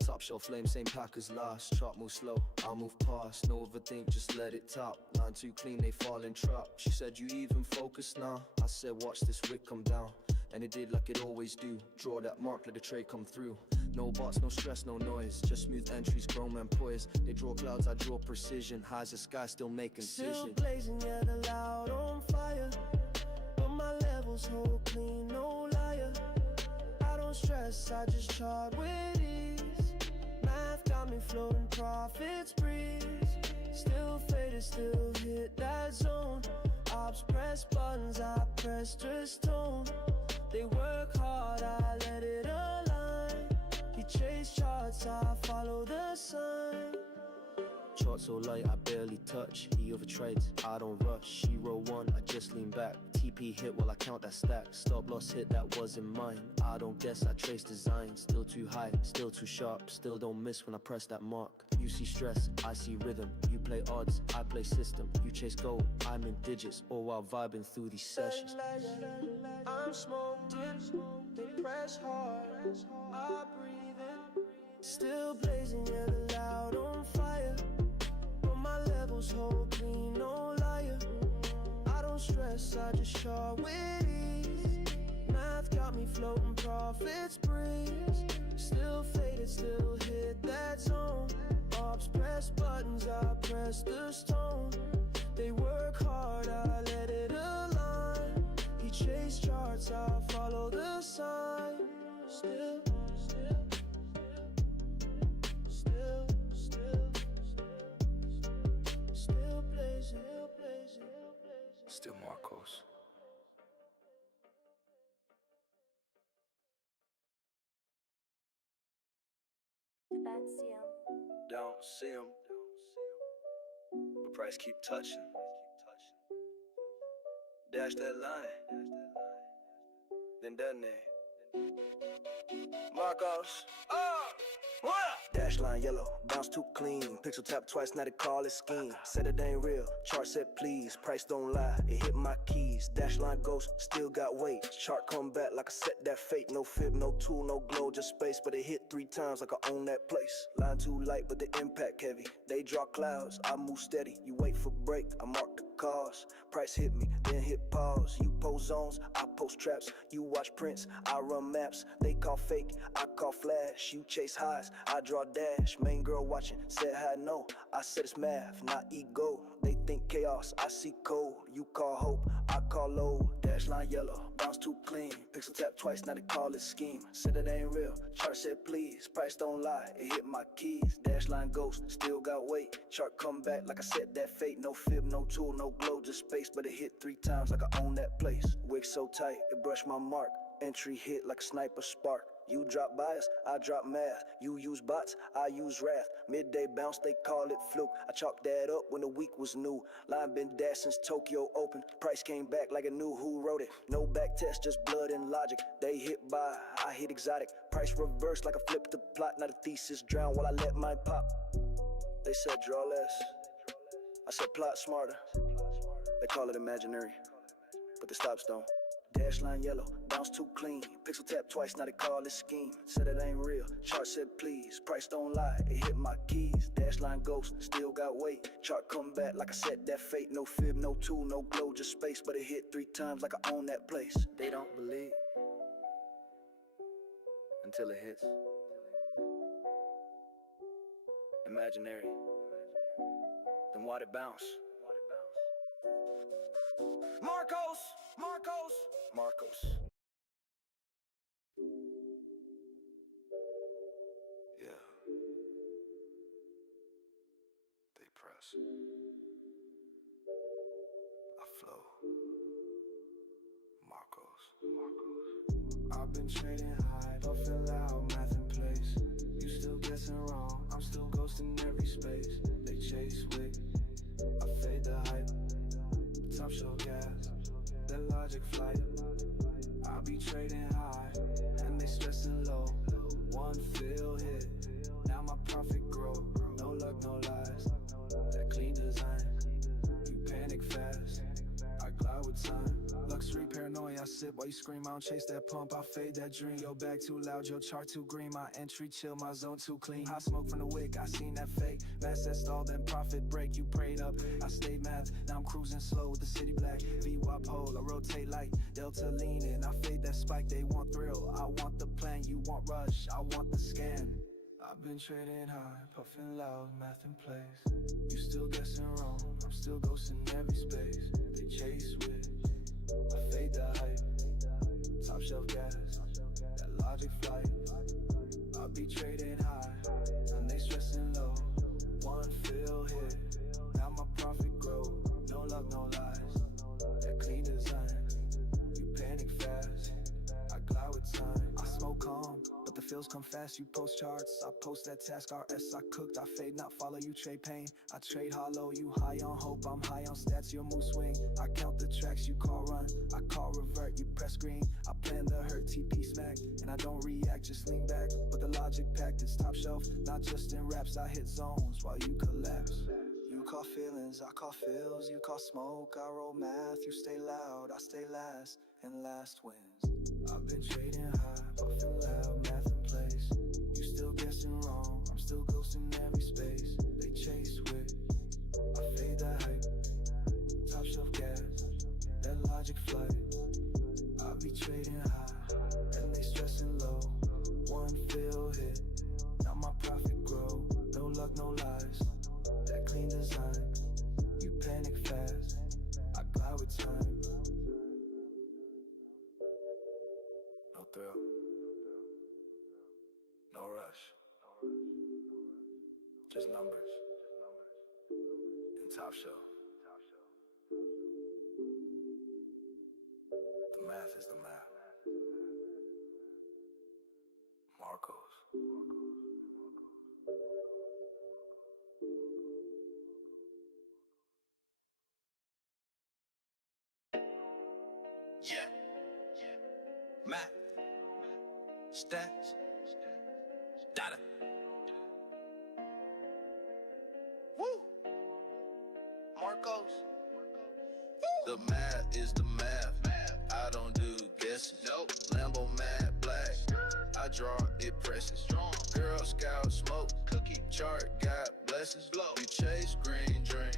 Top shelf flame, same pack as last. Chart move slow, I'll move past. No overthink, just let it top. Line too clean, they fall in trap. She said, you even focus now? I said, watch this wick come down. And it did like it always do. Draw that mark, let the trade come through. No bots, no stress, no noise. Just smooth entries, grown man poised. They draw clouds, I draw precision. High as the sky, still making Still decision. blazing, yet loud on fire. But my levels hold clean, no liar. I don't stress, I just chart with ease. Math got me floating, profits breeze. Still faded, still hit that zone. Ops press buttons, I press the stone. They work hard, I let it align. He chase charts, I follow the sign. Chart so light, I barely touch. He overtrades, I don't rush. She roll one, I just lean back. TP hit while I count that stack. Stop loss hit, that wasn't mine. I don't guess, I trace design. Still too high, still too sharp. Still don't miss when I press that mark. You see stress, I see rhythm. You play odds, I play system. You chase gold, I'm in digits. All while vibing through these sessions. I'm smoking, they press hard, I breathe in. Still blazing, yet loud on fire. But my levels hold clean, no liar. I don't stress, I just chart with ease. Math got me floating, profits breeze. Still faded, still hit that zone. Ops press buttons, I press the stone. They work hard, I let it align. He chase charts, guess I'll follow the sign. Still blazing. Still Marcos. Don't see him, but price keep touching. Dash that line, then doesn't it? Marcos, what? Dash line yellow, bounce too clean. Pixel tap twice, now they call it scheme. Said it ain't real, chart said please. Price don't lie, it hit my keys. Dash line ghost, still got weight. Chart come back like I set that fate. No fib, no tool, no glow, just space. But it hit 3 times like I own that place. Line too light, but the impact heavy. They draw clouds, I move steady. You wait for break, I mark the cause. Price hit me, then hit pause. You post zones, I post traps. You watch prints, I run maps. They call fake, I call flash. You chase highs, I draw dash. Main girl watching, said hi no. I said it's math, not ego. They think chaos, I see code. You call hope, I call low. Dash line yellow, bounce too clean. Pixel tap twice, now they call it scheme. Said it ain't real, chart said please. Price don't lie, it hit my keys. Dash line ghost, still got weight. Chart come back like I said that fate. No fib, no tool, no glow, just space. But it hit 3 times like I own that place. Wig so tight, it brushed my mark. Entry hit like a sniper spark. You drop bias, I drop math. You use bots, I use wrath. Midday bounce, they call it fluke. I chalked that up when the week was new. Line been dashed since Tokyo open. Price came back like I knew who wrote it. No back test, just blood and logic. They hit by, I hit exotic. Price reversed like I flipped the plot. Now the thesis drown while I let mine pop. They said draw less, I said plot smarter. They call it imaginary, but the stops don't. Dash line yellow, bounce too clean. Pixel tap twice, now they call it scheme. Said it ain't real, chart said please. Price don't lie, it hit my keys. Dash line ghost, still got weight. Chart come back like I said that fate. No fib, no tool, no glow, just space. But it hit 3 times like I own that place. They don't believe until it hits. Imaginary, then why'd it bounce? Marcos! Marcos! Marcos. Yeah. They press. I flow. Marcos. I've been trading high, puffing loud, math in place. You still guessing wrong, I'm still ghosting every space. They chase wick, I fade the hype. Top shelf gas, that logic flight. I be trading high, and they stressing low. One fill hit, now my profit grow. No luck, no lies, that clean design. You panic fast, I glide with time. Luxury paranoia, I sip while you scream. I don't chase that pump, I fade that dream. Your bag too loud, your chart too green. My entry chill, my zone too clean. Hot smoke from the wick, I seen that fake. Mass that stall, then profit break. You prayed up, I stayed math. Now I'm cruising slow with the city black. VWAP pole, I rotate light. Delta leaning, I fade that spike. They want thrill, I want the plan. You want rush, I want the scan. I've been trading high, puffing loud, math in place. You still guessing wrong, I'm still ghosting every space. They chase with, I fade the hype. Top shelf gas, that logic flight. I be trading high, and they stressing low. One fill hit, now my profit grow. No luck, no lies, that clean design. You panic fast, I glide with time. I smoke calm, but the feels come fast. You post charts, I post that task. RS I cooked, I fade, not follow. You trade pain, I trade hollow. You high on hope, I'm high on stats. Your move swing, I count the tracks. You call run, I call revert. You press green, I plan the hurt. TP smack, and I don't react, just lean back. But the logic packed, it's top shelf. Not just in raps, I hit zones while you collapse. You call feelings, I call feels. You call smoke, I roll math. You stay loud, I stay last, and last wins. I've been trading high, puffing loud, math in place. You still guessing wrong, I'm still ghosting every space. They chase with, I fade the hype. Top shelf gas, that logic flight. I be trading high, and they stressing low. One fill hit, now my profit grow. No luck, no lies, that clean design. You panic fast, I glide with time. thrill. No rush. Just numbers. And top shelf. The math is the math. MARCOS. Yeah. Matt. Stats. Data. Woo. MARCOS. The math is the math. I don't do guesses. Nope. Lambo mad black. I draw, it presses. Strong. Girl Scout smoke. Cookie chart got blessings. Blow. You chase green dream.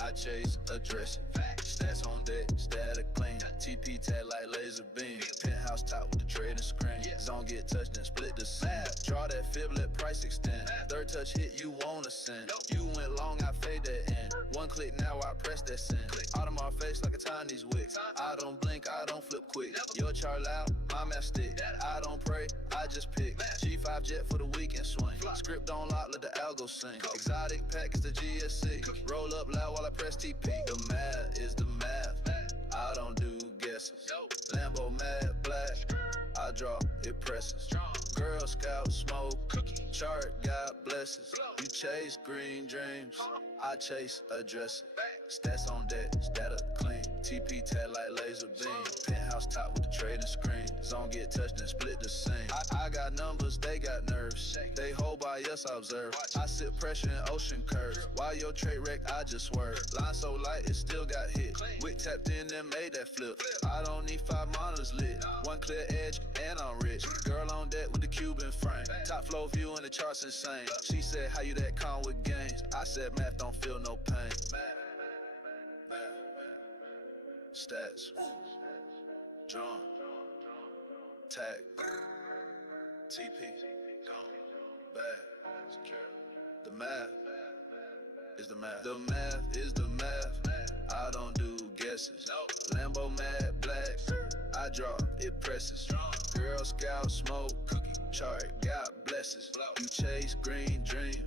I chase addressing. Stats on deck, static clean. TP tag like laser beam. Penthouse top with the trading screen. Zone get touched and split the scene. Draw that fib, let price extend. Third touch hit, you wanna send. You went long, I fade that in. One click, now I press that send. Out of my face like a Chinese wick. I don't blink, I don't flip quick. Your chart loud, my math stick. I don't pray, I just pick. G5 jet for the weekend swing. Script on lock, let the algo sing. Exotic pack is the GSC. Roll up loud while I press TP. The math is the math. I don't do guesses. Lambo mad black. I draw, it presses. Girl Scout smoke. Chart got blessings. You chase green dreams. I chase addresses. Stats on deck, static clean. TP tag like laser beam. Penthouse top with the trading screen. Zone get touched and split the scene. I got numbers, they got nerves. They hold by us, I observe. I sit pressure in ocean curves. While your trade wreck, I just swerve. Line so light, it still got hit. Wick tapped in and made that flip. I don't need 5 monitors lit. One clear edge and I'm rich. Girl on deck with the Cuban frame. Top flow view and the charts insane. She said, how you that calm with gains? I said, math don't feel no pain. Stats. Drawn. Tag. TP. Gone. Bad. Secure. The math is the math. The math is the math. I don't do guesses. Lambo mad black. I draw, it presses. Girl Scout smoke. Chart got blessings. You chase green dreams.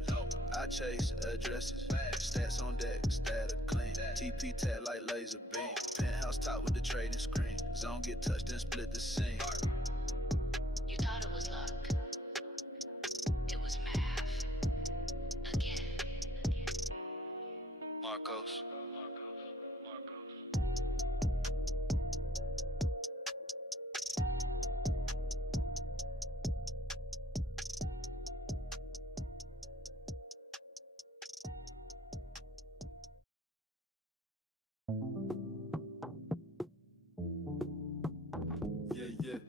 I chase addresses. Stats on deck, static clean. TP tag like laser beam. Penthouse top with the trading screen. Zone get touched and split the scene. You thought it was luck. It was math. Again. MARCOS. Yeah.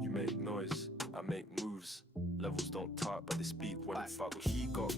You make noise, I make moves. Levels don't talk, but they speak when it fuck. He got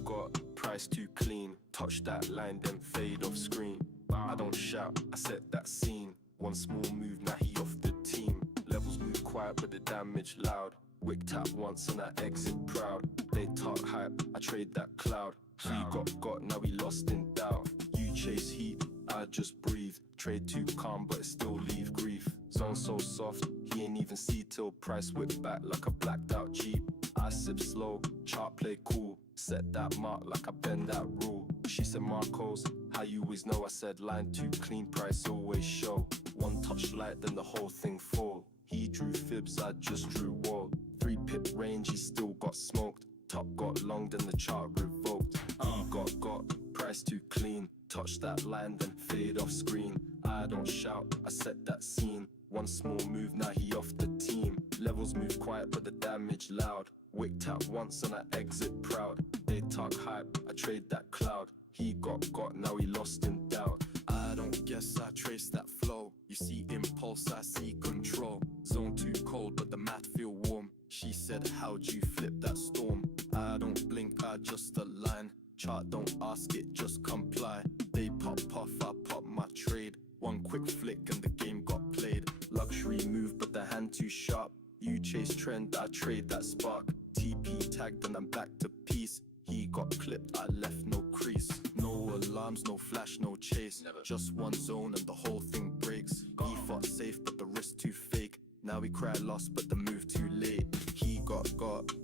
price too clean. Touch that line, then fade off screen. I don't shout, I set that scene. One small move, now he off the team. Levels move quiet, but the damage loud. Wick tap once and I exit proud. They talk hype, I trade that cloud. He got, now he lost in doubt. You chase heat, I just breathe. Trade too calm, but it still leave grief. Zone so soft, he ain't even see till price whip back like a blacked out Jeep. I sip slow, chart play cool. Set that mark like I bend that rule. She said, MARCOS, how you always know? I said, line too clean, price always show. One touch light, then the whole thing fall. He drew fibs, I just drew wall. 3 pip range, he still got smoked. Top got long, then the chart revoked. He got price too clean. Touch that line, then fade off screen. I don't shout, I set that scene. One small move, now he off the team. Levels move quiet, but the damage loud. Wick tap once and I exit proud. They talk hype, I trade that cloud. He got, now he lost in doubt. I don't guess, I trace that flow. You see impulse, I see control. Zone too cold, but the math feel warm. She said, how'd you flip that storm? I don't blink, I just align. Chart don't ask it, just comply. They pop puff, I pop my trade. One quick flick and the game got played. Luxury move, but the hand too sharp. You chase trend, I trade that spark. TP tagged and I'm back to peace. He got clipped, I left no crease. No alarms, no flash, no chase. Just one zone and the whole thing breaks. He fought safe but the risk too fake. Now we cry lost but the move too late. He got,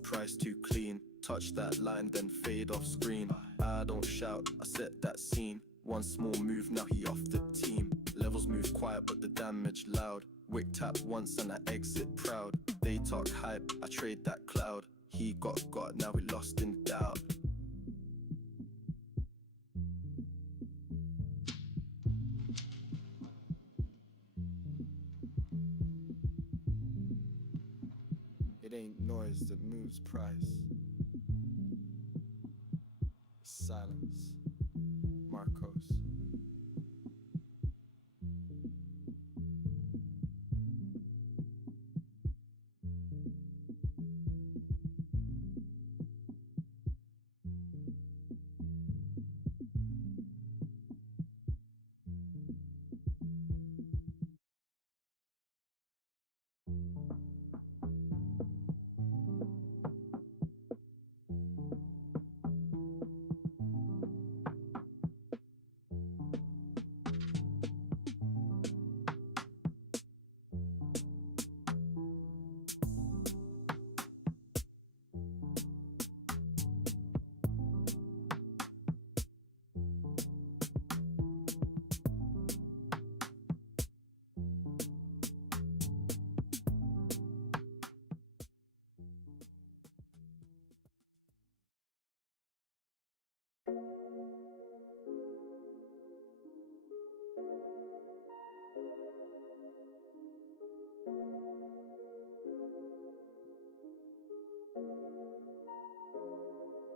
price too clean. Touch that line then fade off screen. I don't shout, I set that scene. One small move, now he off the team. Levels move quiet but the damage loud. Wick tap once and I exit proud. They talk hype, I trade that cloud. He got, now we lost in doubt. It ain't noise that moves price. It's silence. Marcos.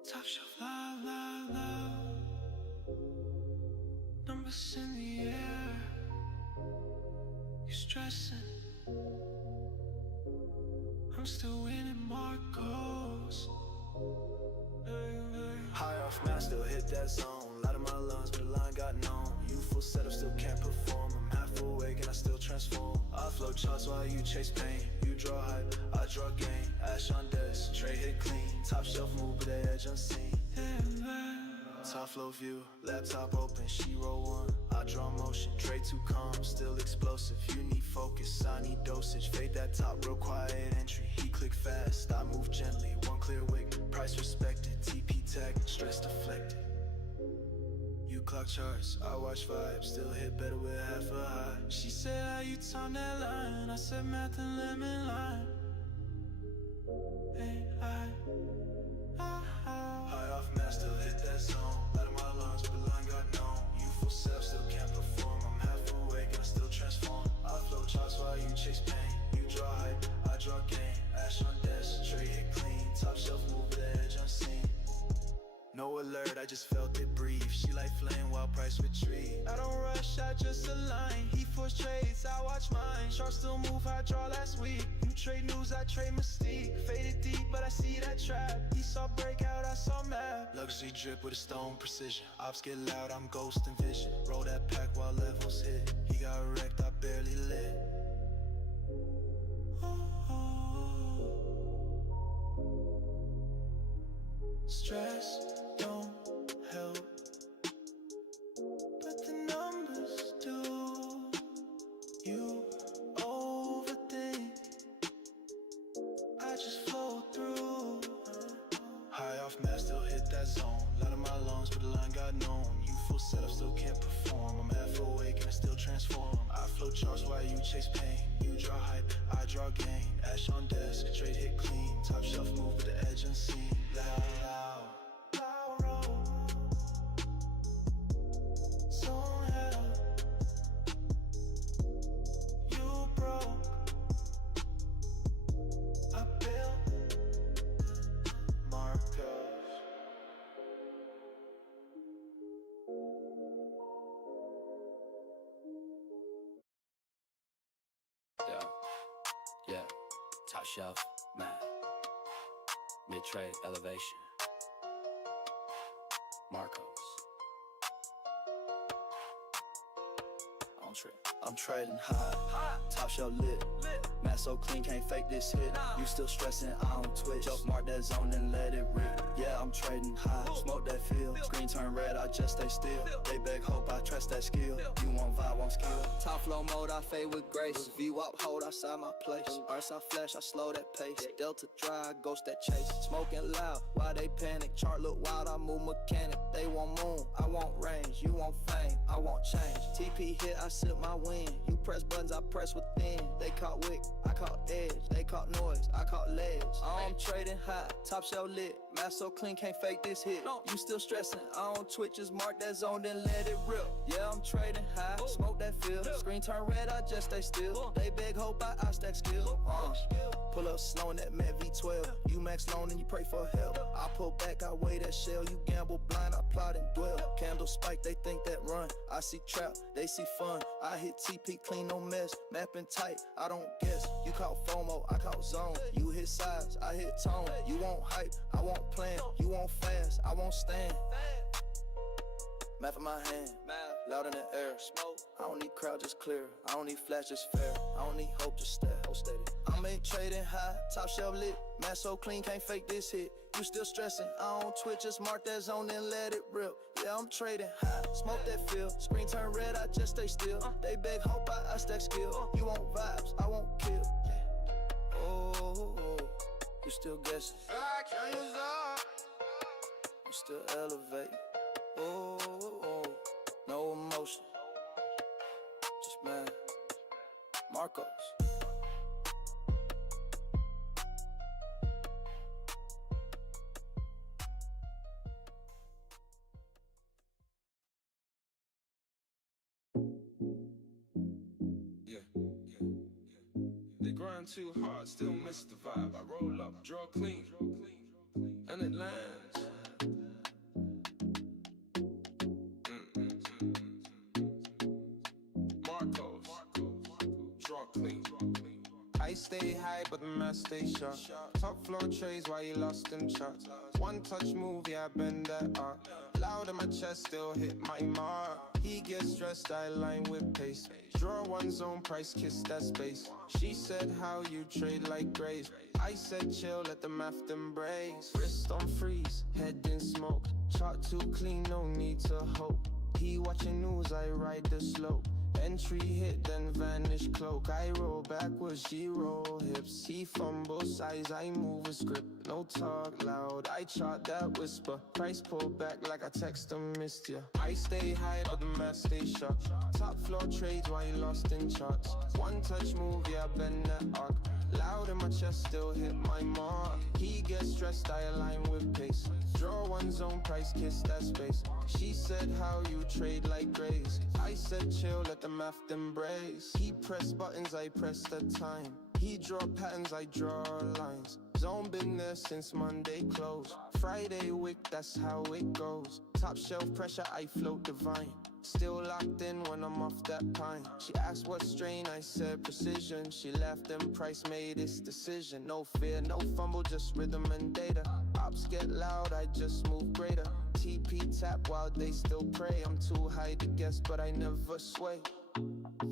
Top shelf, la. Numbers in the air. You stressing. I'm still winning Marcos. High off man, still hit that zone. Light of my lungs, but the line got known. Youthful setup, still can't perform. I'm half awake and I still transform. I flow charts while you chase pain. You draw hype, I draw gain. Ash on desk, trade hit clean. Top shelf move, but the edge unseen. Top flow view, laptop open, she roll one. I draw motion, trade too calm, still explosive. You need focus, I need dosage. Fade that top, real quiet entry. He click fast, I move gently. One clear wick, price respected. TP tag, stress deflected. You clock charts, I watch vibes. Still hit better with half a high. She said, how you time that line? I said, math and lemon lime. Hey, High off man, still hit that zone. Light of my lungs, but the line got known. Youthful self, still can't perform. I'm half awake and I still transform. I flow charts while you chase pain. You draw hype, I draw gain. Ash on desk, trade hit clean. Top shelf move, the edge unseen. No alert, I just felt it breathe. She like flame while price retreat. I don't rush, I just align. He force trades, I watch mine. Sharks still move, I draw last week. You trade news, I trade mystique. Faded deep, but I see that trap. He saw breakout, I saw map. Luxury drip with a stone precision. Ops get loud, I'm ghost and vision. Roll that pack while levels hit. He got wrecked, I barely lit. Stress don't help, but the numbers do. You overthink, I just flow through. High off man, still hit that zone. Light of my lungs, but the line got known. Youthful setup, still can't perform. I'm half awake and I still transform. I flow charts while you chase pain. You draw hype, I draw gain. Ash on desk, trade hit clean. Top shelf move, but the edge unseen. Loud roll, zone hell. You broke, I built Marcos. Yeah, top shelf, man. Mid-trade elevation. Marcos. I'm trading high, top shelf lit. Math so clean, can't fake this hit. You still stressing, I don't twitch. Just mark that zone and let it rip. Yeah, I'm trading high, smoke that field. Screen turn red, I just stay still. They beg hope, I trust that skill. You want vibe, want skill. Top flow mode, I fade with grace. V-Wop hold outside my place. Arts I flash, I slow that pace. Delta dry, ghost that chase. Smoking loud, why they panic? Chart look wild, I move mechanic. They want moon, I want range. You want fame, I want change. TP hit, I sip my win. You press buttons, I press within. They caught wick, I caught edge. They caught noise, I caught ledge. I'm trading high, top shelf lit. Math so clean, can't fake this hit. You still stressing, I don't twitch, just mark that zone, then let it rip. Yeah, I'm trading high, smoke that field. Screen turn red, I just stay still. They beg hope, I stack skill. Pull up slow in that Met V12. You max loan and you pray for help. I pull back, I weigh that shell. You gamble blind, I plot and dwell. Candle spike, they think that run. I see trap, they see fun. I hit TP clean, no mess. Mapping tight, I don't guess. You caught FOMO, I caught zone. You hit size, I hit tone. You want hype, I want plan. You want fast, I won't stand. Map in my hand, loud in the air. Smoke, I don't need crowd, just clear. I don't need flash, just fair. I don't need hope, just stay. Steady. I'm in trading high, top shelf lit. Math so clean, can't fake this hit. You still stressing, I don't twitch, just mark that zone and let it rip. Yeah, I'm trading high, smoke that field. Screen turn red, I just stay still. They beg hope, I stack skill. You want vibes, I won't kill. Oh, you still guessing. I'm still elevating. Oh, no emotion, just man. MARCOS. They grind too hard, still miss the vibe. I roll up, draw clean, and it lands. MARCOS, draw clean. I stay high, but the math stay sharp. Top floor trays while you lost in charts. One touch move, yeah, I bend that arc. Loud in my chest, still hit my mark. He gets stressed, I line with pace. Draw one zone, price, kiss that space. She said, how you trade like grace. I said, chill, let the math embrace. Wrist on freeze, head in smoke. Chart too clean, no need to hope. He watching news, I ride the slope. Entry hit, then vanish cloak. I roll backwards, she roll hips. He fumble size, I move a script. No talk loud, I chart that whisper. Price pull back like I text or missed ya. I stay high, but the math stay sharp. Top floor trades while you lost in charts. One touch move, yeah, bend that arc. Loud in my chest, still hit my mark. He gets stressed, I align with pace. Draw one zone, price, kiss that space. She said, how you trade like grace. I said, chill, let the math embrace. He pressed buttons, I press the time. He draw patterns, I draw lines. Zone been there since Monday close. Friday wick, that's how it goes. Top shelf pressure, I float divine. Still locked in when I'm off that pine. She asked what strain, I said precision. She laughed and Price made its decision. No fear, no fumble, just rhythm and data. Ops get loud, I just move greater. TP tap while they still pray. I'm too high to guess, but I never sway.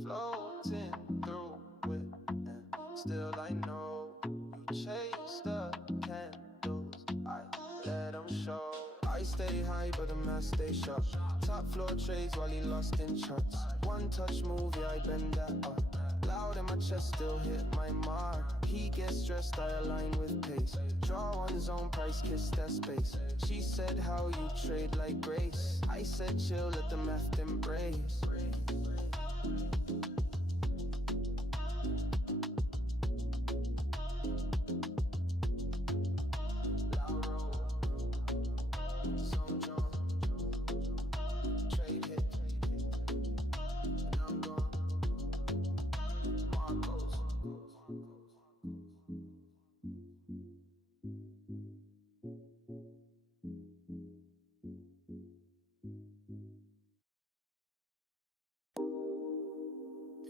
Floating through it, and still I know you chase the candles. I let them show. I stay high, but the math stay sharp. Top floor trades while he lost in charts. One touch move, yeah, I bend that up. Loud in my chest, still hit my mark. He gets stressed, I align with pace. Draw on his own price, kiss that space. She said, how you trade like grace. I said, chill, let the math embrace.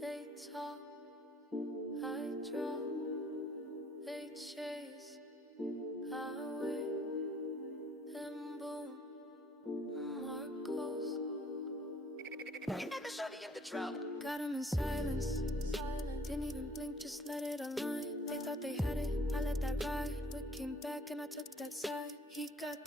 They talk, I draw, they chase, I wait, then boom, MARCOS. Shawty in the drought. Got 'em in silence, Didn't even blink, just let it align. They thought they had it, I let that ride. Wick came back and I took that side. He got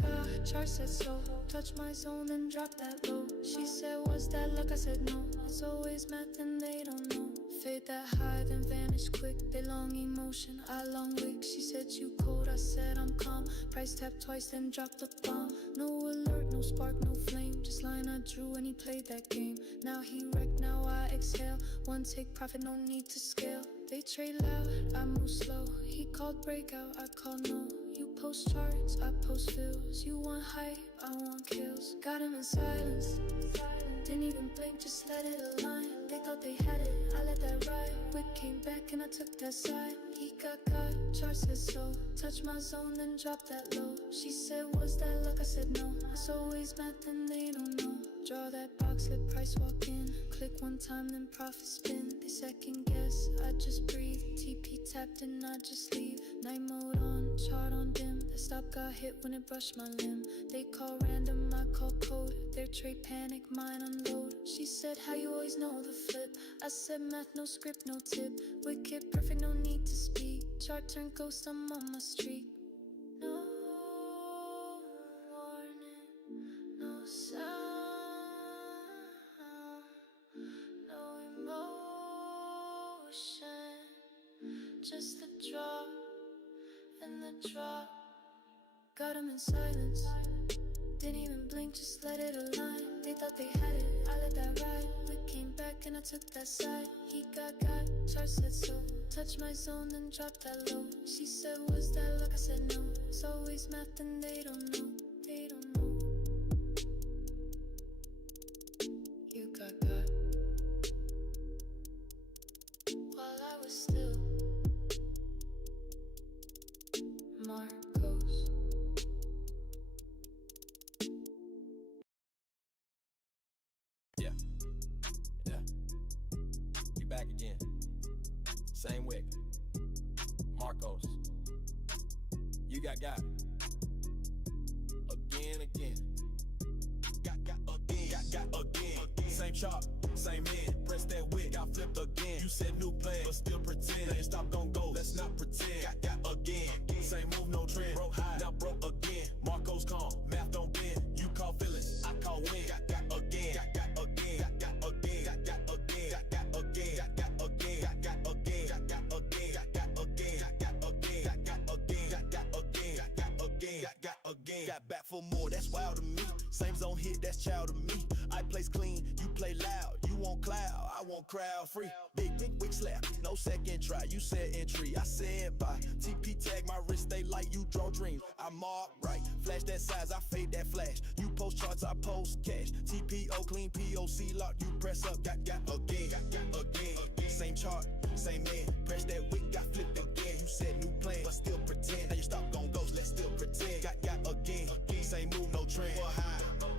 chart said so. Touch my zone then drop that low. She said, what's that luck? I said no. It's always math and they don't know. Fade that high then vanish quick. They long emotion, I long wick. She said you cold, I said I'm calm. Price tap twice then drop the bomb. No alert, no spark, no flame. Just line I drew and he played that game. Now he wrecked, now I exhale. One take profit, no need to scale. They trade loud, I move slow. He called breakout, I call no. You post charts, I post fills. You want hype, I want kills. Got him in silence. Didn't even blink, just let it align. They thought they had it, I let that ride. Wick came back and I took that side. He got chart said so. Touch my zone then drop that low. She said, what's that luck? I said no. It's always math and they don't know. Draw that box, let price walk in. Click one time then profit spin. They second guess, I just breathe. TP tapped and I just leave. Night mode on, chart on dim. The stop got hit when it brushed my limb. They call random, I call code. Their trade panic, mine unload. She said, how you always know the flip? I said math, no script, no tip. Wicked, perfect, no need to speak. Chart turn ghost, I'm on my streak. No warning, no sound, no emotion. Just the drop and the drop. Got him in silence. Didn't even blink, just let it align. They thought they had it, I let that ride. We came back and I took that side. He got chart said so. Touch my zone then drop that low. She said, what's that luck? I said no. It's always math and they don't know. They don't know. You got while I was still MARCOS. Yeah. We back again. Same wick. MARCOS. You got. Again. Got again. Same chop, same man. Press that wick, got flipped again. You said new plan, but still pretend. Ain't stop, gon' go. Let's not pretend. Got again. Same move, no trend. Broke high, now broke again. MARCOS calm, math don't bend. You call feelings, I call win. Got again. Got again. Got again. Got again. Got again. Got again. Got again. Got again. Got again. Got again. Got again. Got back for more, that's wild to me. Same zone hit, that's child to me. I place clean, you play loud. You want cloud, I want crowd free. Big wick slap, no second try. You said entry, I said bye. TP tag my wrist, they like you draw dreams. I mark right, flash that size, I fade that flash. You post charts, I post cash. TPO clean, POC lock, you press up. Got again. Again. Same chart, same man. Press that wick, got flipped again. You said new plan, but still pretend. Now you stop gon' go, let's still pretend. Got again. Same move, no trend.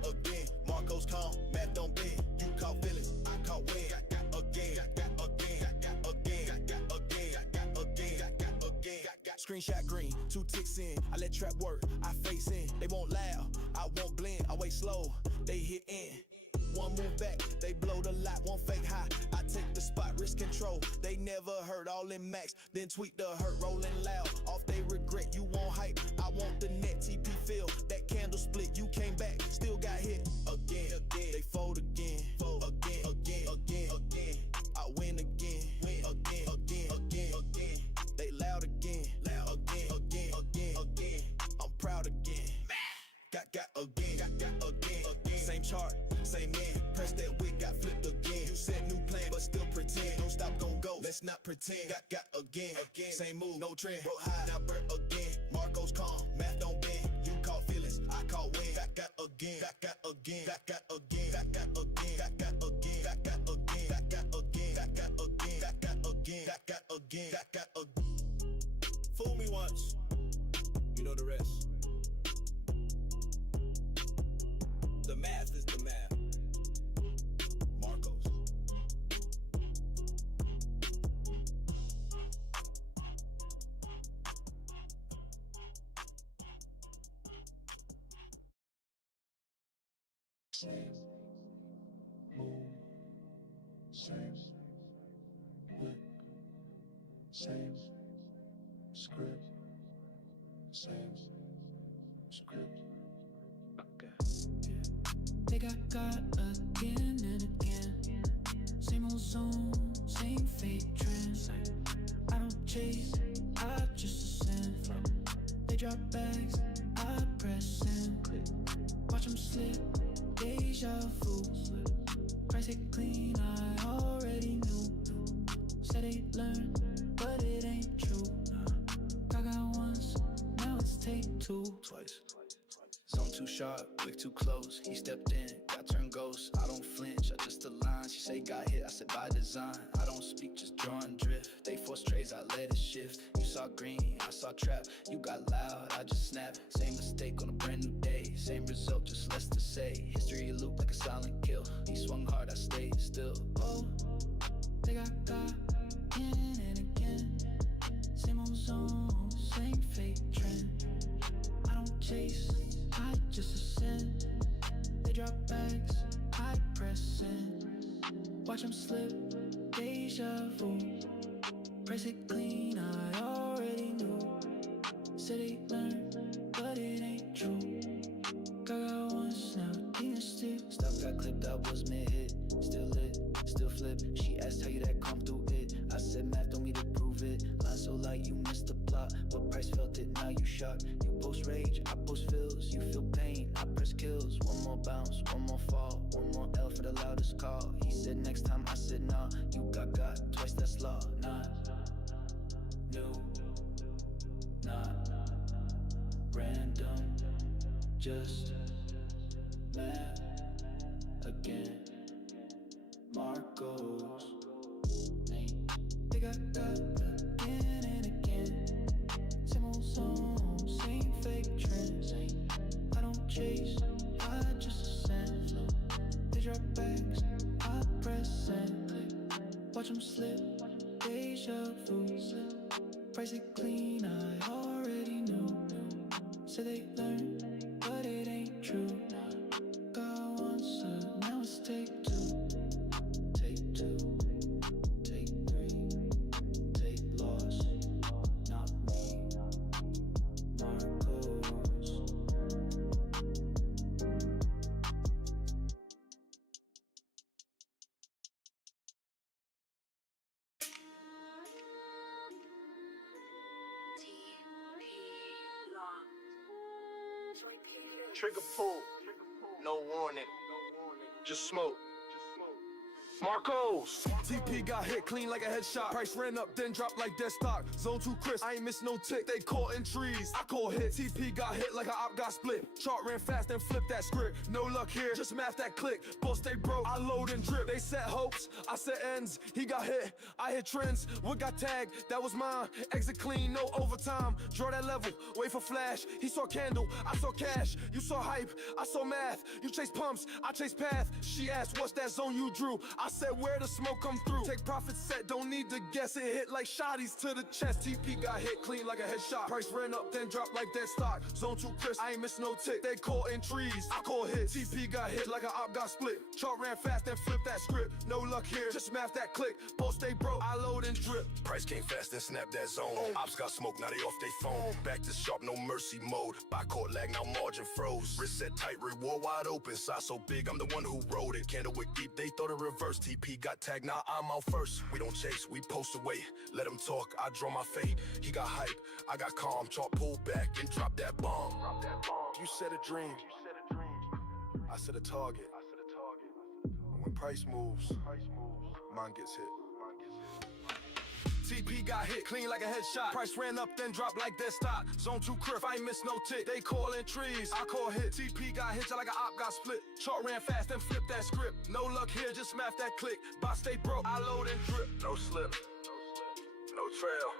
Again, MARCOS calm, math don't bend. You caught feelings, I caught win. Got again. Got again. Got again. Got again. Got again. Screenshot green, 2 ticks in. I let trap work, I face in. They won't loud, I won't blend. I wait slow, they hit in. One move back, they blow the lot, one fake high. I take the spot, risk control. They never heard all in max, then tweak the hurt, rolling loud. Off they regret, you want hype. I want the net, TP feel. That candle split, you came back, still got hit. Again. They fold again. Again. I win again. Again. They loud again. Again. I'm proud again. Got again. Same chart, same man. Press that wick, got flipped again. You said new plan, but still pretend. Don't stop, gon' go. Let's not pretend. Got again. Same move, no trend. Broke high, now burnt again. MARCOS calm, math don't bend. You call feelings, I call win. Got again. Got again. Got again. Got again. Got again. Got again. Got again. Got again. Got again. Got again. Fool me once, you know the rest. The math is the math. MARCOS. Same move, same wick. script. Same script. Okay. Yeah. They got again and again. Same old zone, same fake trend. I don't chase, I just ascend. They drop bags, I press in. Watch them slip, deja vu. Price it clean, I already knew. Said they learned, but it ain't true. Gaga once, now it's take two. Twice. Zone too sharp, wick too close. He stepped in, got turned ghost. I don't flinch, I just align. She say got hit, I said by design. I don't speak, just draw and drift. They force trades, I let it shift. You saw green, I saw trap. You got loud, I just snap. Same mistake on a brand new day. Same result, just less to say. History loop like a silent kill. He swung hard, I stayed still. Oh, they got again and again. Same old zone, same fake trend. I don't chase, I just ascend. They drop bags, I press in. Watch them slip, deja vu. Press it clean, I already knew. Said they learned, but it ain't true. Gaga once, now Dina still. Stuff got clipped out, was mid-hit. Still lit, still flip. She asked how you that come through it. I said math don't need to prove it. Line so light, you missed the plot. But price felt it, now you shocked. You post rage, I post feels. You feel pain, I press kills. One more bounce, one more fall. One more L for the loudest call. He said next time, I said nah. You got twice that's law. Not new, not random. Just math again. Marcos. They got again and again. Same old song, same fake trends. I don't chase, I just ascend. They drop bags, I press send. Watch them slip, deja vu. Price it clean, I already knew. Say they learned, but it ain't true. Got once, now it's take two. Take two, take three, take loss. Not me, Marcos. Trigger pull, no warning, just smoke. Marcos. TP got hit clean like a headshot. Price ran up, then dropped like dead stock. Zone 2 crisp, I ain't miss no tick. They caught in trees, I call hit. TP got hit like a op got split. Chart ran fast and flipped that script. No luck here, just math that click. Boss they broke, I load and drip. They set hopes, I set ends. He got hit, I hit trends. What got tagged, that was mine. Exit clean, no overtime. Draw that level, wait for flash. He saw candle, I saw cash. You saw hype, I saw math. You chase pumps, I chase path. She asked, what's that zone you drew? I said, where the smoke come through? Take profit set, don't need to guess. It hit like shotties to the chest. TP got hit clean like a headshot. Price ran up, then dropped like dead stock. Zone 2 crisp, I ain't miss no tick. They caught in trees, I call hits. TP got hit like an op got split. Chart ran fast, then flipped that script. No luck here, just math that click. Post they broke, I load and drip. Price came fast and snapped that zone. Ops got smoke, now they off they phone. Back to sharp, no mercy mode. Buy court lag, now margin froze. Wrist set tight, reward wide open. Size so big, I'm the one who wrote it. Candlewick deep, they thought it reverse. TP got tagged, now I'm out first. We don't chase, we post away. Let him talk, I draw my fate. He got hype, I got calm. Chart pulled back and dropped that bomb. You said a dream, I said a target. When price moves, mine gets hit. TP got hit clean like a headshot. Price ran up, then dropped like dead stock. Zone 2 crisp, I ain't miss no tick. They callin' trees, I call hit. TP got hit just like a op got split. Chart ran fast, then flipped that script. No luck here, just math that click. Boss stay broke, I load and drip. No slip, no trail,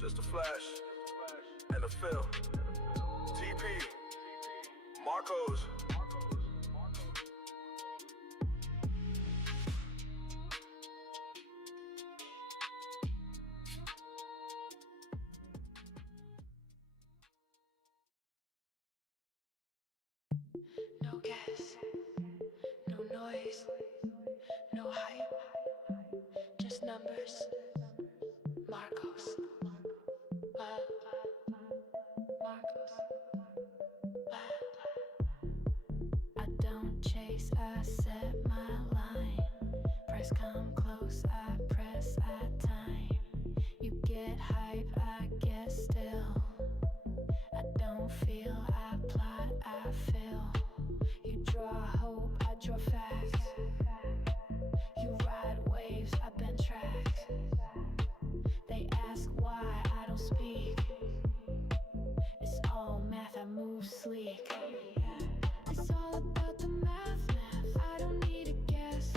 just a flash and a fill. TP, Marcos. No gas, no noise, no hype, just numbers. Marcos, chase, I set my line. Press come close, I press, I time. You get hype, I get still. I don't feel, I plot, I feel. You draw hope, I draw facts. You ride waves, I bend tracks. They ask why I don't speak. It's all math, I move sleek. It's all about the math. I don't need a guess.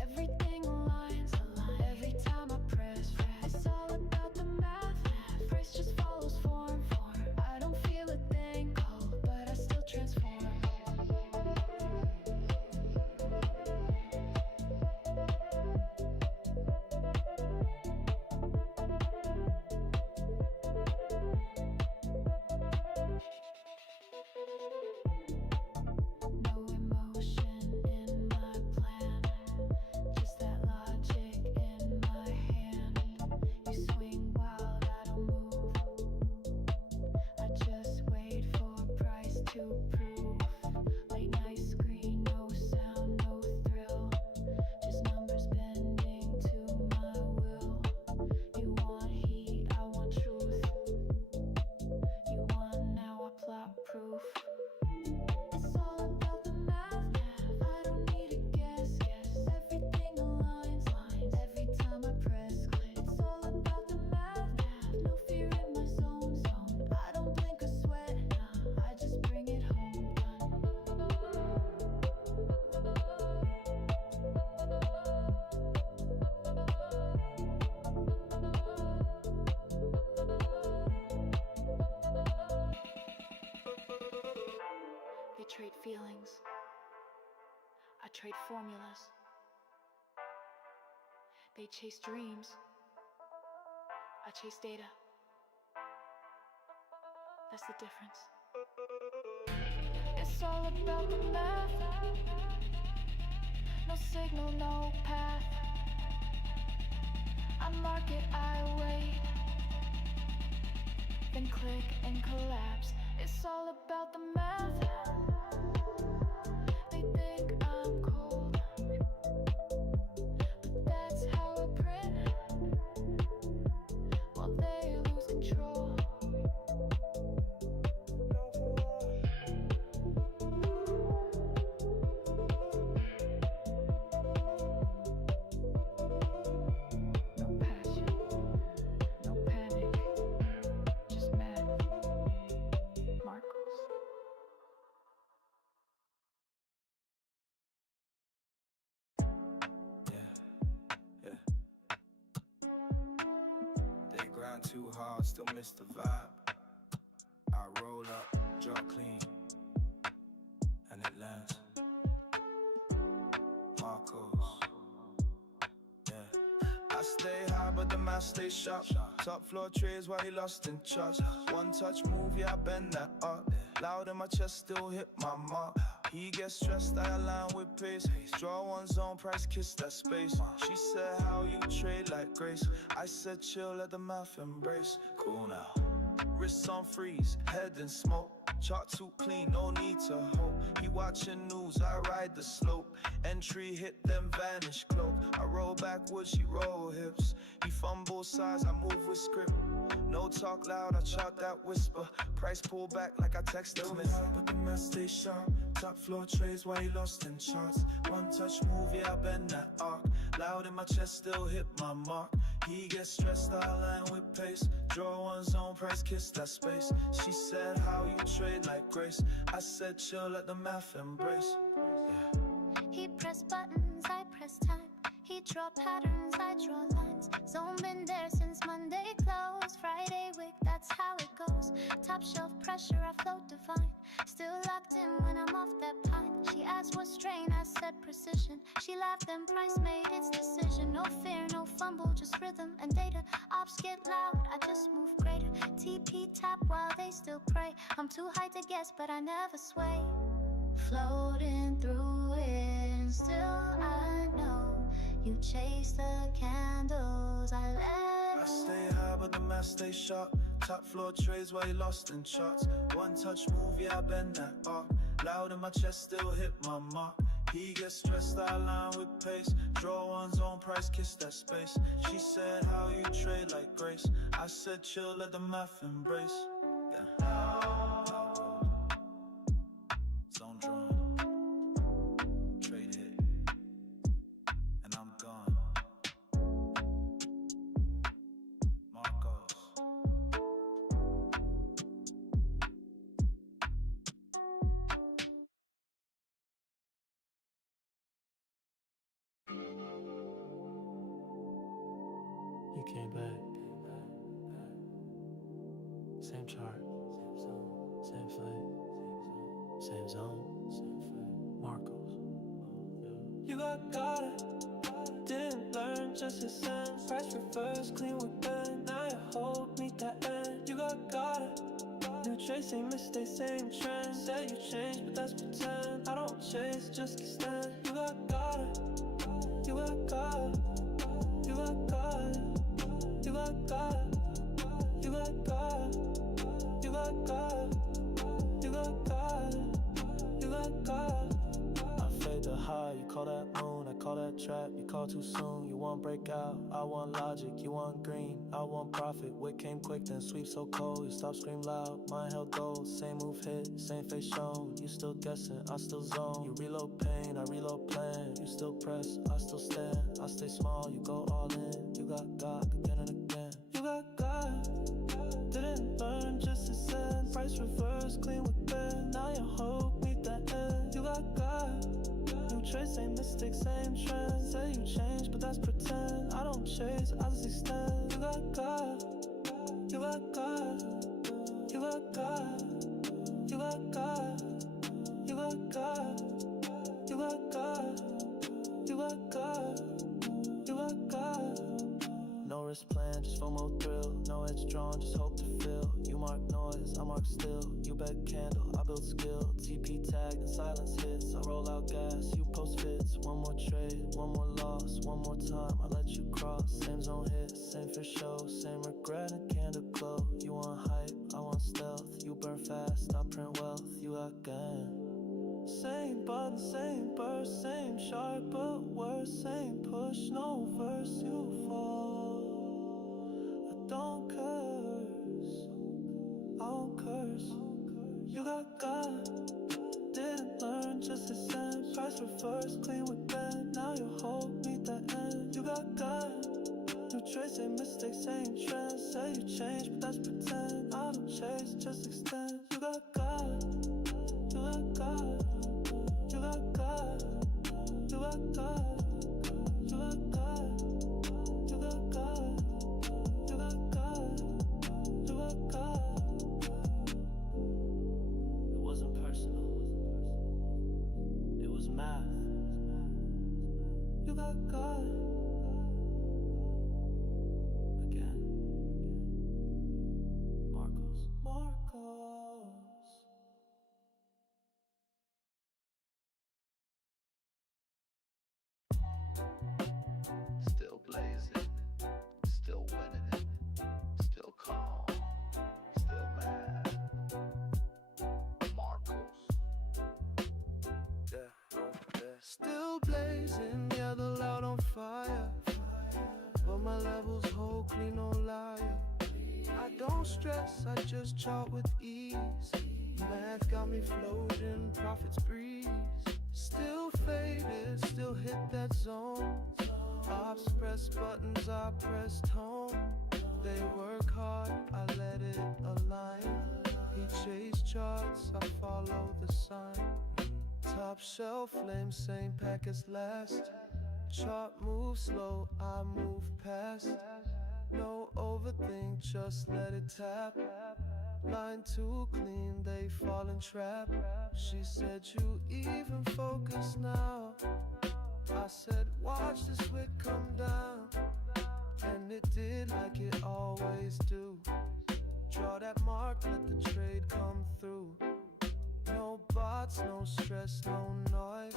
Everything aligns. Every time I press. It's all about the math. Price just follows form. I don't feel a thing cold, but I still transform. No emotion in my plan, just that logic in my hand. You swing wild, I don't move. I just wait for price to prove. Late night screen, no sound, no thrill. Just numbers bending to my will. You want heat, I want truth. You want now, I plot proof. It's all about the math. I don't need a guess. Everything aligns. Every time I press. It's all about the math. No fear in my zone. I don't blink or sweat. I just bring it home. They trade feelings. I trade formulas. They chase dreams. I chase data. That's the difference. It's all about the math. No signal, no path. I mark it, I wait. Then click and collapse. It's all about the math. They think I'm cold, but that's how I print. While they lose control. No passion, no panic, just math. MARCOS. They grind too hard, still miss the vibe. I roll up, draw clean, and it lands. MARCOS. I stay high, but the math stay sharp. Top floor trades while he lost in charge. One touch move, yeah, I bend that up. Loud in my chest, still hit my mark. He gets stressed, I align with pace. Draw one zone, price kiss that space. She said, how you trade like grace? I said, chill, let the math embrace. Cool now. Wrists on freeze, head in smoke. Chart too clean, no need to hope. He watching news, I ride the slope. Entry hit, then vanish cloak. I roll backwards, she roll hips. He fumble sides, I move with script. No talk loud, I chart that whisper. Price pull back like I text Smith. But the math stay sharp. Top floor trades while he lost in charts. One touch move, yeah, I bend that arc. Loud in my chest, still hit my mark. He gets stressed, I align with pace. Draw one zone, price kiss that space. She said, how you trade like grace? I said, chill, let the math embrace. He press buttons, I press time. He draw patterns, I draw lines. Zone been there since Monday close. Friday week, that's how it goes. Top shelf pressure, I float divine. Still locked in when I'm off that pine. She asked what strain, I said precision. She laughed and price made its decision. No fear, no fumble, just rhythm and data. Ops get loud, I just move greater. TP tap while they still pray. I'm too high to guess, but I never sway. Floating through it, still I know. You chase the candles, I let I stay high, but the math stay sharp. Top floor trades while you lost in charts. One touch move, yeah, I bend that arc. Loud in my chest, still hit my mark. He gets stressed, I line with pace. Draw one's own price, kiss that space. She said, how you trade like grace? I said, chill, let the math embrace. Yeah. Zone drawn, trade hit, and I'm gone. Marcos. You came back. Same chart, same flame, same zone, Marcos. You got it. Didn't learn just to send. Price reverse, clean with Ben. Now your hope meet that end. You got it. New trace, same mistake, same trend. Say you changed, but that's pretend. I don't chase, just extend. You got it. You got it. You got it. You got it. You got it. You got it. You got it. You got it. I fade the high, you call that moon, I call that trap, you call too soon, you want breakout, I want logic, you want green, I want profit, wick came quick then sweep so cold, you stop scream loud, mine held gold, same move hit, same face shown, you still guessing, I still zone, you reload pain, I reload plan, you still press, I still stand, I stay small, you go all in, you got God again and again. You got God, didn't learn just to send. Price reverse, clean with Ben. Now your hope meet the end. You got God, new trace, same mistake, same trend. Say you changed, but that's pretend. I don't chase, I just extend. You got God, you got God, you got God, you got God, you got God, you got God, you got God, you got God. No risk plan, just FOMO thrill. No edge drawn, just hope to fill. You mark noise, I mark still. You bet candle, I build skill. TP tag and silence hits. I roll out gas, you post fits. One more trade, one more loss. One more time, I let you cross. Same zone hit, same for show. Same regret and candle glow. You want hype, I want stealth. You burn fast, I print wealth. You again. Same button, same burst, same sharp but worse. Same push, no verse, you fall. I don't curse, I don't curse. You got God, didn't learn just to send. Price reverse, clean with Ben. Now your hope meet the end. You got God, new trace, same mistake, same trend. Say you changed, but that's pretend. I don't chase, just extend. You got God, you got God. You got God, you got God, you got God, you got God, you got God, you got God. It wasn't personal, it was math. You got God. Again, Marcos. Marcos. Still blazing, still winning it, still calm, still mad. Marcos. Still blazing, yeah, the loud on fire. But my levels hold clean, no liar. I don't stress, I just chart with ease. Math got me floating, profits breeze. Still faded, still hit that zone. Ops press buttons, I pressed home. They work hard, I let it align. He chase charts, I follow the sign. Top shelf, flame, same pack as last. Chart move slow, I move past. No overthink, just let it tap. Line too clean, they fall in trap. She said, you even focus now. I said, watch this wick come down. And it did like it always do. Draw that mark, let the trade come through. No bots, no stress, no noise.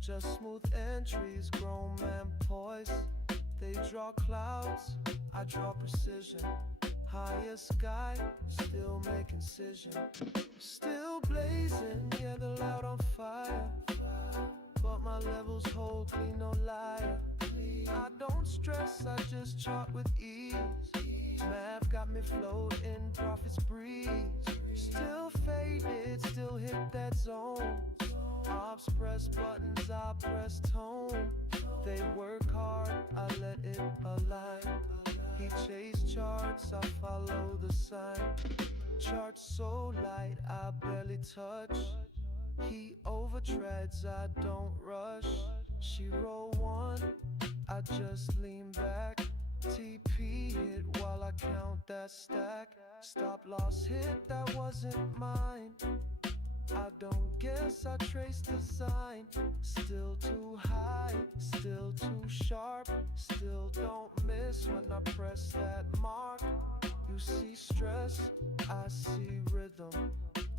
Just smooth entries, grown man poise. They draw clouds, I draw precision. Higher sky, still make incision. Still blazing, yeah, the loud on fire. but my levels hold clean, no liar. I don't stress, I just chart with ease. Math got me floating, profits breeze. Still faded, still hit that zone. Ops press buttons, I press tone. They work hard, I let it align. He chase charts, I follow the sign. Charts so light, I barely touch. He overtreads, I don't rush. She roll one, I just lean back. TP hit while I count that stack. Stop loss hit, that wasn't mine. I don't guess I trace design. Still too high, still too sharp. Still don't miss when I press that mark. You see stress, I see rhythm.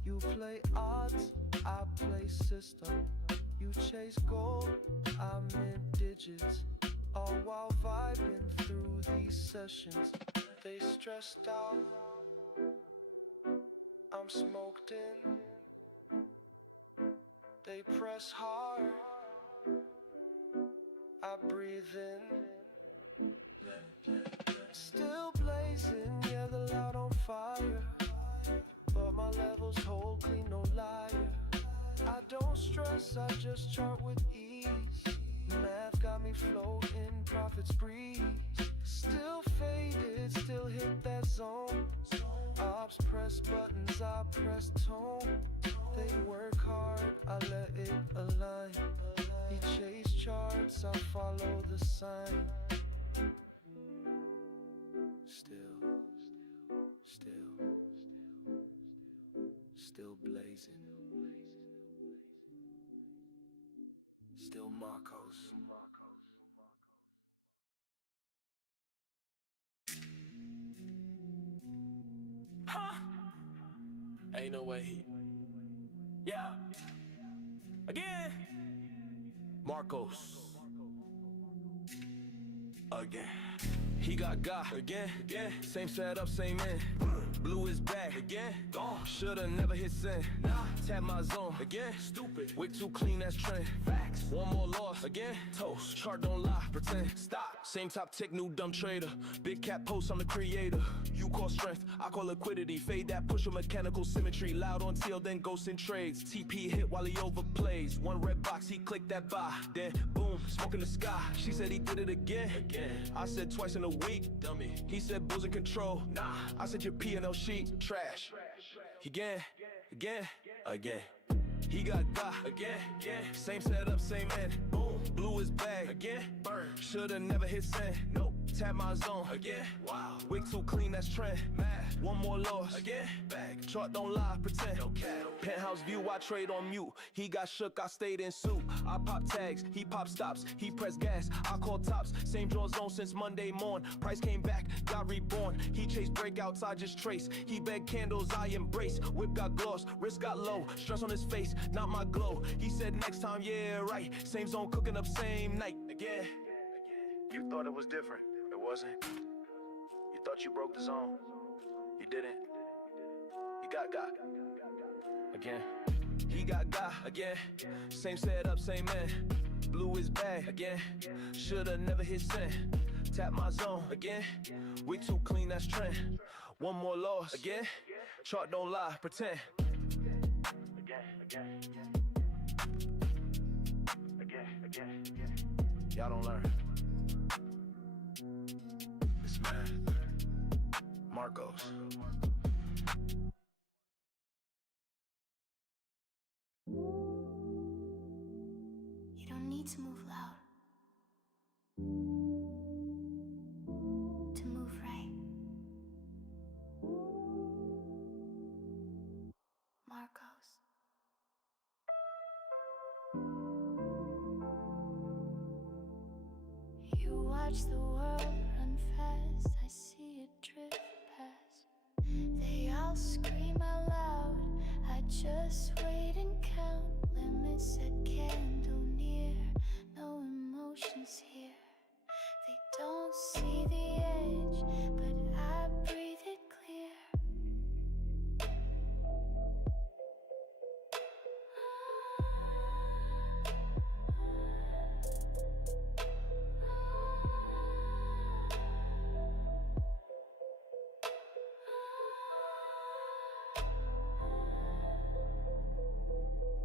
You play odds, I play system. You chase gold, I'm in digits. All while vibing through these sessions. They stressed out, I'm smoked in. They press hard, I breathe in. Still blazing, yeah, the loud on fire. But my levels hold clean, no liar. I don't stress, I just chart with ease. Math got me floating, profits breeze. Still faded, still hit that zone. Ops press buttons, I press tone. They work hard, I let it align. He chase charts, I follow the sign. Still blazing. Still MARCOS. Huh? Ain't no way. Yeah. Again. MARCOS. Again. He got again. Same setup, same end. Blew his back again. Gone. Shoulda never hit send. Tap my zone again. Stupid. Way too clean, that's trend. Facts. One more loss again. Toast. Chart don't lie. Pretend. Stop. Same top tick, new dumb trader. Big cat post, I'm the creator. You call strength, I call liquidity. Fade that, push a mechanical symmetry. Loud on teal, then ghost in trades. TP hit while he overplays. One red box, he clicked that buy. Then boom, smoke in the sky. She said he did it again. I said twice in a week. Dummy. He said bulls in control. Nah. I said your P&L sheet. Trash. Again. He got again. Same setup, same end. Boom. Blew his bag again. Burn. Shoulda never hit send. Nope. Tap my zone again. Wow. Wig too clean, that's trend. Mad. One more loss again. Back. Chart don't lie, pretend. No cat. Penthouse view, I trade on mute. He got shook, I stayed in suit. I pop tags, he pop stops. He press gas, I call tops. Same draw zone since Monday morn. Price came back, got reborn. He chased breakouts, I just trace. He begged candles, I embrace. Whip got gloss, wrist got low. Stress on his face, not my glow. He said next time, yeah, right. Same zone cooking up same night. Again. You thought it was different. It wasn't. You thought you broke the zone. You didn't. You got again. He got again. Same setup, same man. Blew his bag again. Shoulda never hit send. Tap my zone again. We too clean, that's trend. One more loss again. Chart don't lie, pretend. Again. Y'all don't learn. It's math. MARCOS. You don't need to move loud to move right. MARCOS. You watch the world run fast, I see it drift past. They all scream out loud, I just wait and count. Limits at candle near, no emotions here. They don't see the edge, but I breathe it clear.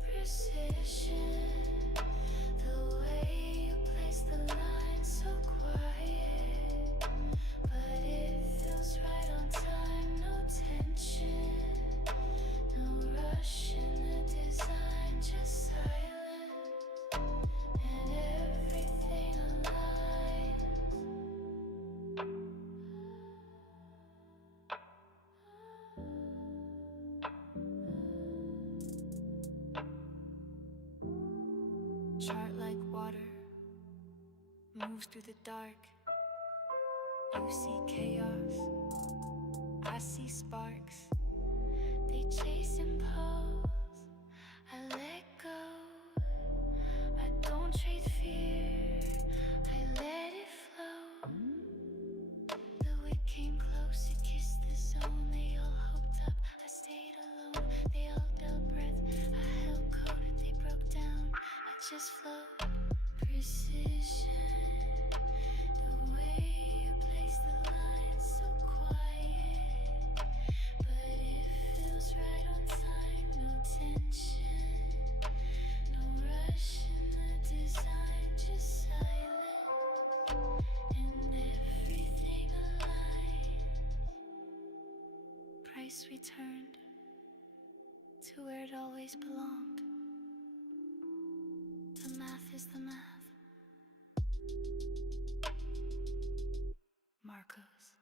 Precision, the way you place the line so quiet, but it feels right on time. No tension, no rush in the design, just silence and everything aligns. Chart like water moves through the dark. You see chaos, I see sparks. They chase and pose, I let go. I don't trade fear, I let it flow. The wick came close, it kissed the zone. They all hoped up, I stayed alone. They all dealt breath, I held code. They broke down, I just flowed. Precision, the way you place the line so quiet, but it feels right on time. No tension, no rush in the design, just silence and everything aligns. Price returned to where it always belonged. The math is the math. MARCOS.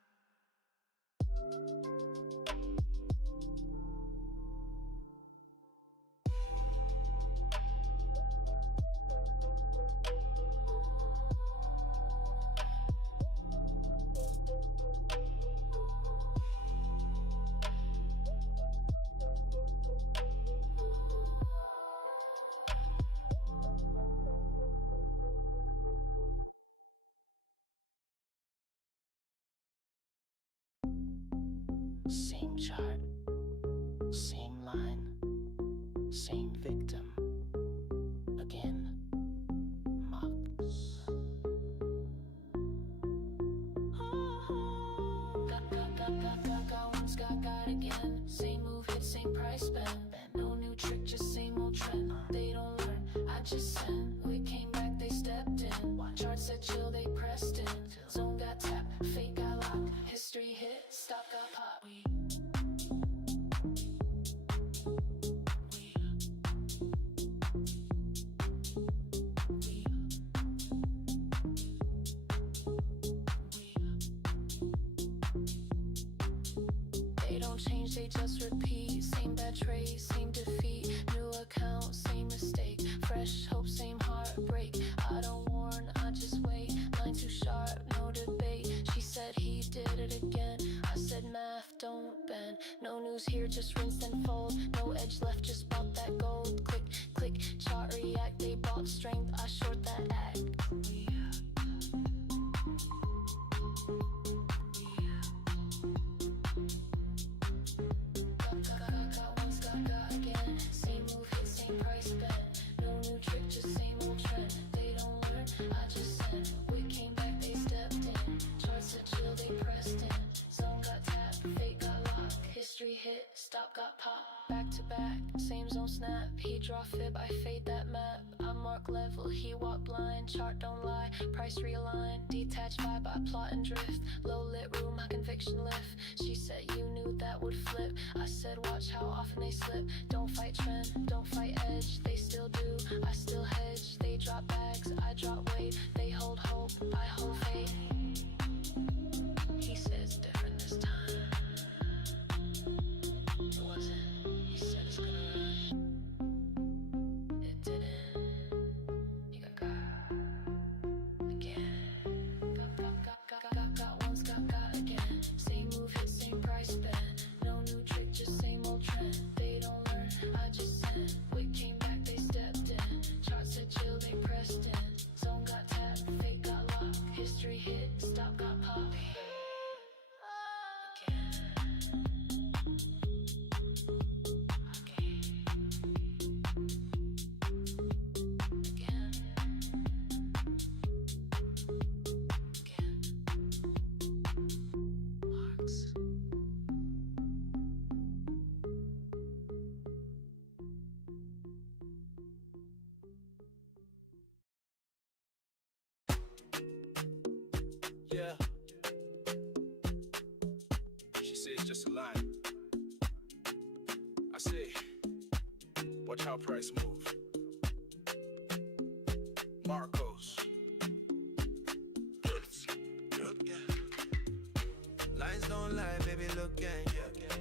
Same chart, same line, same victim. Again, MARCOS. Got once, got again. Same move, hit, same price spend. No new trick, just same old trend. They don't learn, I just send. We came back, they stepped in. Chart said chill, they pressed in. Zone got tapped, fate got locked. History hit, stop got pop. They don't change, they just repeat. Same bad trade, same defeat. New account, same mistake. Fresh hope, same heartbreak. I don't warn, I just wait. Line too sharp, no debate. She said he did it again. I said math, don't bend. No news here, just rinse and fold. No edge left, just bought that gold. Click, click, chart react. They bought strength, I short that act. Got once, got again. Same move, hit, same price spend. No new trick, just same old trend. They don't learn, I just send. We came back, they stepped in. Charts said chill, they pressed in. Zone got tapped, fate got locked. History hit, stop got pop. Back to back, same zone snap. He draw fib, I fade that map. I mark level, he walk blind. Chart don't lie, price realign. Detached vibe, I plot and drift. Low lit room, my conviction lift. She said you knew that would flip. I said watch how often they slip. Don't fight trend, don't fight edge. They still do, I still hedge. They drop bags, I drop weight. They hold hope, I hold faith. He said it's different this time. It wasn't, he said it's gonna run. It didn't. He got again. Got once, got again. Same move, hit, same price spend. No new trick, just same old trend. They don't learn, I just send. We came back, they stepped in. Chart said chill, they pressed in. Zone got tapped, fate got locked. History hit, stop how price move. MARCOS. Lines don't lie, baby, look gang.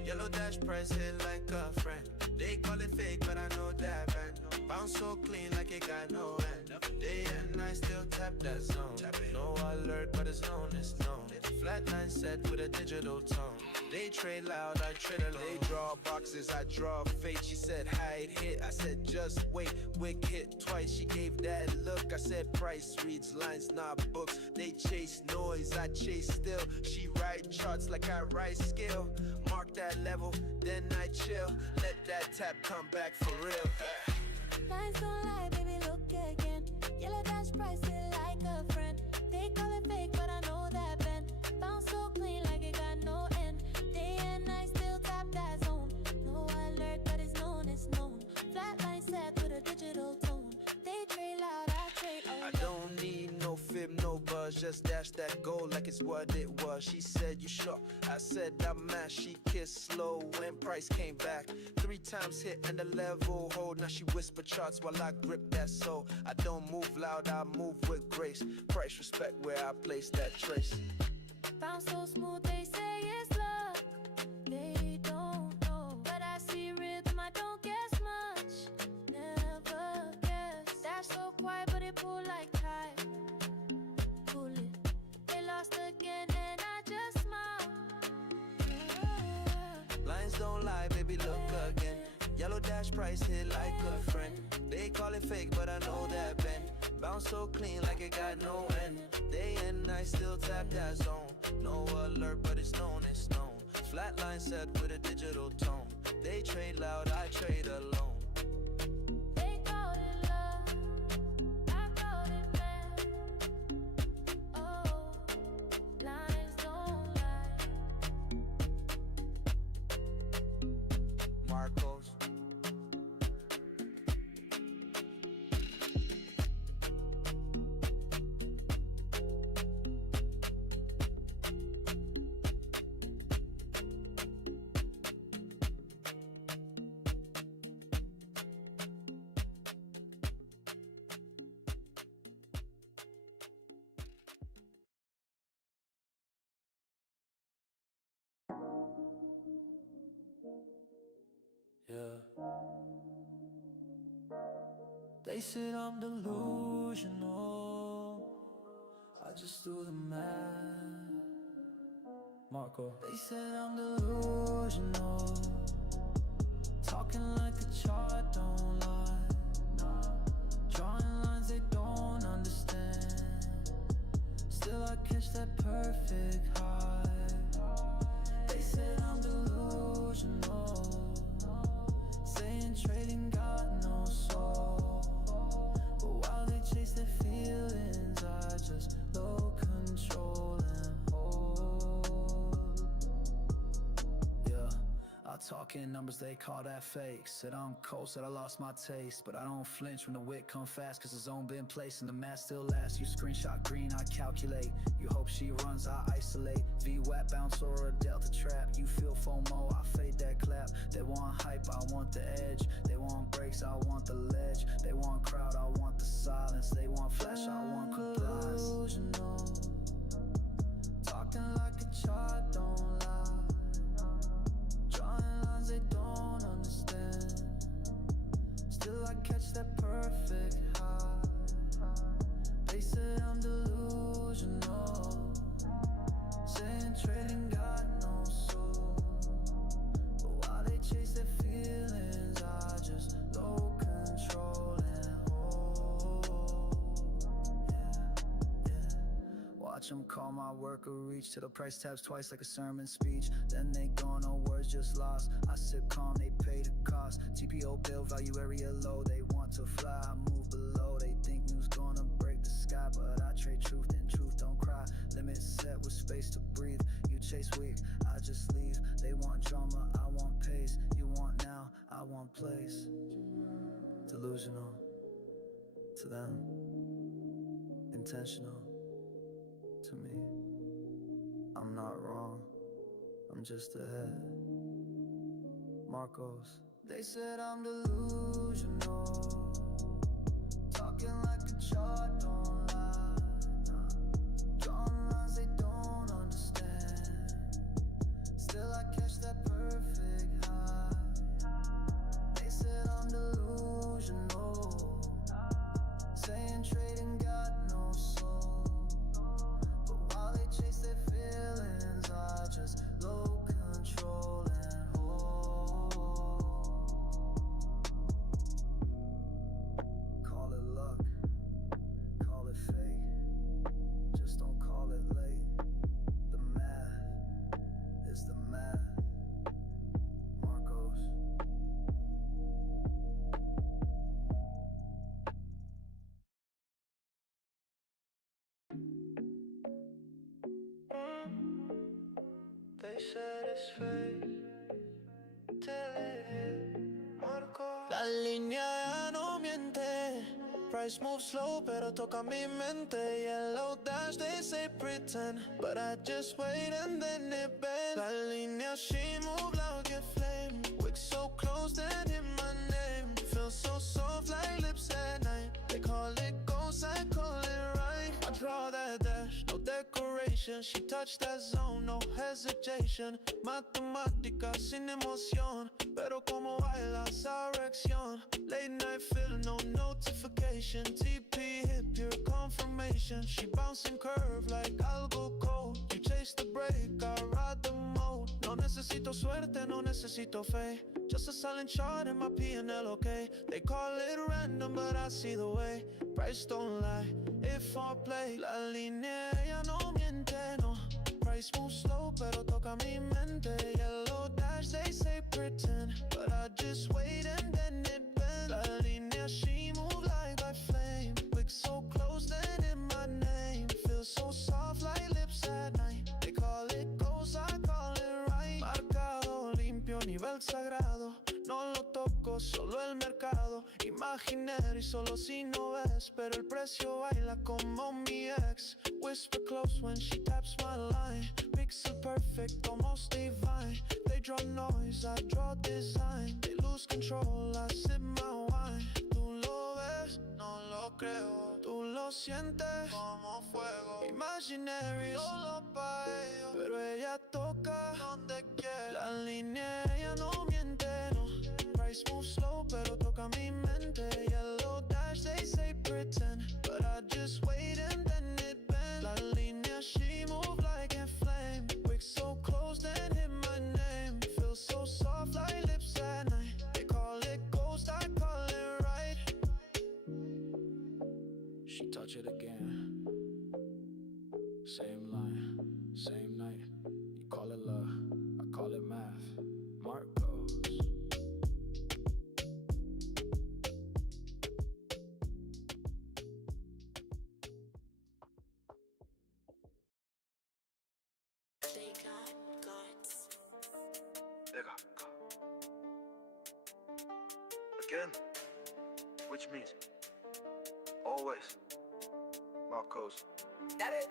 Yellow dash price hit like a friend. They call it fake, but I know that man. Bounce so clean like it got no end. Day and night still tap that zone. No alert, but it's known, it's known. Flatline set with a digital tone. They trade loud, I trade alone. They draw boxes, I draw fate. She said hide hit, I said just wait. Wick hit twice, she gave that look. I said price reads lines, not books. They chase noise, I chase still. She write charts like I write skill. Mark that level, then I chill. Let that tap come back for real. Lines don't lie, baby, look again. Yellow dash price it like a friend. They call it fake, but I know that bend. Bounce so clean like it got no end. Day and night still tap that zone. No alert, but it's known, it's known. Flatline set with a digital tone. They trade loud, I trade alone. I don't need no fib, no buzz. Just dash that gold like it's what it was. She said you sure, I said I'm mad. She kissed slow when price came back. 3 times hit and the level hold. Now she whisper charts while I grip that soul. I don't move loud, I move with grace. Price respect where I place that trace. Bounce so smooth, they say it's luck. They don't know, but I see rhythm, I don't guess much. Never guess. Dash so quiet, but it pull like tide. Pull it. They lost again, and I just smile. Lines don't lie, baby, look again. Yellow dash price hit like a friend. They call it fake, but I know that bend. Bounce so clean like it got no end. Day and night still tap that zone. No alert, but it's known, it's known. Flatline set with a digital tone. They trade loud, I trade alone. They call it love, I call it mad. Oh, lines don't lie. MARCOS. Yeah. They said I'm delusional. I just do the math. Marco. They said I'm delusional. Talking like a chart, don't lie. Drawing lines they don't understand. Still I catch that perfect high. They said I'm delusional. Saying trading got no soul. But while they chase their feelings, I just low control and hold. Yeah, I talk in numbers, they call that fake. Said I'm cold, said I lost my taste. But I don't flinch when the wick come fast, cause the zone been placed and the math still lasts. You screenshot green, I calculate. You hope she runs, I isolate. VWAP bounce or a delta trap. You feel FOMO, I fade that clap. They want hype, I want the edge. They want breaks, I want the ledge. They want crowd, I want the silence. They want flash, I want compliance. Talking like a chart, don't lie. Drawing lines they don't understand. Still I catch that perfect high. They said I'm delusional. Saying trading got no soul. But while they chase their feelings, I just low control and hold. Yeah. Watch them call my work a reach till the price tabs twice like a sermon speech. Then they gone, no words just lost. I sit calm, they pay the cost. TPO bill value area low. They want to fly, I move below. They think news gonna break the sky, but I trade truth and truth don't cry. Limit set with space to breathe. You chase weak, I just leave. They want drama, I want pace. You want now, I want place. Delusional to them, intentional to me. I'm not wrong, I'm just ahead. MARCOS. They said I'm delusional, talking like a chart, don't lie, nah. Drawing lines they don't understand, still I catch that perfect high. They said I'm delusional, saying trading got no soul, but while they chase their feelings, I just low control and hold. Call it luck, call it fate, just don't call it late. The math is the math. Marcos. They said it's fate till it hit Marcos. La línea ya no miente. Price moves slow pero toca mi mente. Yellow dash they say pretend, but I just wait and then it bends. La línea she move like a flame. Wick so close then hit my name. Feel so soft like lips at night. They call it ghost, I call it right. I draw that dash, no decoration. She touched that zone, no hesitation. Matemática sin emoción, pero como baila esa reacción. Late night feel, no notification. TP hit pure confirmation. She bouncing curve like algo cold. You chase the break, I ride the mode. No necesito suerte, no necesito fe. Just a silent chart in my P&L, okay. They call it random, but I see the way. Price don't lie, if I play. La línea ya no miente, no. Price moves slow, pero toca mi mente. Yellow dash, they say pretend, but I just wait and then it bends. La línea, she move like a flame. Wick so close, then in my name. Feel so soft like lips at night. They call it ghost, I call it right. Marcado, limpio, nivel sagrado. No lo toco, solo el mercado. Imaginario y solo si no ves, pero el precio baila como mi ex. Whisper close when she taps my line. Pixel perfect, almost divine. They draw noise, I draw design. They lose control, I sip my wine. Tú lo ves, no lo creo. Tú lo sientes como fuego. Imaginary, solo pa' ellos, pero ella toca donde quiera. La línea ella no miente, no. Price moves slow, pero toca mi mente. Yellow dash, they say pretend, but I just wait and then it bends. La línea, she move like a flame. Wick so close, then hit my name. Feel so soft like lips at night. They call it ghost, I call it right. She touch it again. Same line, same night. You call it love, I call it math. Marcos. They got guts. Again, which means always. Marcos. Got it?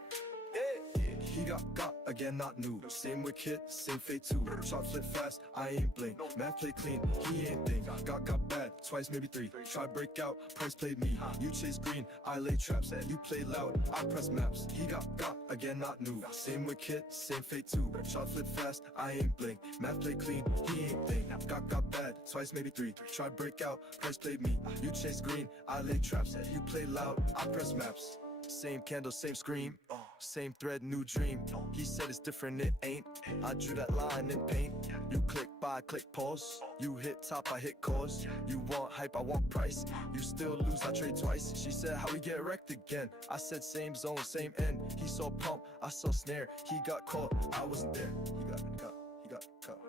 He got again, not new. Same with Kid, same fate too. Shot flip fast, I ain't blink. Man play clean, he ain't think. Got bad, twice maybe three. Try break out, price played me. You chase green, I lay traps. You play loud, I press maps. He got again, not new. Same with Kid, same fate too. Shot flip fast, I ain't blink. Man play clean, he ain't think. Got bad, twice maybe three. Try break out, price played me. You chase green, I lay traps. You play loud, I press maps. Same candle, same scream. Same thread, new dream. He said it's different, it ain't. I drew that line in paint. You click buy, click pause. You hit top, I hit cause. You want hype, I want price. You still lose, I trade twice. She said how we get wrecked again. I said same zone, same end. He saw pump, I saw snare. He got caught, I wasn't there. He got cut, he got cut.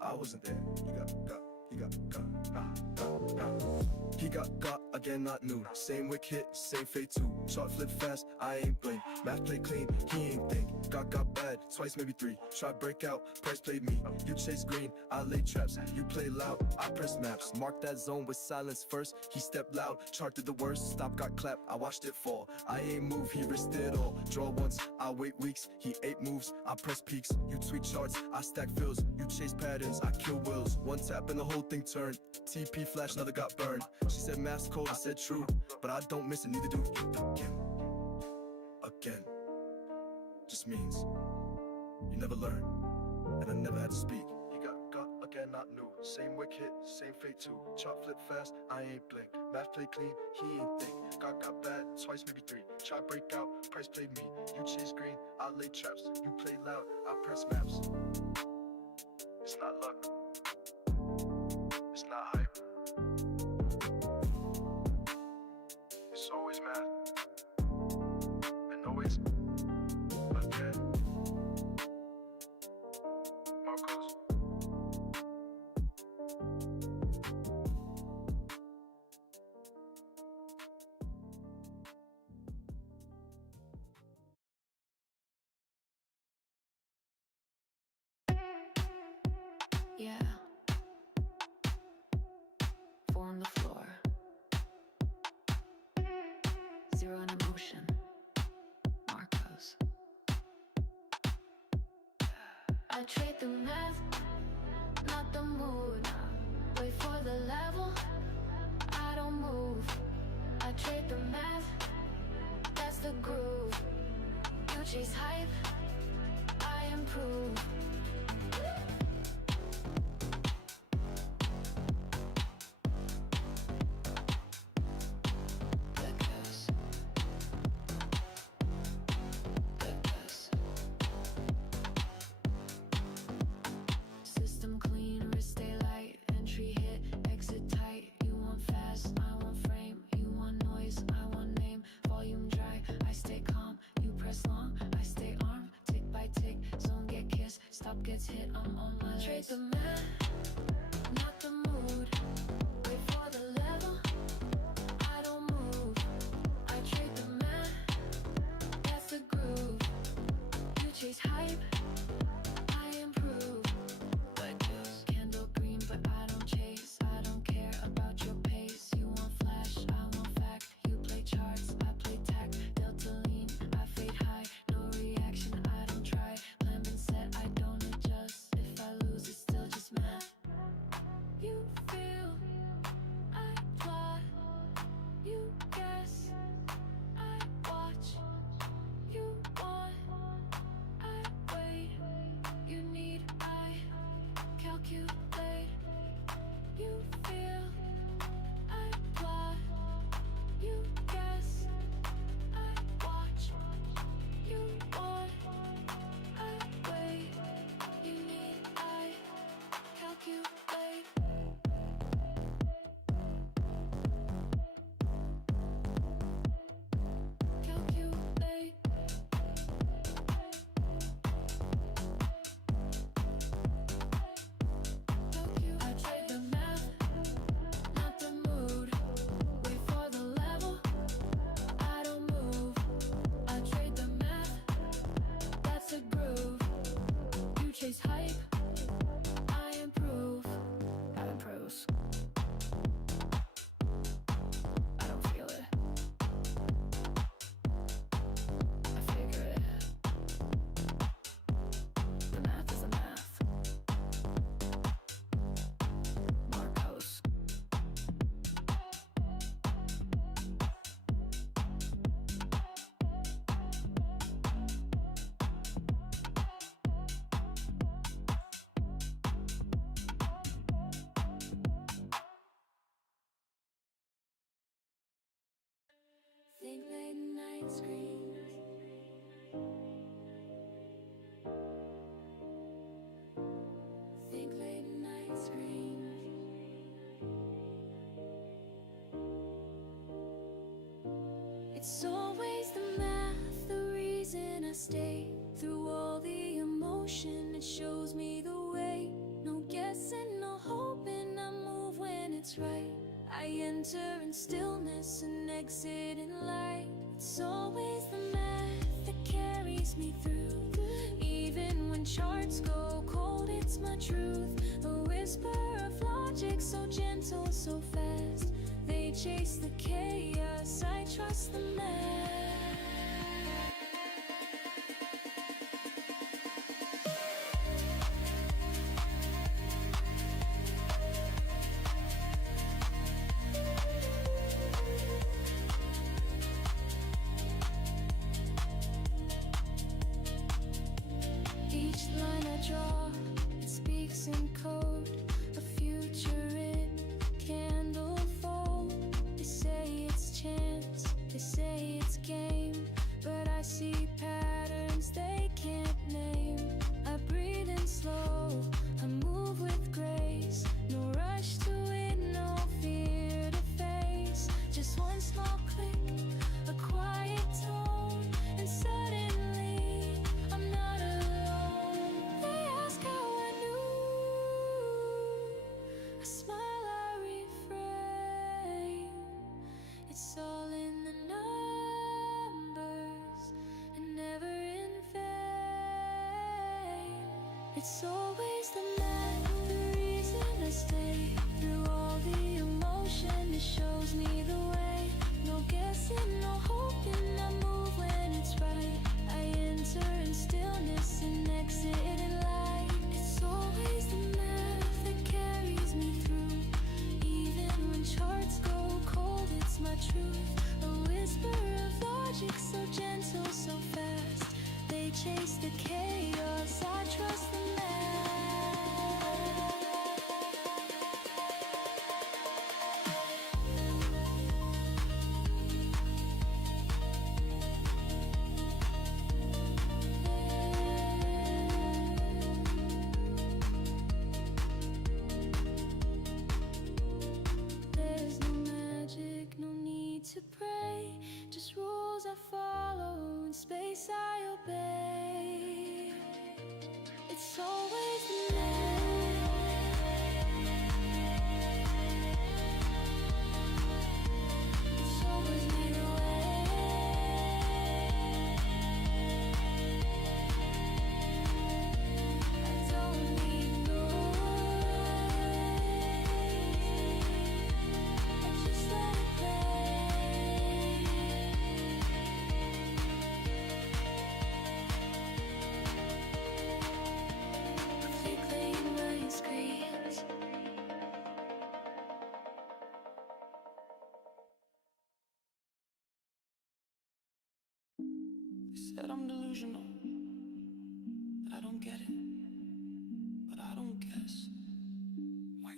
I wasn't there. He got cut, he got cut. He got again, not new. Same wick hit, same fate too. Shot flip fast, I ain't blink. Math play clean, he ain't think. Got bad, twice, maybe three. Try break out, price played me. You chase green, I lay traps. You play loud, I press maps. Mark that zone with silence first. He stepped loud, charted the worst. Stop, got clapped, I watched it fall. I ain't move, he risked it all. Draw once, I wait weeks. He 8 moves, I press peaks. You tweak charts, I stack fills. You chase patterns, I kill wills. One tap and the whole thing turned. TP flash, another got burned. She said mask code, I said true. But I don't miss it, neither do you. Again. Just means you never learn, and I never had to speak. He got again, not new. Same wick hit, same fate too. Chop flip fast, I ain't blink. Math play clean, he ain't think. Got bad, twice, maybe three. Try break out, price played me. You chase green, I lay traps. You play loud, I press maps. It's not luck. It's not hype. It's always math. And always again. MARCOS. Yeah. 4 on the floor. 0 in emotion. MARCOS. I trade the math, not the mood. Wait for the level, I don't move. I trade the math, that's the groove. You chase hype, I improve. System clean, wrist stay light. Entry hit, exit tight. You want fast, I want frame. You want noise, I want name. Volume dry, I stay calm. You press long, I stay armed. Tick by tick, zone get kissed. Stop gets hit, I'm on my Trade list. the math, not the mood. Wait for the level, I don't move. I trade the math, that's the groove. You chase hype, I improve. Like this. Candle green, but I don't chase. I don't care about your pace. You want flash, I want fact. You play charts, I play tack. Delta lean, I fade high. No reaction, I don't try. Plan been set, I don't adjust. If I lose, it's still just math. You feel, I plot. You guess, I watch. You want, I wait. You need, I calculate. You feel, I plot. You guess, I watch. You want, I wait. You need, I calculate. Calculate. I trade the math, not the mood. Wait for the level, I don't move. I trade the math, that's a groove. You chase hype, I improve. I improves. I don't feel it. I figure it. The math is the math. MARCOS. Think late night screams. Think late night screams. It's always the math, the reason I stay. Through all the emotion, it shows me the way. No guessing, no hoping, I move when it's right. I enter in stillness and exit in light. It's always the math that carries me through. Even Even when charts go cold, it's my truth. A whisper of logic, so gentle, so fast. They chase the chaos, I trust the math. Each line I draw, it speaks in code. A future in candle fold. They say it's chance, they say it's game, but I see patterns they can't name. I breathe in slow, I move with grace. No rush to win, no fear to face. Just one small click, a quiet tone, and suddenly I'm not alone. They ask how I knew. I smile, I refrain. It's all in the numbers and never in vain. It's always the math, the reason I stay. Through all the emotion, it shows me the way. No guessing, no hoping, I move when it's right. I enter in stillness and exit in light. It's always the math that carries me through. Even when charts go cold, it's my truth. A whisper of logic, so gentle, so fast. They chase the chaos, I trust the math. There's no magic, no need to pray. Just rules I follow, in space I obey. It's always the it's always made a way. I don't need just let it play. Reclaim my screens. They said I'm delusional, that I don't get it, but I don't guess. Wow.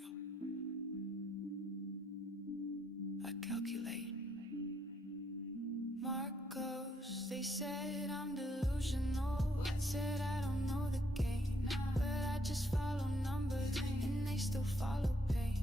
I calculate. Marcos, they said I'm delusional. Said I don't know the game, but I just follow numbers, and they still follow pain.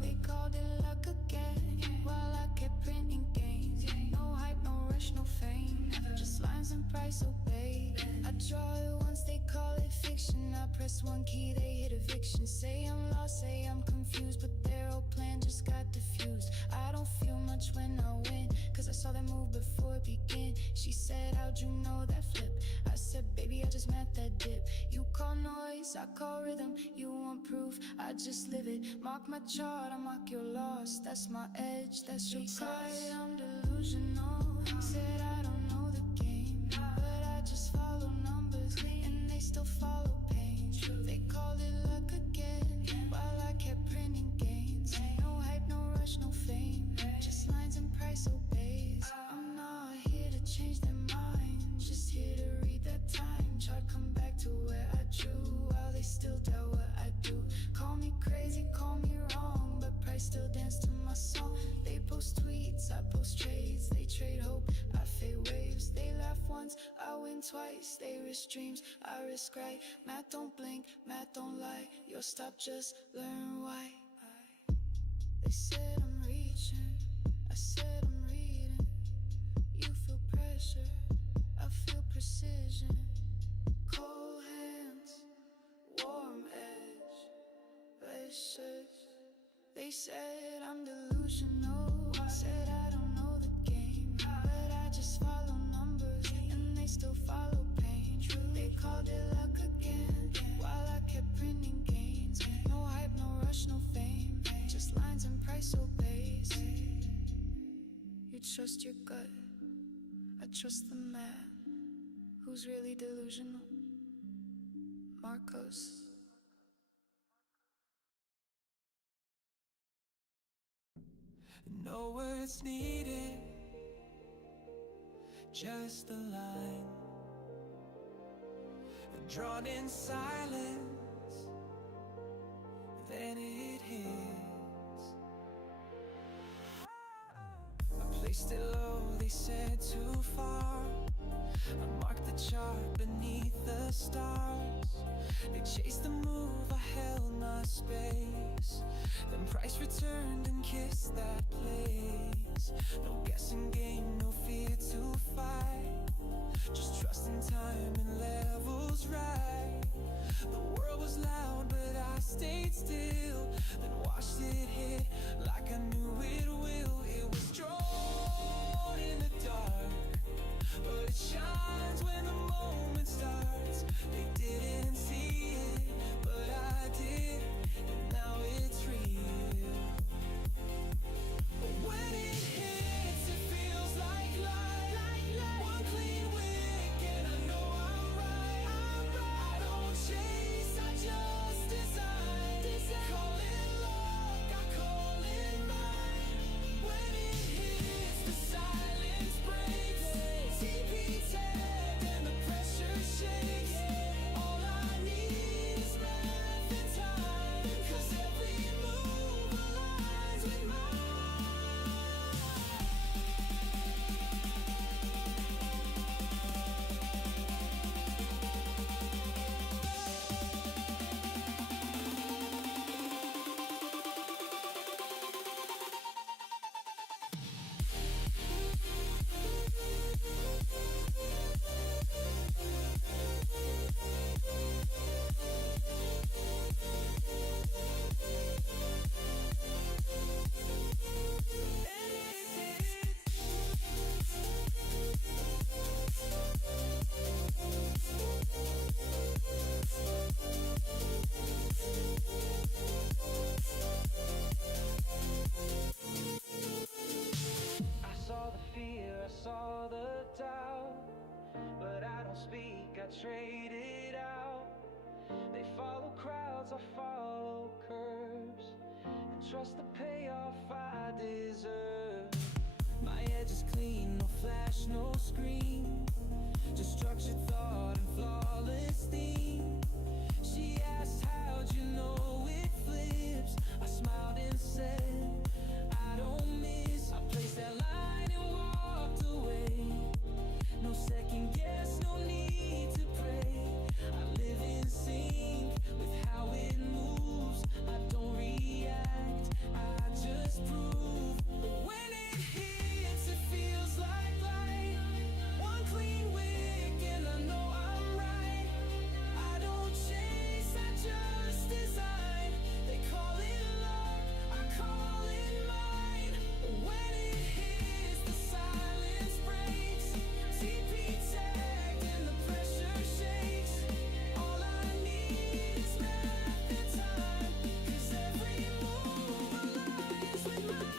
They called it luck again, while I kept printing gains. No hype, no rush, no fame, just lines and price obeyed. I draw it once, they call it fiction. I press one key, they hit eviction. Say I'm lost, say I'm confused, but their old plan just got diffused. I don't feel much when I win, cause I saw them move before it began. She said, how'd you know that flip? I said, baby, I just met that dip. You call noise, I call rhythm. You want proof, I just live it. Mark my chart, I mark your loss. That's my edge, that's your cross. I'm delusional. Said I don't know the game, but I just follow numbers, and they still follow pain. They called it luck again, while I kept printing gains. No hype, no rush, no fame, just lines and price obeys. I'm not here to change their mind, just here to read that time chart. Come back to where I drew, while they still doubt what I do. Call me crazy, call me wrong, but price still dance to my song. They post tweets, I post trades. They trade hope, I fade waves. They laugh once, I win twice. They risk dreams, I risk right. Math don't blink, math don't lie. You'll stop, just learn why. They said I'm reaching, I said I'm reading. You feel pressure, I feel precision. Cold hands, warm edge, vicious. They said I'm delusional. Said I don't know the game, but I just follow numbers, and they still follow pain. They called it luck again, while I kept printing gains. No hype, no rush, no fame, just lines and price obeys. You trust your gut, I trust the man. Who's really delusional? Marcos. No words needed, just a line drawn in silence, then it hits. I placed it low, they said too far. I marked the chart beneath the stars. They chased the move, I held my space. Then price returned and kissed that place. No guessing game, no fear to fight. Just trusting time and levels right. The world was loud, but I stayed still. Then watched it hit like I knew it will. It was drawn in the dark, but it shines when the moment starts. They didn't see it, but I did, and now it's real. When it hits, it feels like light. One clean wick and I know I'm right. I don't chase, I just design. Call it luck, I call it mine. When it hits, the silence breaks. TP tagged and the pressure shakes. All I need is math and time, 'cause every move aligns with mine. I saw the fear, I saw the doubt, but I don't speak, I trade it out. They follow crowds, I follow curves, and trust the payoff I deserve. My edge is clean, no flash, no screen, just structured thought and flawless theme. She asked, how'd you know it flips? I smiled and said, I don't miss. I placed that line and walked away. No second guess, no need to pray. I live in sync with how it moves. I don't react, I just prove. When it hits, it feels like light. One clean wick and I know I'm right. I don't chase, I just design. They call it luck, I call it mine. When it hits, the silence breaks. TP tagged and the pressure shakes. All I need is math and time, 'cause every move aligns with mine.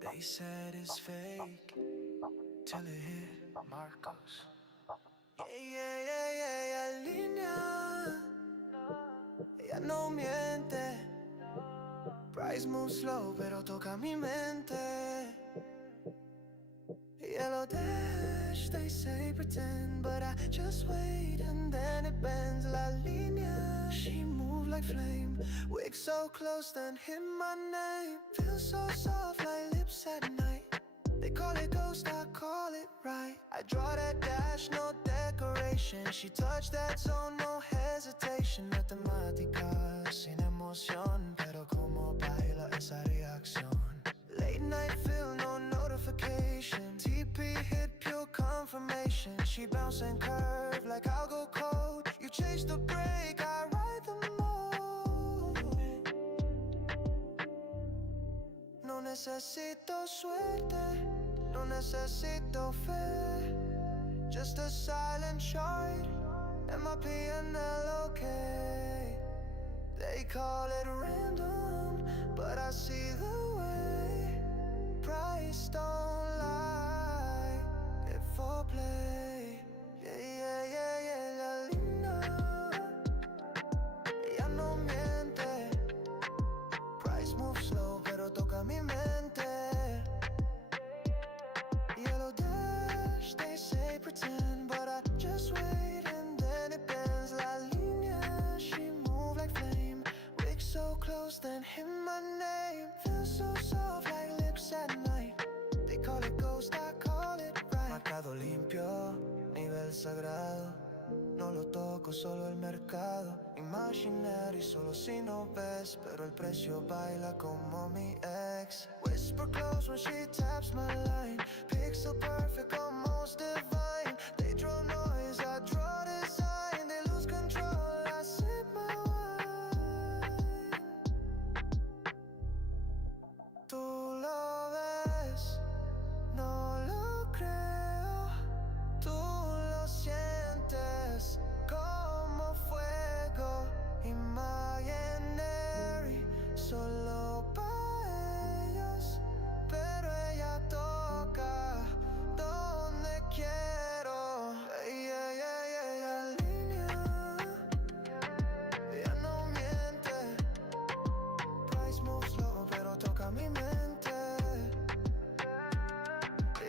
They said it's fake till it hit Marcos. Línea, ella no miente. Price moves slow, pero toca mi mente. Yellow dash, they say pretend, but I just wait and then it bends. La línea, she move like flame. Wig so close, then hit my name. Feel so soft like lips at night. They call it ghost, I call it right. I draw that dash, no decoration. She touched that zone, no hesitation. Matemática, sin emoción, pero como baila esa reacción. Late night feel, no notification. TP hit, pure confirmation. She bounce and curve like I'll go cold. You chase the break, I ride the mode. No necesito suerte, no necesito fe. Just a silent chart, and my PNL okay. They call it random, but I see the way. Price don't lie, it foreplay. Yeah, yeah, yeah, yeah, la linda, ella no miente. Price moves slow, pero toca mi mente. Yellow dash, they say pretend, but I just wait and then it bends. La línea, she move like flame. Wig so close, then hit my name. Feel so soft like lips at night. They call it ghost, I call it right. Marcado limpio, nivel sagrado. No lo toco, solo el mercado. Imaginary, solo si no ves, pero el precio baila como mi ex. Whisper close when she taps my line. Pixel perfect, almost divine. They draw noise, I draw design. They lose control, I sip my wine. Tú lo ves, no lo creo. Tú lo sientes como fuego. Imaginary, solo para ellos, pero ella toca donde quiero. Yeah, yeah, yeah, yeah, línea, ella no miente. Price moves slow, pero toca mi mente.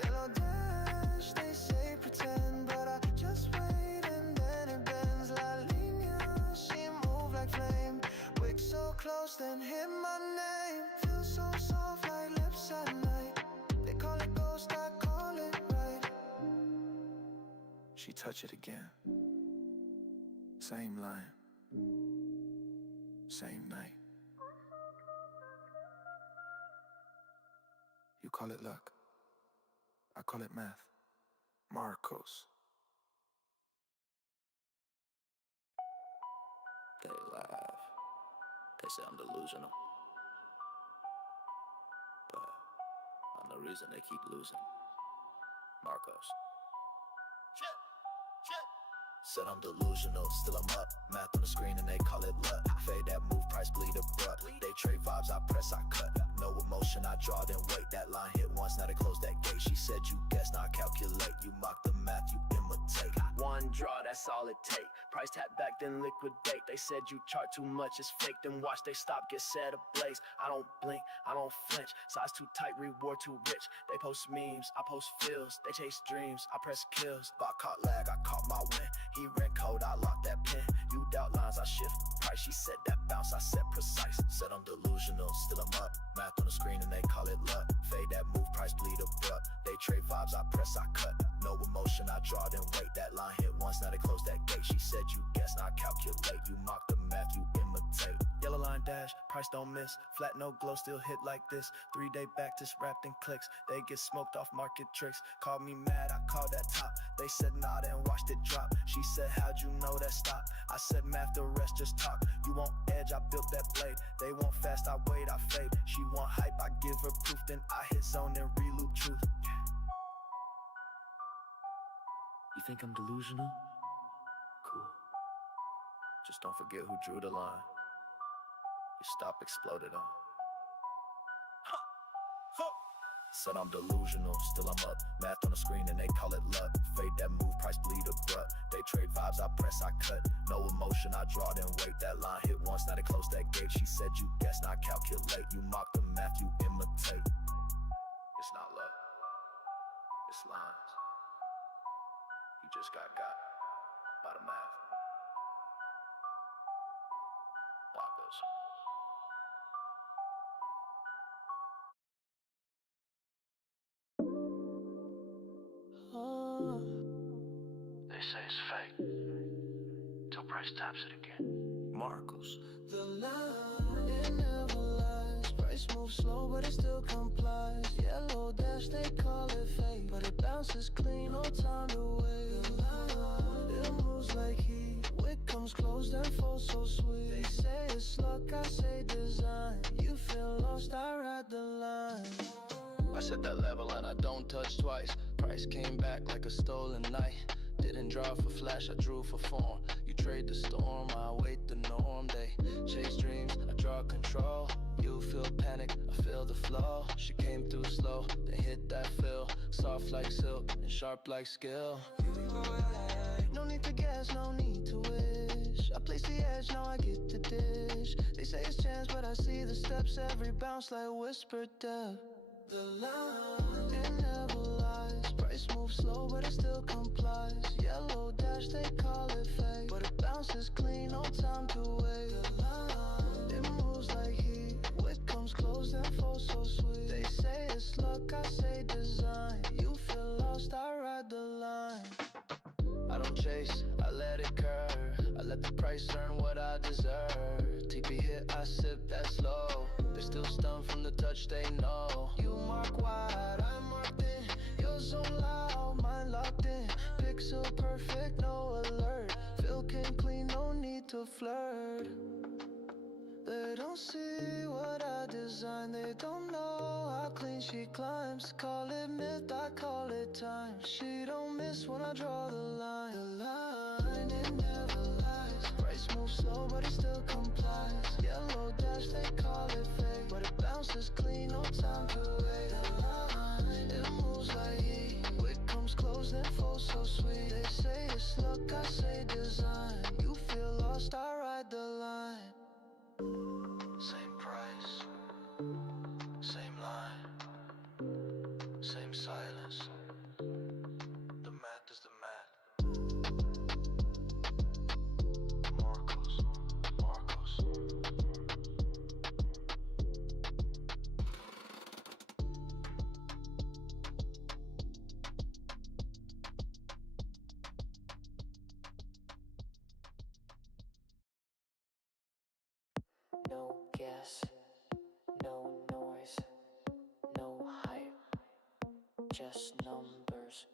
Yellow dash, they say pretend, but I just wait and then it bends. La línea, she move like flame. Wig so close, then hit my name. Feel so soft like lips at night. They call it ghost, I call it right. She touch it again. Same line, same night. You call it luck, I call it math. MARCOS. They laugh. They say I'm delusional. But I'm the reason they keep losing. MARCOS. Said I'm delusional, still I'm up. Math on the screen and they call it luck. Fade that move, price bleed abrupt. They trade vibes, I press, I cut. No emotion, I draw, then wait. That line hit once, now they close that gate. She said you guess, now I calculate. You mock the math, you imitate. One draw, that's all it take. Price tap back, then liquidate. They said you chart too much, it's fake. Then watch they stop, get set ablaze. I don't blink, I don't flinch. Size too tight, reward too rich. They post memes, I post feels. They chase dreams, I press kills. If I caught lag, I caught my win. He ran code, I locked that pin. You doubt lines, I shift price. She said that bounce, I said precise. Said I'm delusional, still I'm up. Math on the screen and they call it luck. Fade that move, price bleed abrupt. They trade vibes, I press, I cut. No emotion, I draw, then wait. That line hit once, now they close that gate. She said you guess, now I calculate. You mock the math, you imitate. Yellow line dash, price don't miss. Flat no glow, still hit like this. 3-day back, just wrapped in clicks. They get smoked off market tricks. Call me mad, I call that top. They said nah, then watched it drop. She said how'd you know that stop? I said math, the rest just talk. You want edge, I built that blade. They want fast, I wait, I fade. She want hype, I give her proof. Then I hit zone and reloop truth. You think I'm delusional? Cool. Just don't forget who drew the line. You stop exploded on. Said I'm delusional, still I'm up. Math on the screen and they call it luck. Fade that move, price bleed abrupt. They trade vibes, I I press, I cut. No emotion, I draw, then wait. That line hit once, now they close that gate. She said you guess, not calculate. You mock the math, you imitate. It's not luck, it's lines. You just got by the math. MARCOS. They say it's fake till price taps it again. MARCOS. The line, it never lies. Price moves slow, but it still complies. Yellow dash, they call it fake, but it bounces clean, no time to wait. The line, it moves like heat. Wick comes close, then falls so sweet. They say it's luck, I say design. You feel lost, I ride the line. I set that level and I don't touch twice. Price came back like a stolen night. Didn't draw for flash, I drew for form. You trade the storm, I wait the norm. They chase dreams, I draw control. You feel panic, I feel the flow. She came through slow, then hit that fill. Soft like silk and sharp like skill. No need to guess, no need to wish. I place the edge, now I get the dish. They say it's chance, but I see the steps. Every bounce like whispered death. The line, it never lies. Price moves slow, but it still complies. Yellow dash, they call it fake, but it bounces clean, no time to wait. The line, it moves like heat. Wick comes close, then falls so sweet. They say it's luck, I say design. You feel lost, I ride the line. I don't chase, I let it curve. I let the price earn what I deserve. TP hit, I sip that slow. They're still stunned from the touch, they know. You mark wide, I marked in. You're so loud, mine locked in. Pixel perfect, no alert. Feel came clean, no need to flirt. They don't see what I designed. They don't know how clean she climbs. Call it myth, I call it time. She don't miss when I draw the line. The line, it never lies. Price moves slow, but it still complies. Yellow dash, they call it fake, but it bounces clean, no time to wait. The line, it moves like heat. Wick comes close, then falls so sweet. They say it's luck, I say design. You feel lost, I ride the line. Same price, same line, same silence. The math is the math. MARCOS, MARCOS. No gas, no noise, no hype, just numbers.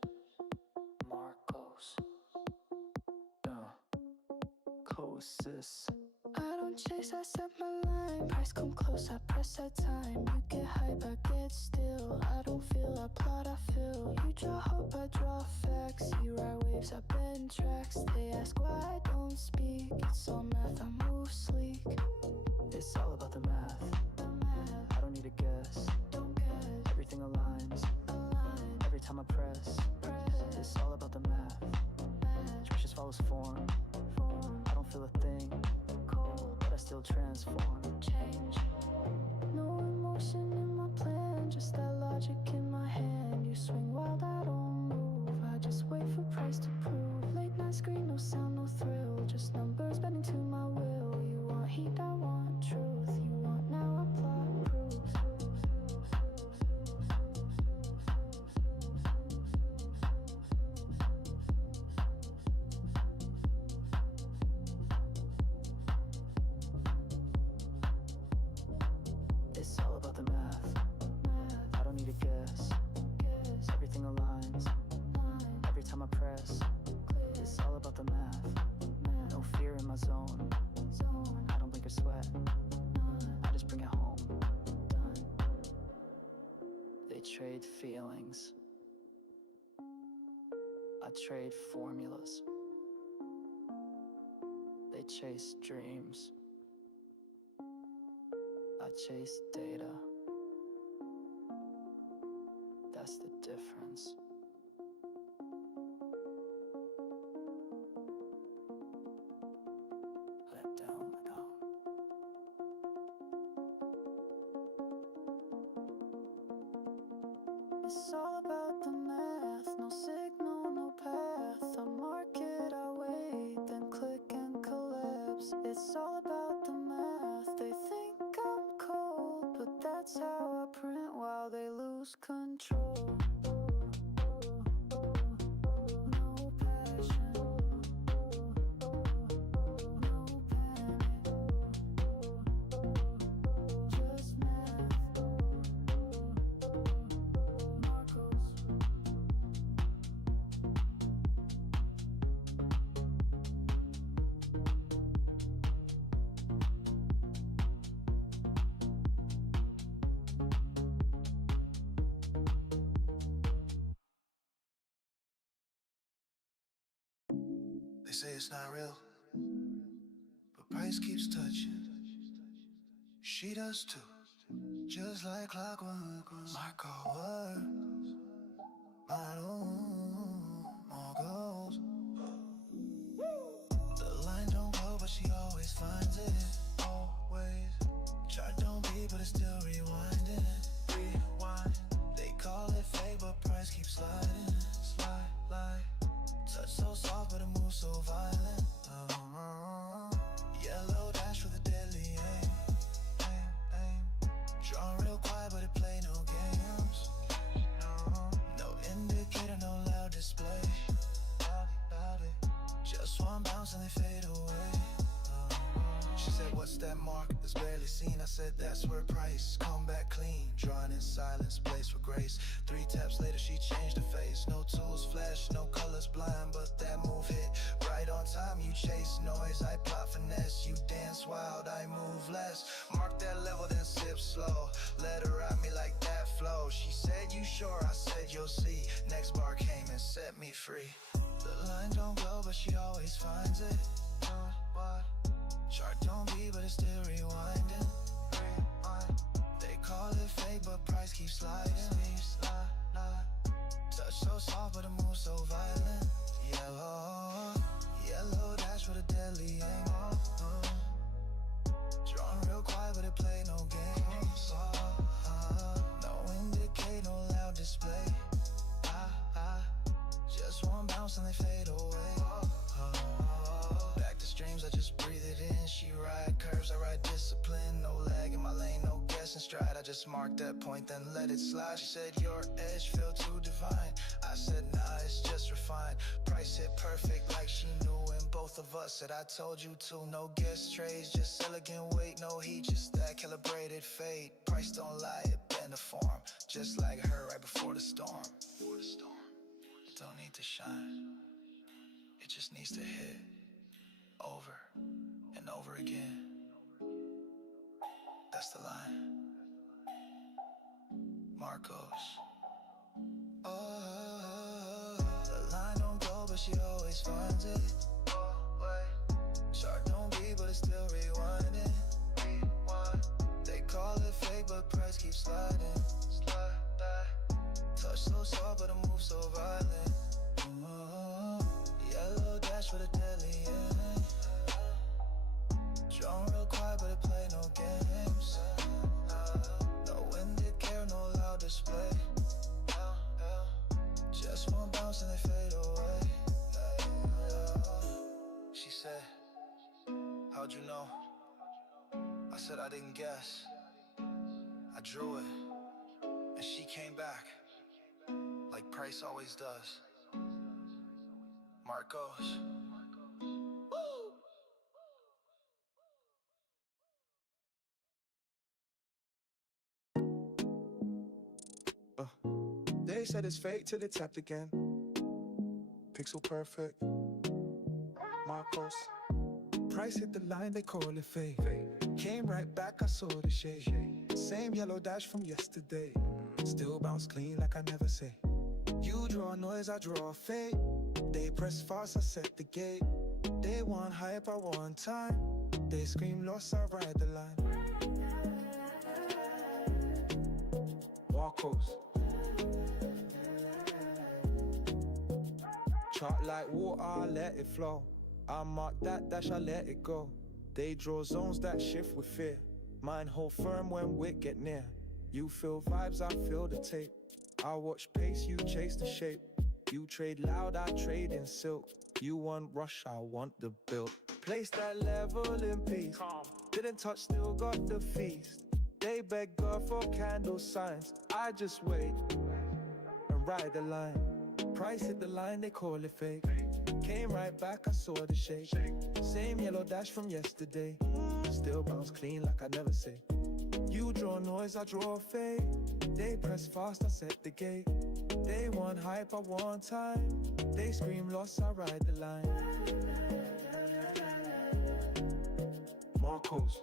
MARCOS. Cosis. I don't chase, I set my line. Price come close, I press that time. You get hype, I get still. I don't feel, I plot, I feel. You draw hope, I draw facts. You ride waves, I bend tracks. They ask why I don't speak. It's all math, I move sleek. It's all about the math. I don't need to guess. Everything aligns. Every time I press. It's all about the math. Structures follows form. I don't feel a thing, but I still transform. Change. No emotion in my plan, just that logic in my hand. You swing wild, I don't move. I just wait for price to prove. Late night screen, no sound, no thrill. Just numbers bending to my will. You want heat, I want truth. You want now, I plot proof. It's all about the math. I don't need to guess. Everything aligns. Every time I press. It's all about the math. No fear in my zone. I don't blink or sweat. I just bring it home. They trade feelings. I trade formulas. They chase dreams. I chase data. That's the difference. It's all about the math, no signal, no path. I mark it, I wait, then click and collapse. It's all about the math. They think I'm cold, but that's how I print while they lose control. No passion, no panic, just math. MARCOS. They say it's not real, but price keeps touching. She does too, just like clockwork. Marco words, I don't more goals. The line don't go, but she always finds it. Always. Chart don't beat, but it's still rewinding. Rewind. They call it fake, but price keeps sliding. Slide. Touch so soft, but it moves so violent. Yellow dash with a deadly aim. Drawn real quiet, but it play no games. No indicator, no loud display. Just one bounce and they fade away. She said, what's that mark that's barely seen? I said, that's where price come back clean. Drawing in silence, place for grace. 3 taps later, she changed her face. No tools flash, no colors blind, but that move hit right on time. You chase noise, I plot finesse. You dance wild, I move less. Mark that level, then sip slow. Let her ride me like that flow. She said, you sure? I said, you'll see. Next bar came and set me free. The line don't glow, but she always finds it. What? Chart don't be, but it's still rewinding. They call it fake, but price keeps sliding. Touch so soft, but it moves so violent. Yellow dash with a deadly aim. Drawn real quiet, but it play no games. No indicate, no loud display. Just one bounce and they fade away. Back to streams, I just breathe it in. She ride curves, I ride discipline. No lag in my lane, no guessing stride. I just marked that point, then let it slide. She said, your edge feel too divine. I said, nah, it's just refined. Price hit perfect like she knew. And both of us said, I told you to. No guest trades, just elegant weight. No heat, just that calibrated fade. Price don't lie, it bend the form. Just like her right before the storm. It don't need to shine, it just needs to hit over and over again. That's the line. MARCOS. The line don't go, but she always finds it. Chart don't be, but it's still rewinding. They call it fake, but price keeps sliding. Touch so soft, but it moves so violent. Yellow dash with a deadly aim. Drawn real quiet, but it play no games. No indicator, no loud display. Just one bounce and they fade away. She said, how'd you know? I said I didn't guess. I drew it, and she came back, like price always does. MARCOS. They said it's fake till they tapped again. Pixel perfect. MARCOS. Price hit the line, they call it fake. Came right back, I saw the shade. Same yellow dash from yesterday. Still bounce clean like I never say. You draw noise, I draw fade. They press fast, I set the gate. They want hype, I want time. They scream lost, I ride the line. MARCOS. Chart like water, I let it flow. I mark that dash, I let it go. They draw zones that shift with fear. Mine hold firm when wick get near. You feel vibes, I feel the tape. I watch pace, you chase the shape. You trade loud, I trade in silk. You want rush, I want the build. Place that level in peace. Didn't touch, still got the feast. They beg God for candle signs. I just wait and ride the line. Price hit the line, they call it fake. Came right back, I saw the shake. Same yellow dash from yesterday. Still bounce clean like I never say. You draw noise, I draw fade. They press fast, I set the gate. They want hype, I want time. They scream loss, I ride the line. MARCOS.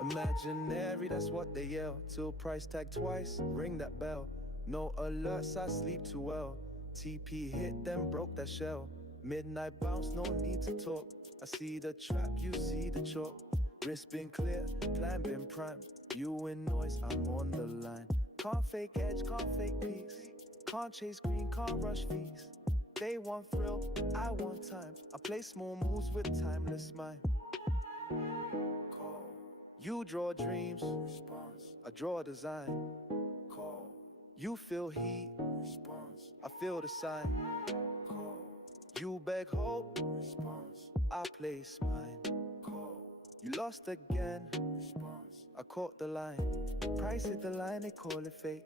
Imaginary, that's what they yell. Till price tag twice, ring that bell. No alerts, I sleep too well. TP hit them, broke that shell. Midnight bounce, no need to talk. I see the trap, you see the chalk. Wrist been clear, plan been prime. You in noise, I'm on the line. Can't fake edge, can't fake peace. Can't chase green, can't rush fees. They want thrill, I want time. I play small moves with timeless mind. You draw dreams, I draw design. You feel heat, I feel the sign. You beg hope, I place mine. You lost again, I caught the line. Price hit the line, they call it fake.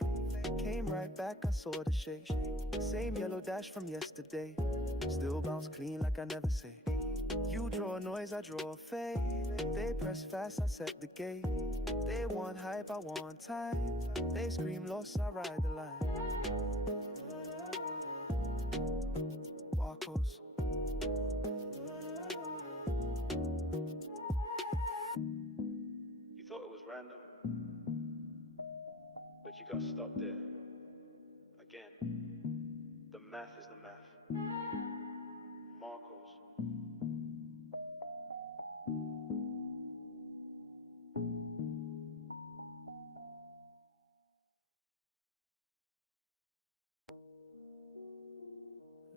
Came right back, I saw the shake. Same yellow dash from yesterday. Still bounce clean like I never say. You draw noise, I draw fade. They press fast, I set the gate. They want hype, I want time. They scream loss, I ride the line. MARCOS. You thought it was random, but you got stopped there. Again, the math is the math. MARCOS.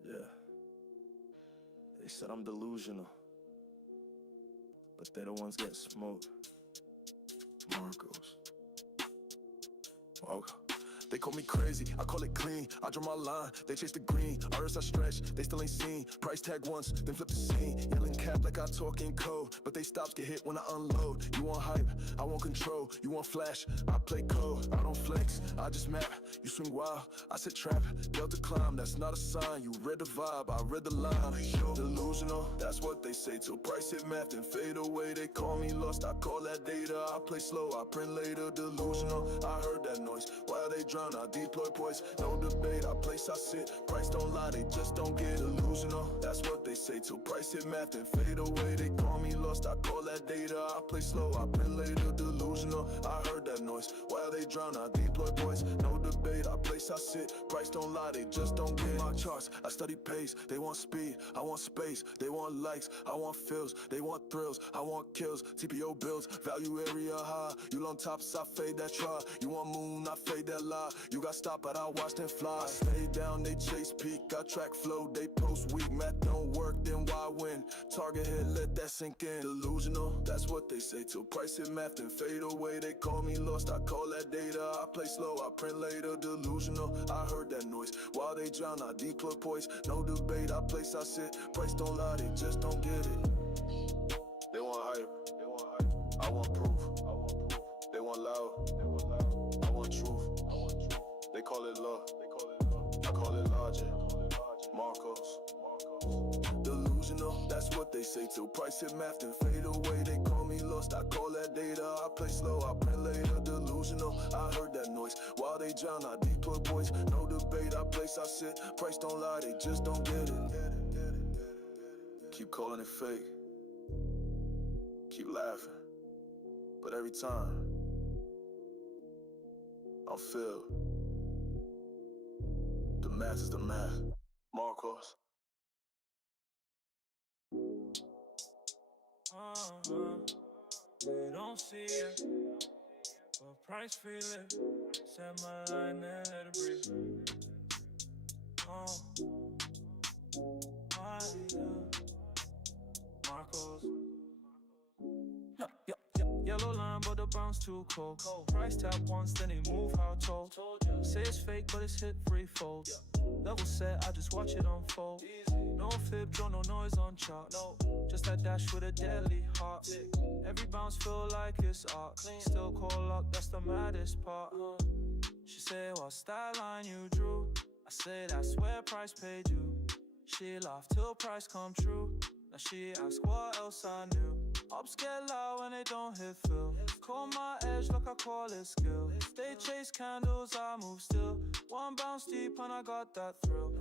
Yeah. They said I'm delusional, but they're the ones getting smoked. MARCOS. Oh. They call me crazy, I call it clean. I draw my line, they chase the green. Iris I stretch, they still ain't seen. Price tag once, then flip the scene. Yelling cap like I talk in code, but they stops get hit when I unload. You want hype, I want control. You want flash, I play code. I don't flex, I just map. You swing wild, I sit trap. Delta climb, that's not a sign. You read the vibe, I read the line. Delusional, that's what they say. Till price hit math, then fade away. They call me lost, I call that data. I play slow, I print later. Delusional, I heard that noise. While they drown, I deploy poise, no debate, I place, I sit. Price don't lie, they just don't get delusional. That's what they say, till price hit math and fade away. They call me lost, I call that data. I play slow, I print later. Delusional, I heard that noise. While they drown, I deploy poise, no debate, I place, I sit. Price don't lie, they just don't get my charts. I study pace, they want speed, I want space. They want likes, I want fills. They want thrills, I want kills. TPO bills, value area high. You on tops, I fade that try. You want moon, I fade that lie. You got stopped, but I watch them fly. I stay down, they chase peak. I track flow, they post weak. Math don't work, then why win? Target hit, let that sink in. Delusional, that's what they say. Till price hit math and fade away. They call me lost, I call that data. I play slow, I print later. Delusional, I heard that noise. While they drown, I deploy poise. No debate, I place, I sit. Price don't lie, they just don't get it. They want hype, I want proof. They want loud, I want truth. They call it love, I call it logic. MARCOS. Delusional, that's what they say. Till price hit math and fade away. They call me lost, I call that data. I play slow, I print later. Delusional, I heard that noise. While they drown, I deploy poise. No debate, I place, I sit. Price don't lie, they just don't get it. Keep calling it fake, keep laughing, but every time I'll feel the math is the math. MARCOS. They don't see it, but price feel it. Set my line and let it breathe. MARCOS. Yellow line, but the bounce too cold. Price tap once, then they move how told. Say it's fake, but it's hit threefold. Level set, I just watch it unfold. No fib, draw no noise on charts. Just that dash with a deadly heart. Every bounce feel like it's art. Still call luck, that's the maddest part. She say, what's that line you drew? I say, that's where Price paid you. She laughed till price come true. Now she asks what else I knew. Ops get loud when they don't hit fill. Call my edge like I call it skill. They chase candles, I move still. One bounce deep and I got that thrill.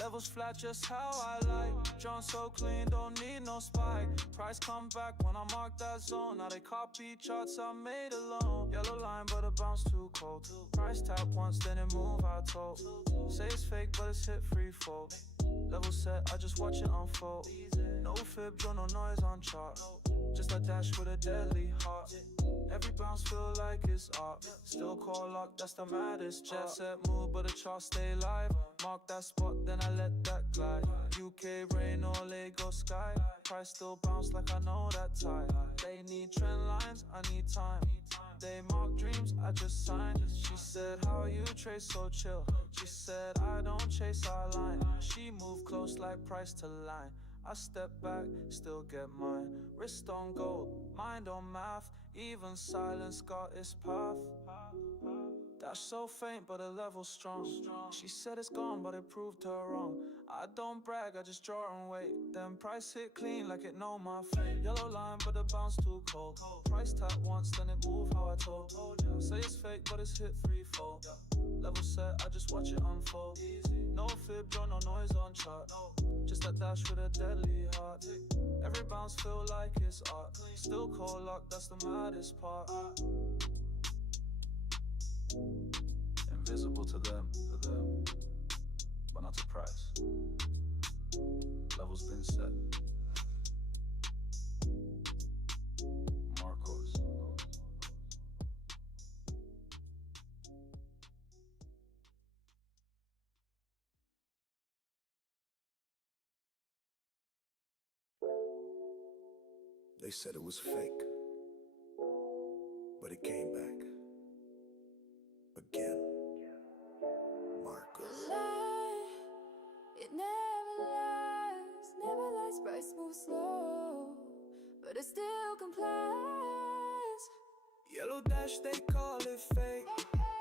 Levels flat just how I like. John so clean, don't need no spike. Price come back when I mark that zone. Now they copy charts I made alone. Yellow line but a bounce too cold. Price tap once then it move I told. Say it's fake but it's hit threefold. Level set, I just watch it unfold. No fib, draw no noise on chart. Just a dash with a deadly heart. Every bounce feel like it's art. Still call luck, that's the maddest. Jet set move, but the chart stay live. Mark that spot, then I let that glide. UK rain or Lagos sky. Price still bounce like I know that tide. They need trend lines, I need time. They mark dreams, I just signed. She said, how you trace so chill? She said, I don't chase our line. She moved close like Price to line. I step back, still get mine. Wrist on gold, mind on math. Even silence got its path. Dash so faint, but the level's strong. She said it's gone, but it proved her wrong. I don't brag, I just draw and wait. Then Price hit clean like it know my fate. Yellow line, but the bounce too cold. Price tap once, then it move how I told. Say it's fake, but it's hit threefold. Level set, I just watch it unfold. No fib, draw no noise on chart. Just a dash with a deadly heart. Every bounce feel like it's art. Still call luck, that's the maddest part. Invisible to them, but not to Price. Levels been set. MARCOS. They said it was fake, but it came back again. MARCOS. Lie, it never lies, never lies. Price moves slow, but it still complies. Yellow dash, they call it fake,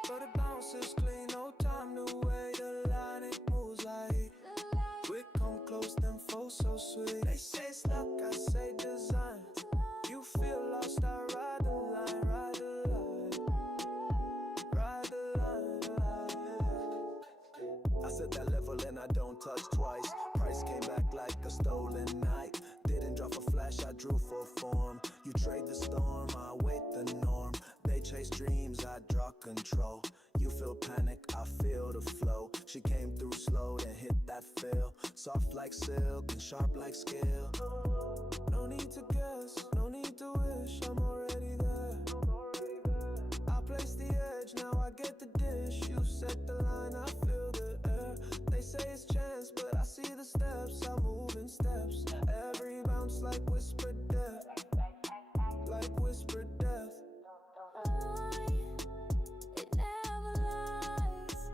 but it bounces clean, no time to wait. The line, it moves like heat. Quick, come close, them foes so sweet. They say it's luck, I say design. You feel lost, I ride the line, ride the line, ride the line. I set that level and I don't touch twice. Price came back like a stolen night. Didn't drop a flash, I drew for form. You trade the storm, I wait the norm. They chase dreams, I draw control. You feel panic, I feel the flow. She came through slow, then hit that fill. Soft like silk and sharp like skill. No need to guess, no need to wish, I'm already there. I place the edge, now I get the dish. You set the line, I feel the air. They say it's chance, but I see the steps. I move in steps. Every bounce like whispered death, like whispered death. It never lies.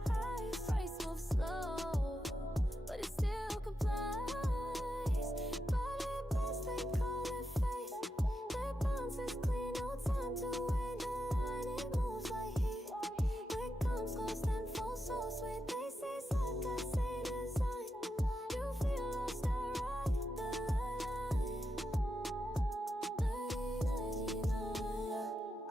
Price moves slow, but it still complies. But it bounce, they call it fake. That bounce is clean, no time to wait. The line, it moves like heat. Quick comes close, then falls so sweet. They say it's luck, I say design. You feel lost, I ride the line.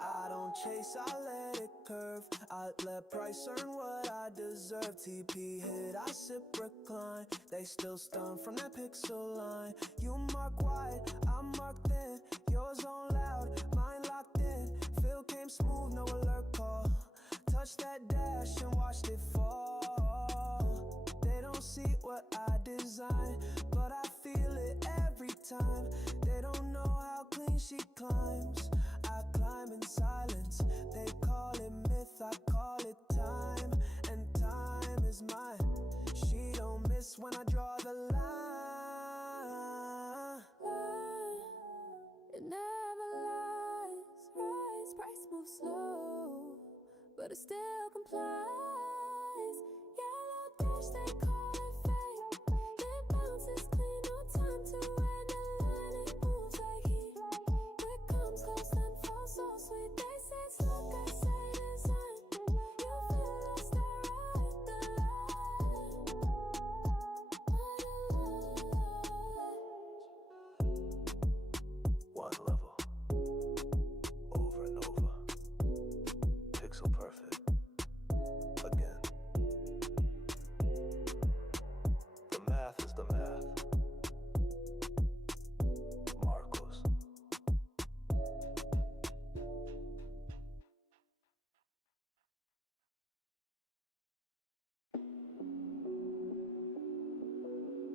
I don't chase, I let it curve. I let Price earn what I deserve. TP hit, I sip recline. They still stun from that pixel line. You mark wide, I mark thin. Yours on loud, mine locked in. Feel came smooth, no alert call. Touch that dash and watched it fall. They don't see what I design, but I feel it every time. They don't know how clean she climbs. I climb in silence. They call it myth, I call it time. And time is mine. She don't miss when I draw the line. It never lies. Price but it still complies. Yellow dash, they call it fake. It bounces clean, no time to end the line. It moves like heat. It comes close and falls so sweet. They say it's luck, I say design. You feel lost, I ride the line. One level, over and over, pixel perfect, again. The math is the math. Marcos.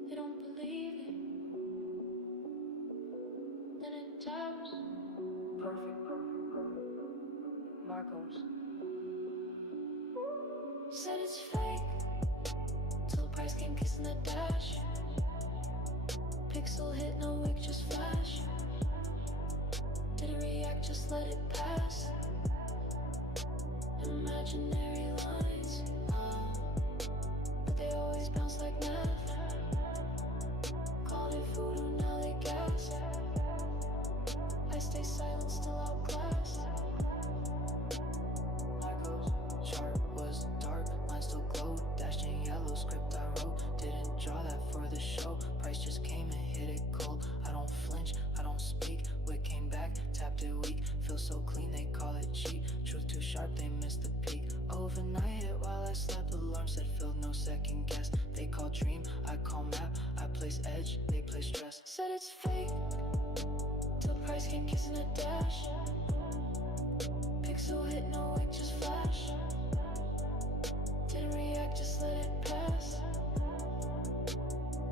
They don't believe it. Then it taps. Perfect. Marcos. Said it's fake. Till the price came kissing the dash. Pixel hit, no wig, just flash. Didn't react, just let it pass. Imaginary lines, but they always bounce like math. Called it voodoo, now they gas. I stay silent, still outclassed. Marcos chart was dark, mine still glowed. Dashed in yellow, script I wrote. Didn't draw that for the show. Price just came and hit it cold. I don't flinch, I don't speak. Wick came back, tapped it weak. Feel so clean, they call it cheat. Truth too sharp, they missed the peak. Overnight hit while I slept. Alarm said filled, no second guess. They call dream, I call map. I place edge, they play stress. Said it's fake, till price came kissing a dash. Pixel hit, no wig, just flash. Didn't react, just let it pass.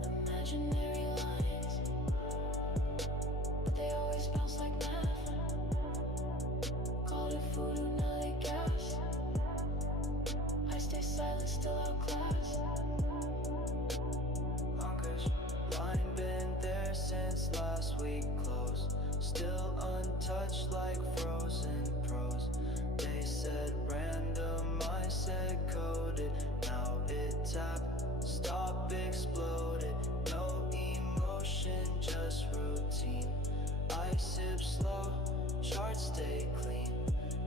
Imaginary lines, but they always bounce like math. Called it voodoo, now they gas. I stay silent, still outclassed. Marcos. Line been there since last week closed. Still untouched like frozen prose. They said random, I said coded. Now it tapped, stop exploded. No emotion, just routine. I sip slow, charts stay clean.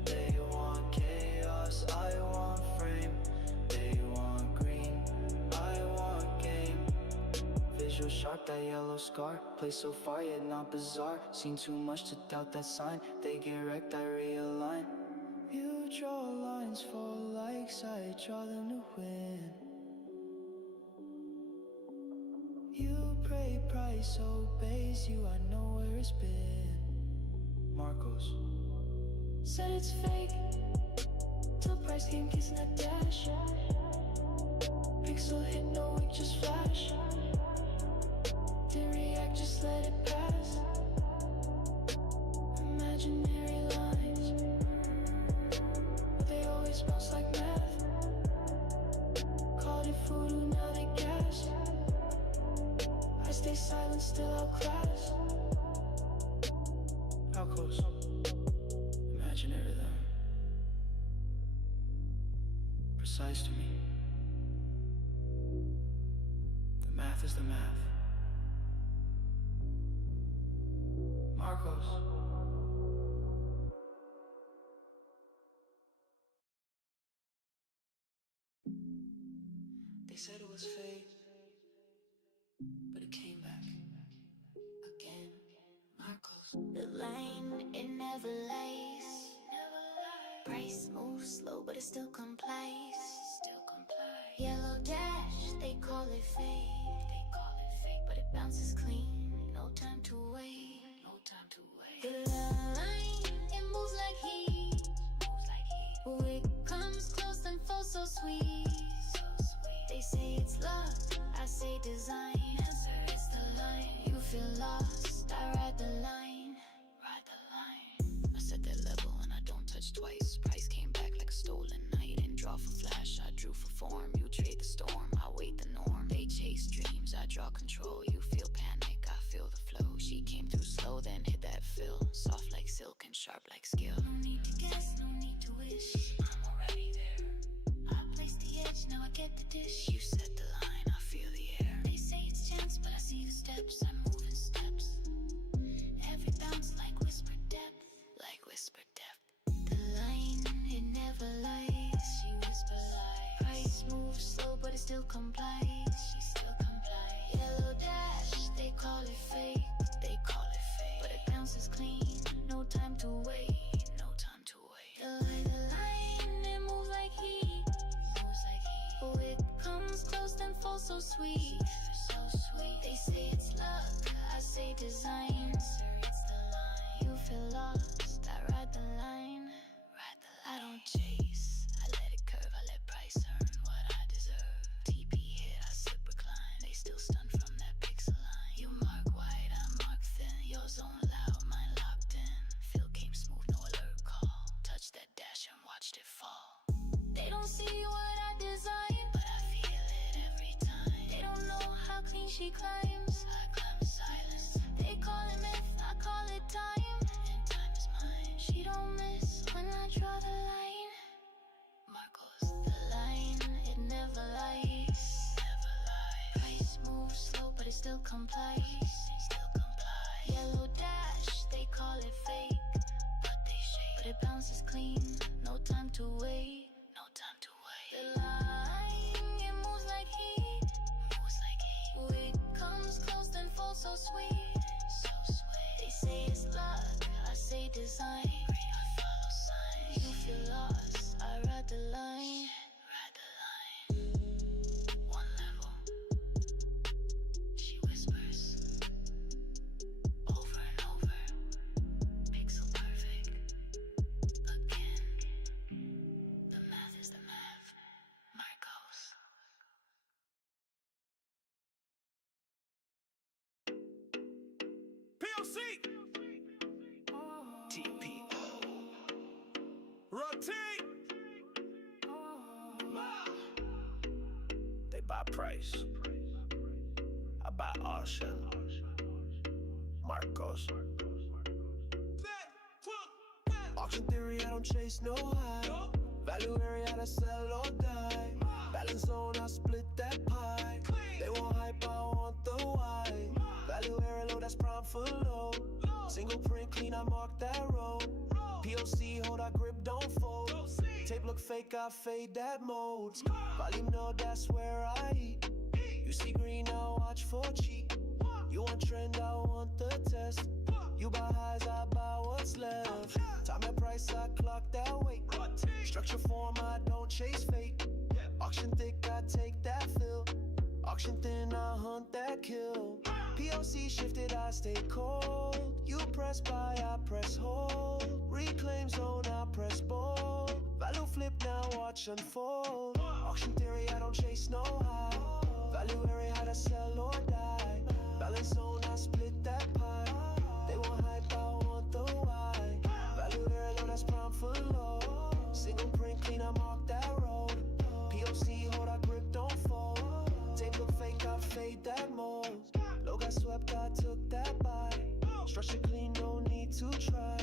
They want chaos, I want frame. They want green, I want game. Visual sharp, that yellow scar. Play so far yet not bizarre. Seen too much to doubt that sign. They get wrecked, I realign. You draw lines for likes, I draw them to win. You pray, price obeys you, I know where it's been. Marcos. Said it's fake, till price came kissing a dash. Pixel hit, no wig, just flash. Didn't react, just let it pass. Imaginary lines, but they always bounce like math. Called it voodoo, now they gas. I stay silent, still outclassed. How close? Imaginary though. Precise to me. The math is the math. Marcos. They said it was fate, but it came back again. Marcos. The lane, it never lays. Price moves slow, but it still complies. Yellow dash, they call it fake. But it bounces clean, no time to wait. The line, it moves like heat. It comes close and falls so sweet. They say it's luck, I say design. It's the line, you feel lost, I ride the line. I set that level and I don't touch twice. Price came back like a stolen night. And draw for flash, I drew for form. You trade the storm, I wait the norm. They chase dreams, I draw control. You feel panic, I feel the flow. She came through slow, then hit that fill. Soft like silk and sharp like skill. No need to guess, no need to wish. I'm already there. moves slow, but it still complies. She still complies. Yellow dash, they call it fake. They call it fake. But it bounces clean. No time to wait. No time to wait. The line, it moves like heat. Moves like heat. Oh, it comes close then falls so sweet. So sweet. They say it's luck. I say design. Sir, it's the line. You feel lost. I ride the line. Ride the line. I don't chase. I let it curve. I let price earn what I deserve. TP hit. I slip recline. They still stun from that pixel line. You mark wide. I mark thin. Your zone loud. Mine locked in. Feel came smooth. No alert call. Touch that dash and watched it fall. They don't see what I designed, but I feel it every time. They don't know how clean she climbs. I climb silence. They call it myth, I call it time. And time is mine. She don't miss when I draw the line. Marcos, the line, it never lies. Never lies. Price moves slow, but it still complies. Still complies. Yellow dash, they call it fake, but they shake. But it bounces clean. No time to wait. No time to wait. The line, it moves like heat. Moves like heat. Oh, it comes close then falls so sweet. So sweet. They say it's luck. I say design. I follow signs. You feel lost. I ride the line. Ride the line. One level. She whispers. Over and over. Pixel perfect. Again. The math is the math. Marcos. POC. TPO. Rotate. They buy price. I buy auction. Marcos. Auction theory, I don't chase no high. Value area, I sell or die. Balance zone, I split that pie. They want hype, I want the why. Value area low, that's prime for low. Single print clean, I mark that road. POC, hold our grip, don't fold. Tape look fake, I fade that mode. Volume, no, that's where I eat. You see green, I watch for cheat. You want trend, I want the test. You buy highs, I buy what's left. Time and price, I clock that weight. Structure form, I don't chase fate. Auction thick, I take that fill. Auction thin, I hunt that kill. POC shifted, I stay cold. You press buy, I press hold. Reclaim zone, I press bold. Value flip, now watch unfold. Auction theory, I don't chase no high. Value area, how to sell or die. Balance zone, I split that pie. They want hype, I want the why. Value area low, that's prime for low. Single print clean, I mark that road. POC, hold our grip, don't fold. Tape look fake, I fade that mold. Low got swept, I took that buy. Structure clean, no need to try.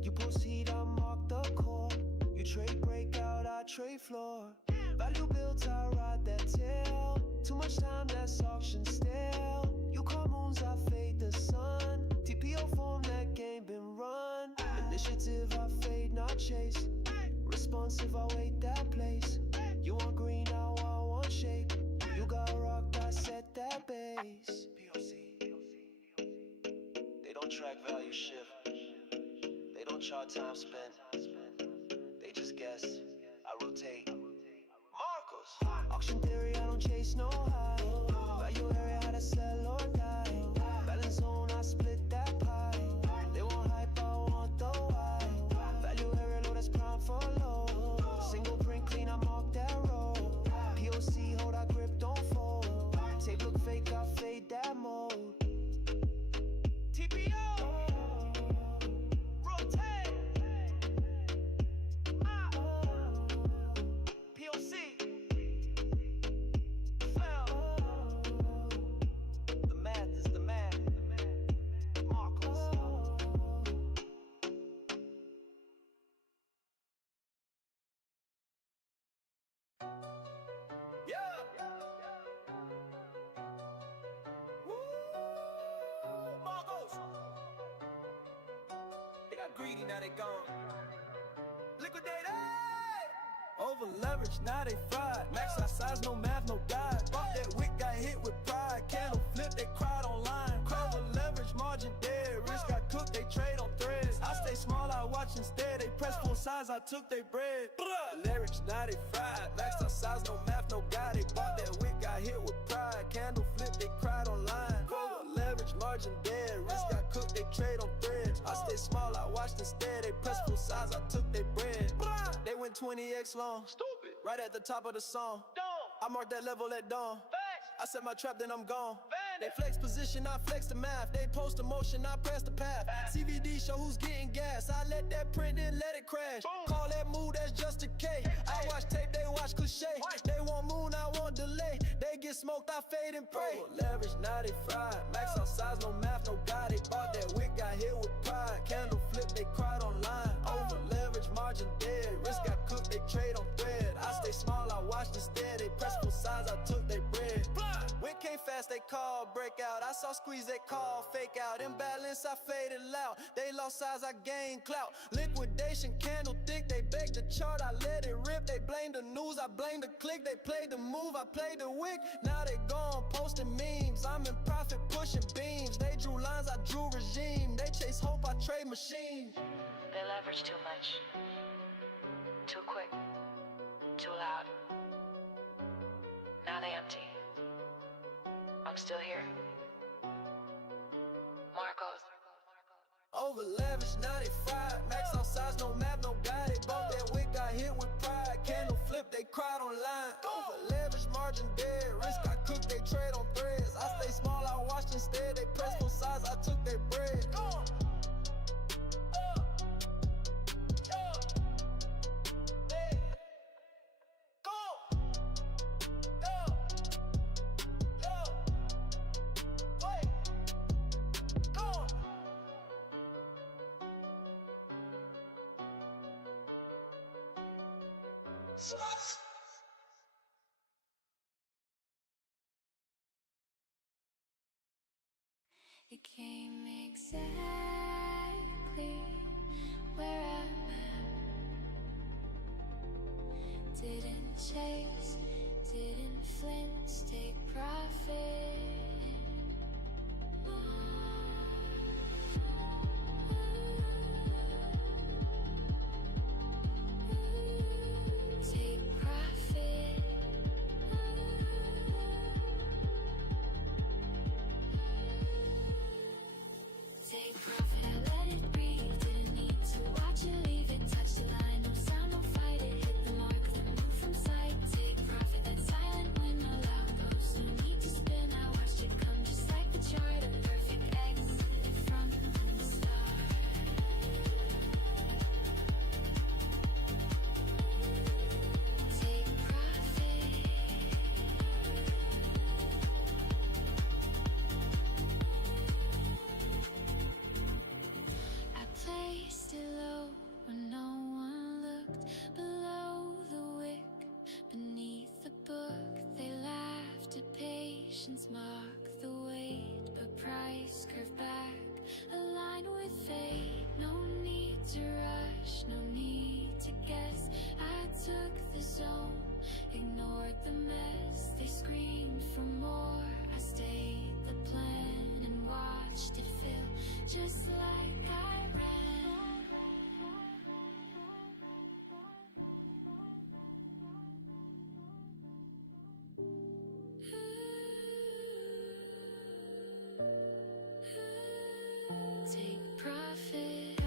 You proceed, I mark the core. You trade breakout, I trade floor. Value built, I ride that tail. Too much time, that's auction stale. You call moons, I fade the sun. TPO form, that game been run. Initiative, I fade, not chase. Responsive, I wait that place. You want green, now I want shape. You got rock, I set that base. POC. They don't track value shift. They don't chart time spent. They just guess. I rotate. Marcos. Auction theory, I don't chase no high. Value area, how to sell or die. Balance zone, I split that pie. They want hype, I want the why. Value area low, that's prime for low. Single print clean, I mark that road. POC, hold our grip, don't fold. Tape look fake, I fade that mode. TPO. Rotate. POC. The math is the math. Marcos. Yeah. Woo. Marcos. They got greedy, now they gone. Liquidated. Over leverage, now they fried. Max out size, no math, no guide. Bought that wick, got hit with pride. Candle flip, they cried online. Cover leverage, margin dead. Risk got cooked, they trade on threads. I stay small, I watch instead. They press full size, I took they bread. Leverage, now they fried. Max out size, no math, no guide. They bought that wick, got hit with pride. Candle flip, they cried online. Cover leverage, margin dead. Risk got cooked, they trade on threads. I stay small, I watched instead. They press full size, I took they bread. They went 20x long. Stupid. Right at the top of the song. I marked that level at dawn. I set my trap, then I'm gone. They flex position, I flex the math. They post a motion, I press the path. CVD show who's getting gas. I let that print, then let it crash. Call that move, that's just a K. I watch tape, they watch cliche. They want moon, I want delay. They get smoked, I fade and pray. Leverage, now they fried. Max out size, no math, no guide. They bought that wick, got hit with pride. Candle flip, they cried online. Over leverage, margin dead. Risk got cooked, they trade on thread. I stay small, I watched instead. They press full size, I took they bread. When came fast, they call breakout. I saw squeeze, they call fake out. Imbalance, I faded loud. They lost size, I gained clout. Liquidation, candle thick. They begged the chart, I let it rip. They blamed the news, I blamed the click. They played the move, I played the wick. Now they gone, posting memes. I'm in profit, pushing beams. They drew lines, I drew regime. They chase hope, I trade machine. They leverage too much. Too quick. Too loud. Now they empty. I'm still here. Marcos. Over leverage, now they fried. Max out size, no map, no guide. They bought that wick, got hit with pride. Candle flip, they cried online. Over leverage, margin dead. Risk got cooked, they trade on threads. I stay small, I watched instead. They press full size, I took their bread. It came exactly where I'm at. Didn't chase, didn't flinch, take profit. Take profit. Take profit, I let it breathe. Didn't need to watch it, leave it. Touch the line, no sound, no fight it. Hit the mark, then move from sight. Take profit, that's silent when no loud goes. No need to spin, I watched it come just like the chart. A perfect exit from the start. Take profit. I placed it low when no one looked. Below the wick, beneath the book, they laughed at patience, mark the weight, but price curved back, aligned with fate. No need to rush, no need to guess. I took the zone, ignored the mess. They screamed for more. I stayed the plan and watched it fill, just like I ran. Take profit.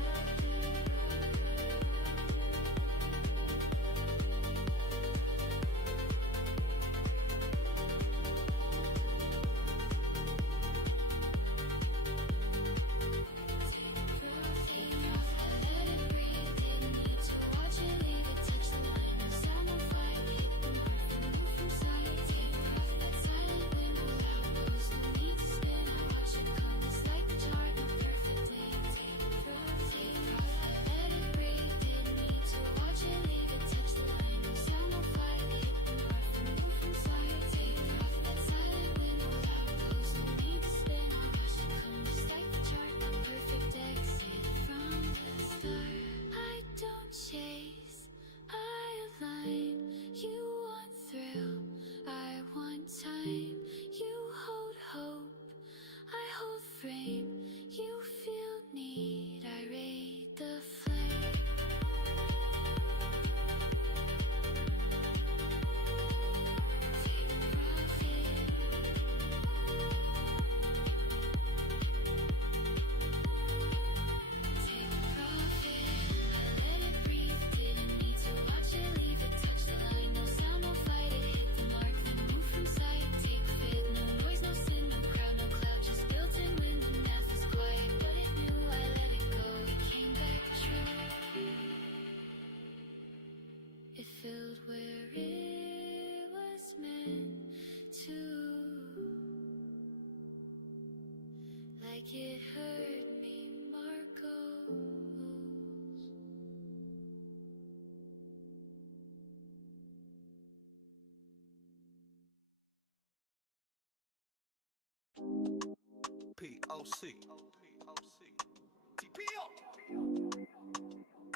like it hurt me, Marcos. POC.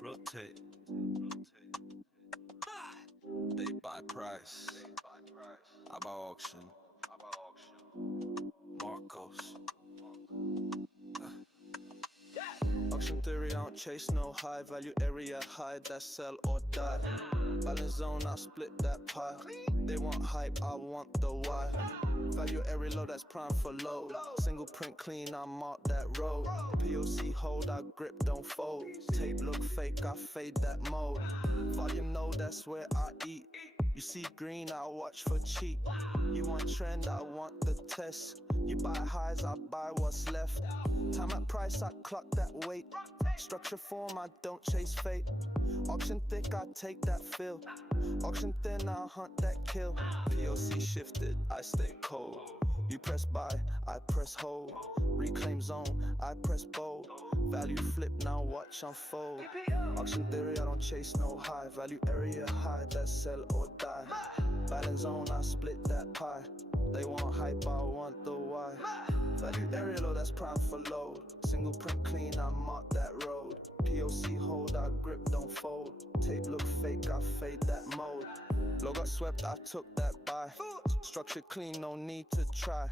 Rotate. They buy price. I buy auction. Marcos. Auction theory, I don't chase no high value area, high that sell or die. Balance zone, I split that pie. They want hype, I want the why. Value area low, that's prime for low. Single print clean, I mark that road. POC hold, I grip, don't fold. Tape look fake, I fade that mode. Volume no, that's where I eat. You see green, I watch for cheap. You want trend, I want the test. You buy highs, I buy what's left. Time at price, I clock that weight. Structure form, I don't chase fate. Auction thick, I take that fill. Auction thin, I hunt that kill. POC shifted, I stay cold. You press buy, I press hold. Reclaim zone, I press bold. Value flip, now watch unfold. Auction theory, I don't chase no high. Value area high, that sell or die. Balance zone, I split that pie. They want hype, I want the why. Value area low, that's prime for load. Single print clean, I mark that road. POC hold, I grip, don't fold. Tape look fake, I fade that mode. Low got swept, I took that buy. Structure clean, no need to try.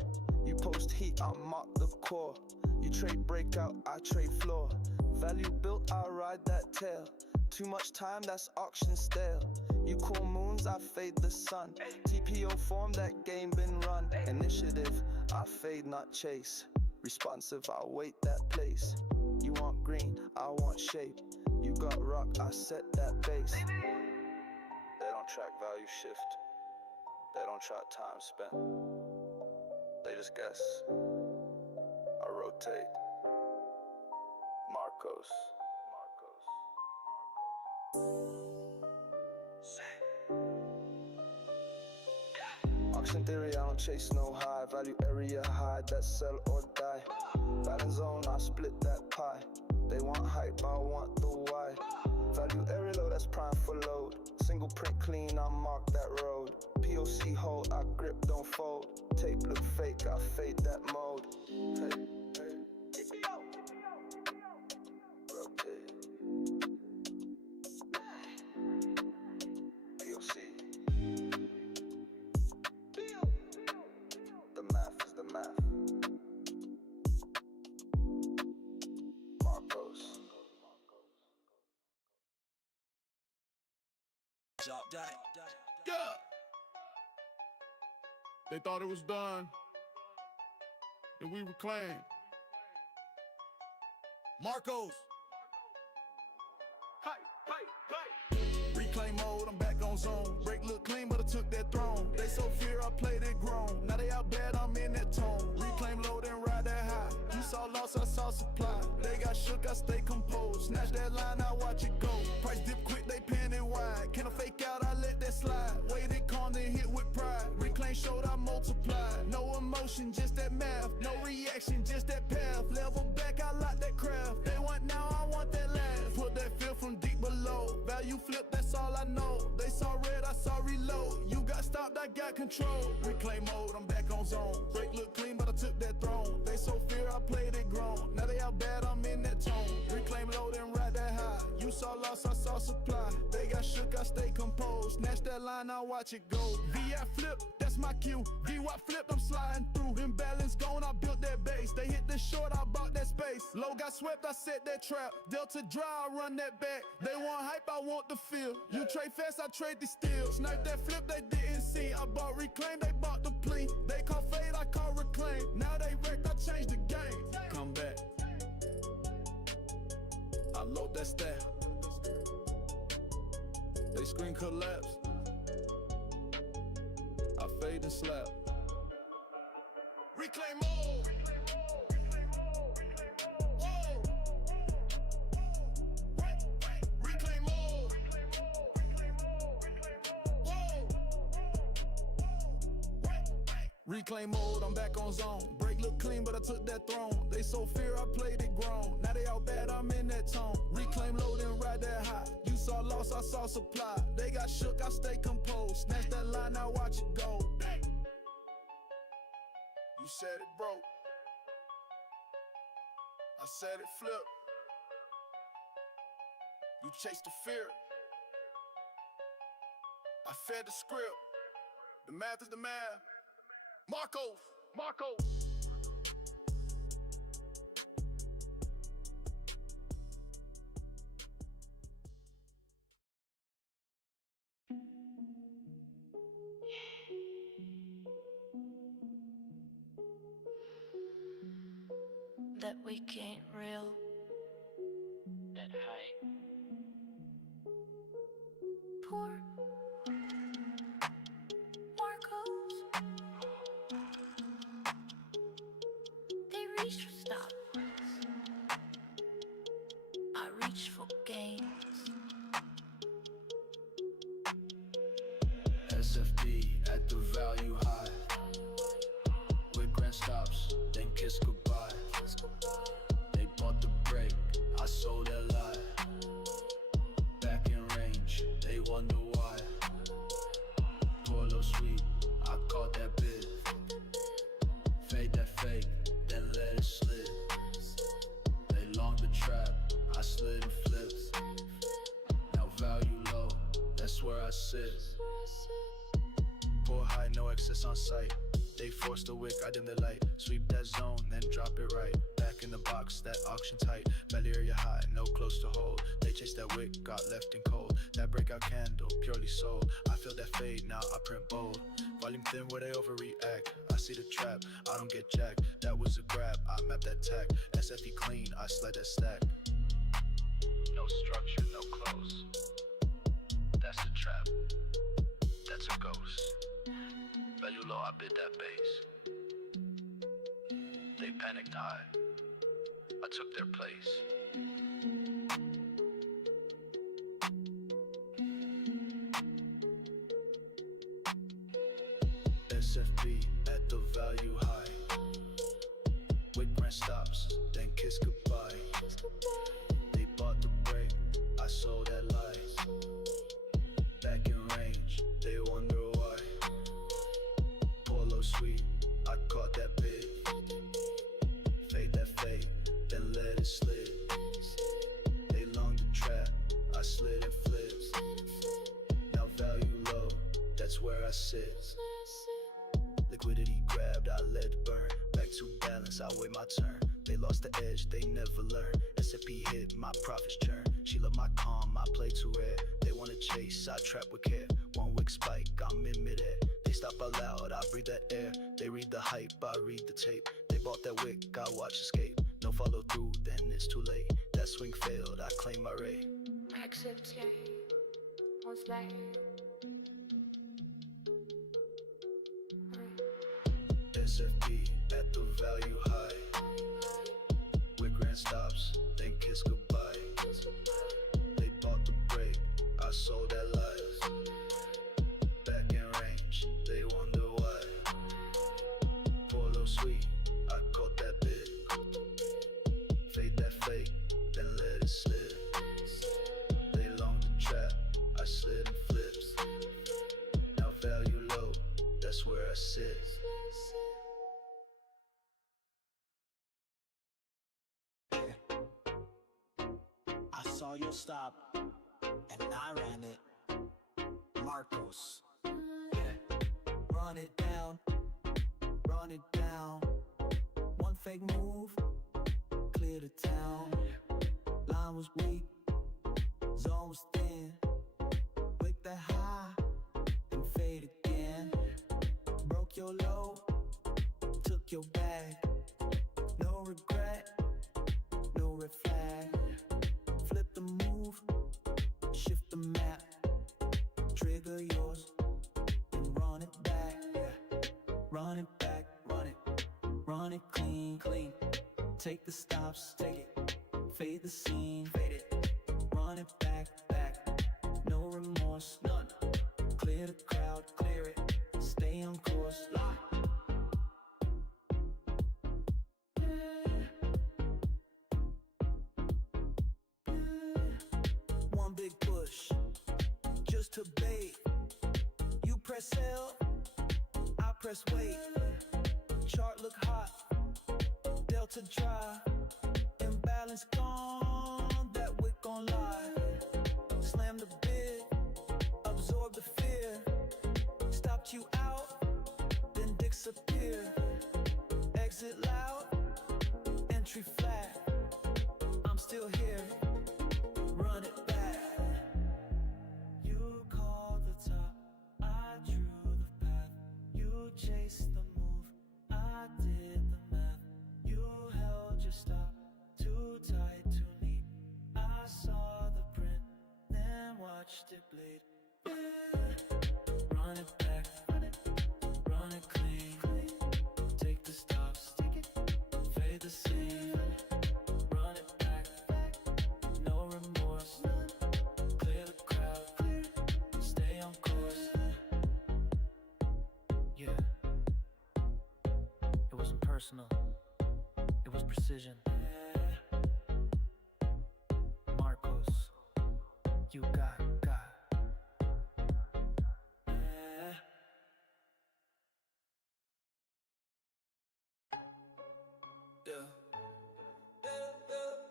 You post heat, I mark the core. You trade breakout, I trade floor. Value built, I ride that tail. Too much time, that's auction stale. You cool moons, I fade the sun. TPO form, that game been run. Initiative, I fade, not chase. Responsive, I wait that place. You want green, I want shape. You got rock, I set that base. They don't track value shift. They don't track time spent. They just guess. I rotate. Marcos. Auction theory, I don't chase no high. Value area high, that sell or die. Balance zone, I split that pie. They want hype, I want the why. Value area low, that's prime for load. Single print clean, I mark that road. POC hold, I grip, don't fold. Tape look fake, I fade that mode. Hey, hey. Rotate. POC. The math is the math. Marcos. Yeah. They thought it was done, and we reclaimed. Marcos. Reclaim mode, I'm back on zone. Break look clean, but I took that throne. They so fear I played it grown. Now they out bad, I'm in that tone. Reclaim low, then ride that high. You saw loss, I saw supply. They got shook, I stay composed. Snatch that line, I watch it go. Price dip quick, they pan it wide. Can I fake out, I let that slide. Waited calm, then hit with pride. Reclaim showed, I multiplied. No emotion, just that math. No reaction, just that path. Level back, I like that craft. They want now, I want that last. Put that feel from deep below. Value flip, that's all I know. They saw red, I saw reload. You got stopped, I got control. Reclaim mode, I'm back on zone. Break look clean, but I took that throne. They so fear, I played it grown. Now they out bad, I'm in that tone. Reclaim low, then ride that high. You saw loss, I saw supply. They got shook, I stay composed. Snatch that line, I watch it go. VI flip, that's my cue. VY flip, I'm sliding through. Imbalance gone, I built that base. They hit the short, I bought that space. Low got swept, I set that trap. Delta dry, I run that back. They want hype, I want the feel. You trade fast, I trade the steel. Snipe that flip, they didn't see. I bought reclaim, they bought the plea. They call fade, I call reclaim. Now they wrecked, I changed the game. Come back. I load that stat. They screen collapse. I fade and slap. Reclaim mode. Whoa. Reclaim mode. Whoa. Reclaim mode, I'm back on zone. Break look clean, but I took that throne. They so fear, I played it grown. Now they all bad, I'm in that tone. Reclaim load and ride that high. You saw loss, I saw supply. They got shook, I stay composed. Snatch that line, now watch it go. You said it broke. I said it flip. You chased the fear. I fed the script. The math is the math. Marcos. That week ain't real. That high. Poor Marcos. They reach for stop. I reach for gains. SFP at the value high. With grand stops, then kiss goodbye. They bought the break, I sold that lie. Back in range, they wonder why. Polo sweet, I caught that bid. Fade that fake, then let it slip. They long the trap, I slid and flipped. Now value low, that's where I sit. Pour high, no excess on sight. They force the wick, I dim the light. Sweep that zone, then drop it right. Back in the box, that auction tight. Belly area high, no close to hold. They chase that wick, got left in cold. That breakout candle, purely sold. I feel that fade, now I print bold. Volume thin where they overreact. I see the trap, I don't get jacked. That was a grab, I map that tack. SFE clean, I slide that stack. No structure, no close. That's a trap, that's a ghost. Value low, I bid that base. They panicked high, I took their place. SFP at the value high. With grand stops, then kiss goodbye. They bought the break, I sold that lie. Back in range, they wonder why. Polo sweet, I caught that bid. Fade that fade, then let it slip. They long the trap, I slid and flipped. Now value low, that's where I sit. Liquidity grabbed, I let it burn. Back to balance, I wait my turn. They lost the edge, they never learn. SFP hit, my profits churn. She love my calm, I play too rare. They wanna chase, I trap with care. One wick spike, I'm in midair. They stop out loud, I breathe that air. They read the hype, I read the tape. They bought that wick, I watch escape. No follow through, then it's too late. That swing failed, I claim my ray. Accepté, on se lève. SFP at the value high. With grand stops, then kiss goodbye. They bought the break, I sold that lies. Back in range, they wonder why. Polo sweet, I caught that bid. Fade that fake, then let it slip. They long the trap, I slid and flipped. Now value low, that's where I sit. I saw your stop, and I ran it. Marcos. Yeah. Run it down, run it down. One fake move, clear the town. Line was weak, zone was thin. Wick that high, then fade again. Broke your low, took your bag. No regret, no red flag. Flip the move, shift the map. Trigger yours, then run it back. Yeah. Run it back, run it clean, clean. Take the stops, take it. Fade the scene, fade it. Run it back, back. No remorse, none. Clear the crowd, clear it. Stay on course, lie. to bait. You press sell, I press wait. Chart look hot, delta dry. Imbalance gone, that wick gon' lie. Slam the bid, absorb the fear. Stopped you out, then disappear. Exit loud, entry flat. I'm still here, run it back. You called the top, I drew the path. You chased the move, I did the math. You held your stop, too tight, too neat. I saw the print, then watched it bleed. Run it back, run it clean. Take the stops, fade the scene. Run it back, no remorse. Clear the crowd, stay on course. Yeah, it wasn't personal, it was precision. Marcos, you got.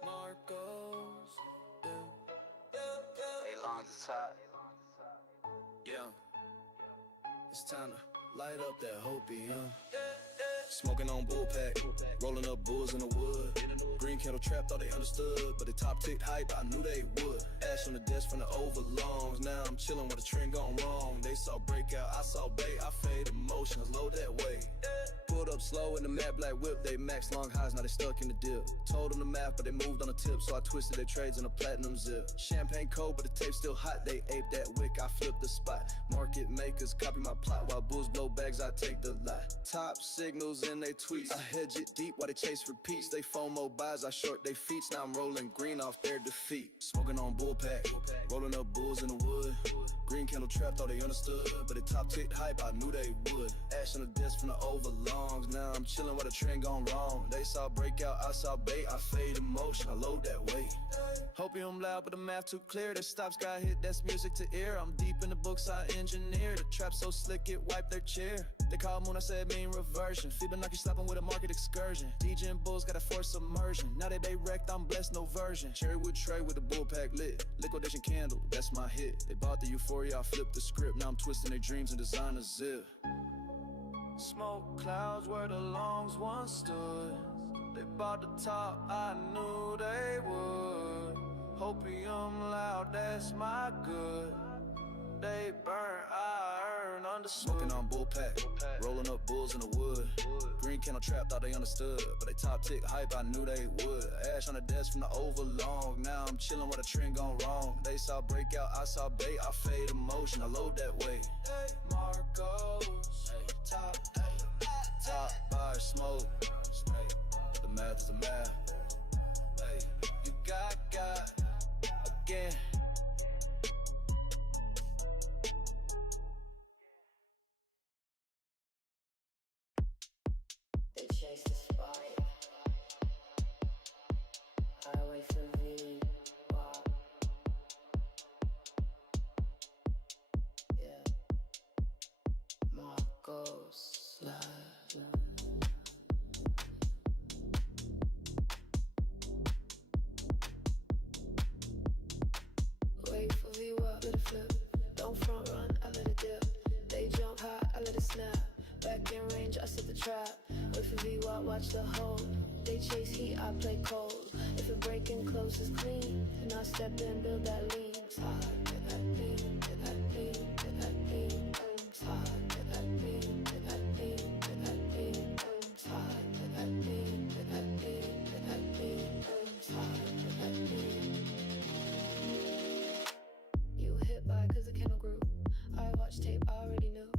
Marcos, hey, Lon's hot. Yeah, it's time to light up that hopium. Smoking on bullpack, rolling up bulls in the wood. Green candle trap, thought they understood, but the top ticked hype, I knew they would. Ash on the desk from the overlongs, now I'm chilling with a trend gone wrong. They saw breakout, I saw bait, I fade emotions, low that way. Pulled up slow in the matte black whip, they max long highs, now they stuck in the dip. Told them the math, but they moved on the tip, so I twisted their trades in a platinum zip. Champagne cold, but the tape's still hot, they aped that wick, I flipped the spot. Market makers copy my plot, while bulls blow bags, I take the lot. Top signals in they tweets, I hedge it deep while they chase repeats. They FOMO buys, I short they feats, now I'm rolling green off their defeat. Smoking on bullpack, rolling up bulls in the wood. Green candle trap, thought they understood, but it top ticked hype, I knew they would. Ash on the desk from the overlongs, now I'm chilling with a trend gone wrong. They saw breakout, I saw bait, I fade emotion, I load that weight. Hopium loud, but the math too clear. The stops got hit, that's music to ear. I'm deep in the books, I engineer. The trap so slick, it wiped their chair. They call moon, I said mean reversion. Fibonacci slapping with a market excursion. DJ and bulls gotta force submersion. Now they wrecked, I'm blessed, no version. Cherry wood tray with the bullpack lit. Liquidation candle, that's my hit. They bought the euphoria, I flipped the script. Now I'm twisting their dreams and design a zip. Smoke clouds where the longs once stood. They bought the top, I knew they would. Hopium loud, that's my good. They burn, I earn, understood. Smoking on bullpack, rolling up bulls in the wood. Green candle trap, thought they understood, but they top tick hype, I knew they would. Ash on the desk from the overlong, now I'm chilling with a trend gone wrong. They saw breakout, I saw bait, I fade emotion, I load that way. Hey, Marcos, hey, top bar smoke. Hey, the math is the math. Hey, you got again. They chase the spike. I wait for V. Wow. Yeah. Marcos live. Wait for V. Walk, let it flip. Don't front run, I let it dip. They jump high, I let it snap. Back in range, I set the trap. Wait for V-Walk, watch the hold. They chase heat, I play cold. If it breaking close is clean, and I step in, build that lean. Slide, get that lean, get that lean, get that lean. Slide, get that lean, get that lean, get that lean. Slide, get that lean, get that lean, get that lean. Slide, get that lean. You hit by cause the candle grew. I watched tape, I already knew.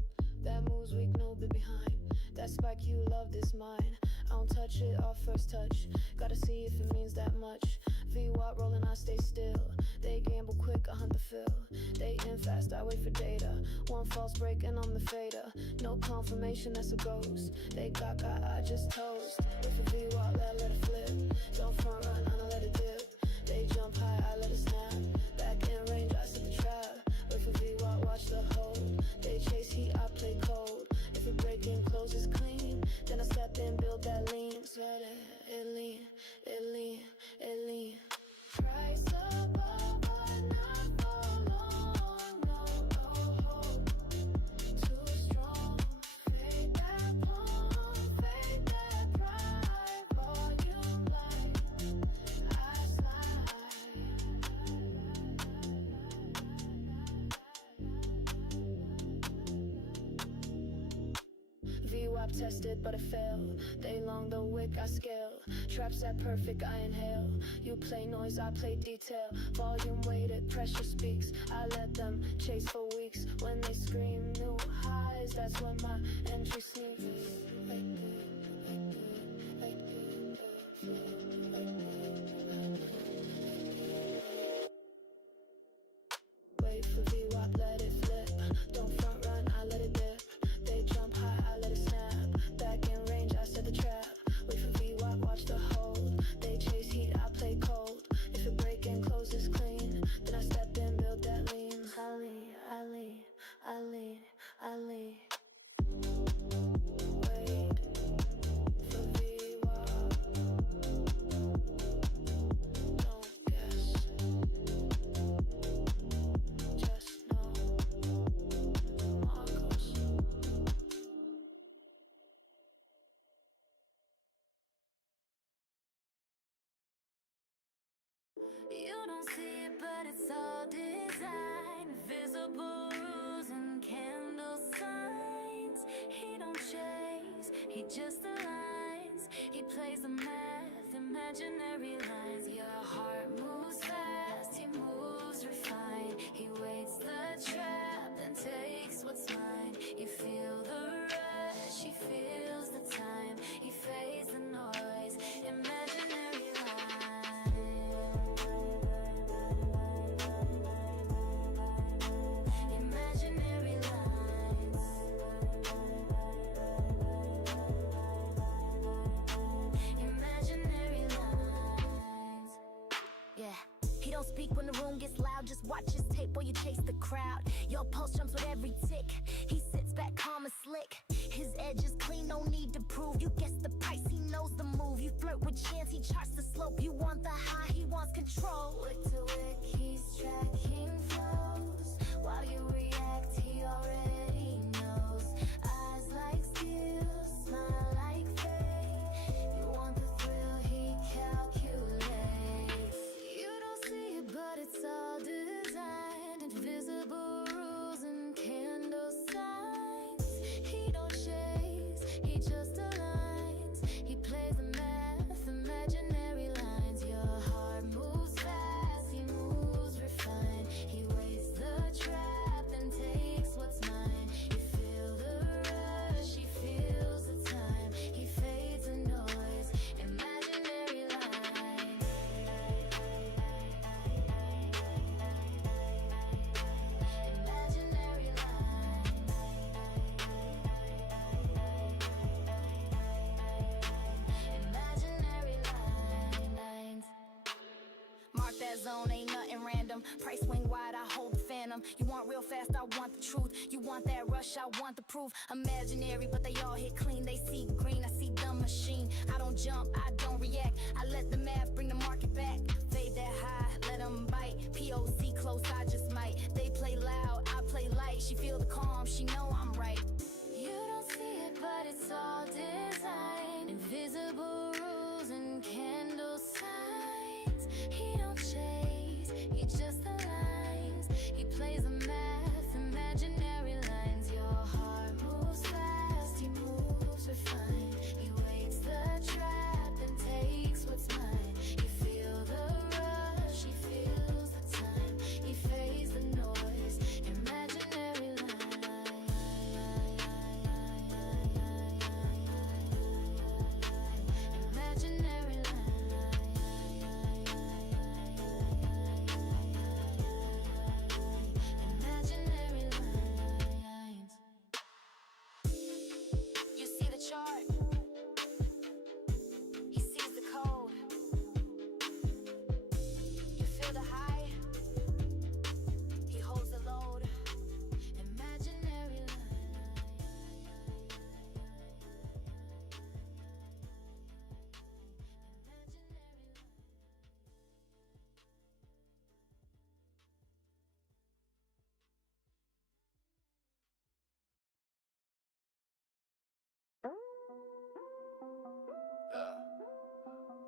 That move's weak, no bit behind. That spike you love is mine. I don't touch it off first touch. Gotta see if it means that much. V-Walk rolling, I stay still. They gamble quick, I hunt the fill. They in fast, I wait for data. One false break and I'm the fader. No confirmation, that's a ghost. They got, I just toast. Wait for V-Walk, let it flip. Don't front run, I don't let it dip. They jump high, I let it snap. Back in range, I set the trap. Wait for V-Walk, watch the hold. They chase heat, I play cold. If a break-in closes clean, then I step in, build that lean. Swear that it lean, it lean, it lean. Price above, but not for long. No, hold. Too strong. Fade that pump, fade that pride. Volume light, I slide. VWAP tested, but it failed. They long the wick, I scale. Traps that perfect, I inhale. You play noise, I play detail. Volume weighted, pressure speaks. I let them chase for weeks. When they scream new highs, that's when my entry sneaks. Wait for VWAP, let it flip. Don't front run, I let it dip. They jump high, I let it snap. Back in range, I set the trap. Wait for VWAP, watch the hold. They chase heat, I play cold. If a break-in closes clean, then I step in, build that lean. I lean, I lean, I lean, I lean. Wait for VWAP. Don't guess. Just know Marcos. You don't see it, but it's all design. Visible rules and candle signs. He don't chase, he just aligns. He plays the math, imaginary lines. Your heart moves fast, he moves refined. He waits the trap, then takes what's mine. You feel the rush, he feels the time. He fades the noise, imaginary line. Imaginary lines. Imaginary lines. Yeah. He don't speak when the room gets loud. Just watch his tape while you chase the crowd. Your pulse jumps with every tick. He sits back calm and slick. His edge is clean, no need to prove. You guess the price, he knows the move. You flirt with chance, he charts the slope. You want the high, he wants control. Wick to wick, he's tracking flows. While you react, he already knows. Eyes like steel, smile like fate. You want the thrill, he calculates. You don't see it, but it's all designed. Invisible rules and candle signs. He don't chase, he just aligns. He plays the math, imaginary lines. Your heart moves fast, he moves refined. He waits the trap, then takes what's mine. You feel the rush, he feels the time. He fades the noise, imaginary line. Imaginary line. Imaginary lines. Mark that zone, ain't nothing random. Price swing wide, I hold the phantom. You want real fast, I want the truth. You want that rush, I want the proof. Imaginary, but they all hit clean. They see green, I see the machine. I don't jump, I don't react. I let the math bring the market back. Fade that high, let them bite. POC close, I just might. They play loud, I play light. She feel the calm, she know I'm right. You don't see it, but it's all designed. Invisible rules and candle signs. He don't chase, he just aligns. He plays the math, imaginary lines. Your heart moves fast, he moves refined. He waits the trap, then takes what's mine. You feel the rush, he feels the time. He fades the noise, imaginary line. Imaginary line.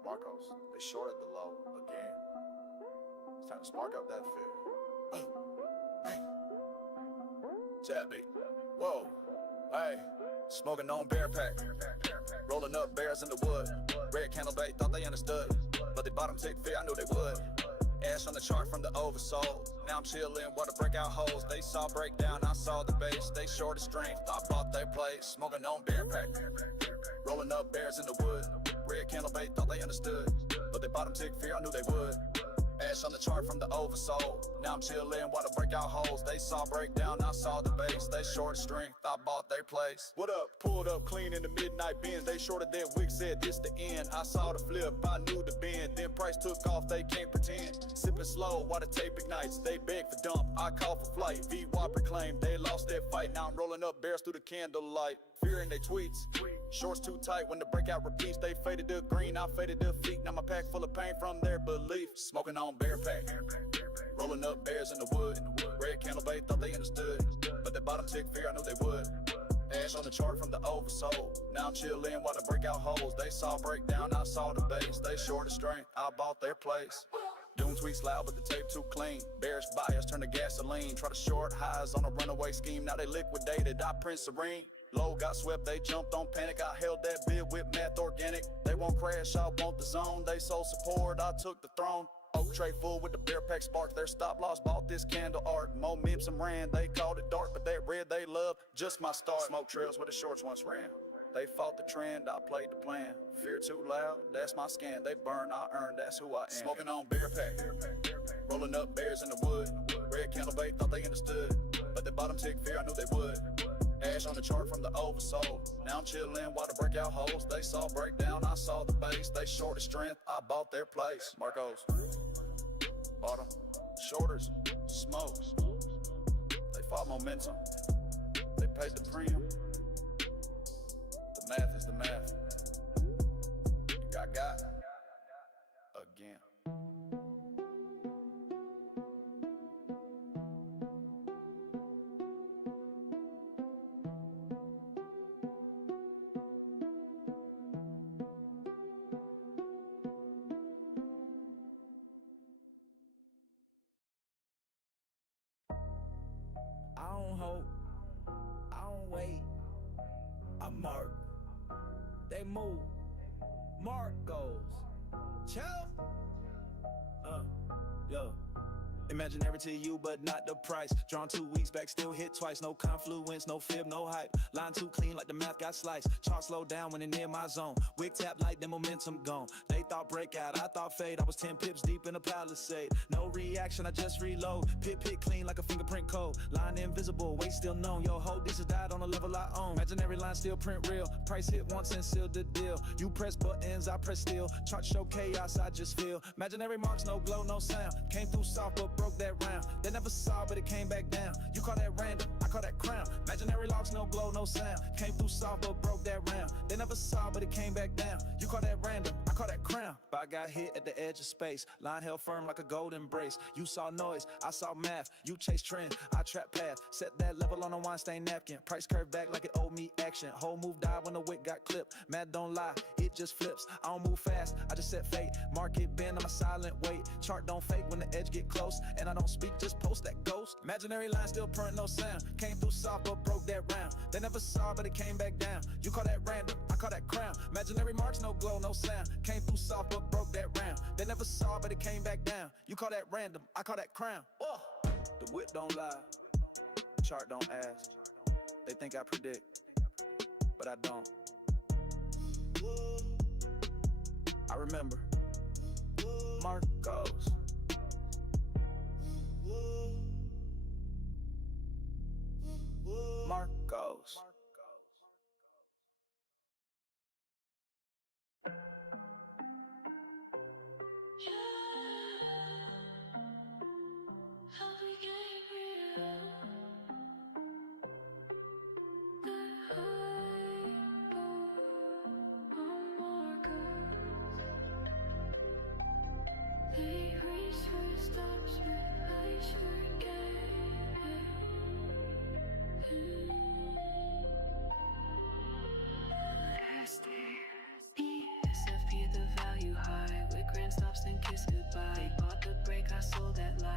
Marcos, they shorted the low again. It's time to spark up that fear. Chappy. Whoa. Hey. Smoking on bear pack. Rolling up bears in the wood. Red candle bait, thought they understood. But they bottom tick fear, I knew they would. Ash on the chart from the oversold. Now I'm chillin', water break out holes. They saw breakdown, I saw the base. They shorted strength, I bought their place. Smoking on bear pack. Rolling up bears in the wood. Red candle bait, thought they understood. But they bottom tick fear, I knew they would. Ash on the chart from the oversold. Now I'm chillin', water break out holes. They saw breakdown, I saw the base. They short strength, I bought their place. What up? Pulled up clean in the midnight bins. They shorted that wick, said this the end. I saw the flip, I knew the bend. Then price took off, they can't pretend. Sipping slow while the tape ignites. They beg for dump, I call for flight. V-Wop proclaimed they lost that fight. Now I'm rolling up bears through the candlelight. Fear in they tweets. Shorts too tight when the breakout repeats. They faded to green, I faded to feet. Now my pack full of pain from their belief. Smoking on bear pack. Rolling up bears in the wood. Red candle bait, thought they understood. But the bottom tick fear, I knew they would. Ash on the chart from the oversold. Now I'm chillin' while the breakout holes. They saw breakdown, I saw the base. They shorted strength, I bought their place. Doom tweets loud, but the tape too clean. Bearish bias turn to gasoline. Try to short highs on a runaway scheme. Now they liquidated, I print serene. Low got swept, they jumped on panic. I held that bid with math organic. They won't crash, I want the zone. They sold support, I took the throne. Oak tray full with the bear pack spark. Their stop loss bought this candle art. Mo Mips and ran, they called it dark, but that red they love, just my start. Smoke trails where the shorts once ran. They fought the trend, I played the plan. Fear too loud, that's my scan. They burn, I earn, that's who I am. Smoking on bear pack. Rolling up bears in the wood. Red candle bait, thought they understood. But the bottom tick fear, I knew they would. Ash on the chart from the oversold. Now I'm chillin' while the breakout holes. They saw breakdown, I saw the base. They shorted strength, I bought their place. Marcos. Bottom. Shorters. Smokes. They fought momentum. They paid the premium. The math is the math. Got again. I don't hope, I don't wait. I mark, they move, Marcos. Chill. Yo. Imaginary to you, but not the price. Drawn 2 weeks back, still hit twice. No confluence, no fib, no hype. Line too clean like the math got sliced. Chart slow down when it near my zone. Wig tap like then momentum gone. They thought breakout, I thought fade. I was 10 pips deep in a palisade. No reaction, I just reload. Pit clean like a fingerprint code. Line invisible, weight still known. Yo, hold this has died on a level I own. Imaginary line still print real. Price hit once and sealed the deal. You press buttons, I press steel. Chart show chaos, I just feel. Imaginary marks, no glow, no sound. Came through soft, but broke that round. They never saw, but it came back down. You call that random, I call that crown. Imaginary locks, no glow, no sound. Came through soft, but broke that round. They never saw, but it came back down. You call that random, I call that crown. But I got hit at the edge of space. Line held firm like a gold embrace. You saw noise, I saw math. You chase trend, I trap path. Set that level on a wine stain napkin. Price curve back like it owed me action. Whole move died when the wick got clipped. Mad don't lie, it just flips. I don't move fast, I just set fate. Market bend, I'm a silent wait. Chart don't fake when the edge get close. And I don't speak, just post that ghost. Imaginary line still print, no sound. Came through soft, but broke that round. They never saw, but it came back down. You call that random, I call that crown. Imaginary marks, no glow, no sound. Came through soft, but broke that round. They never saw, but it came back down. You call that random, I call that crown. The wit don't lie, chart don't ask. They think I predict, but I don't. I remember Marcos. Marcos. SFP, the value high. They bought the break, I sold that lie.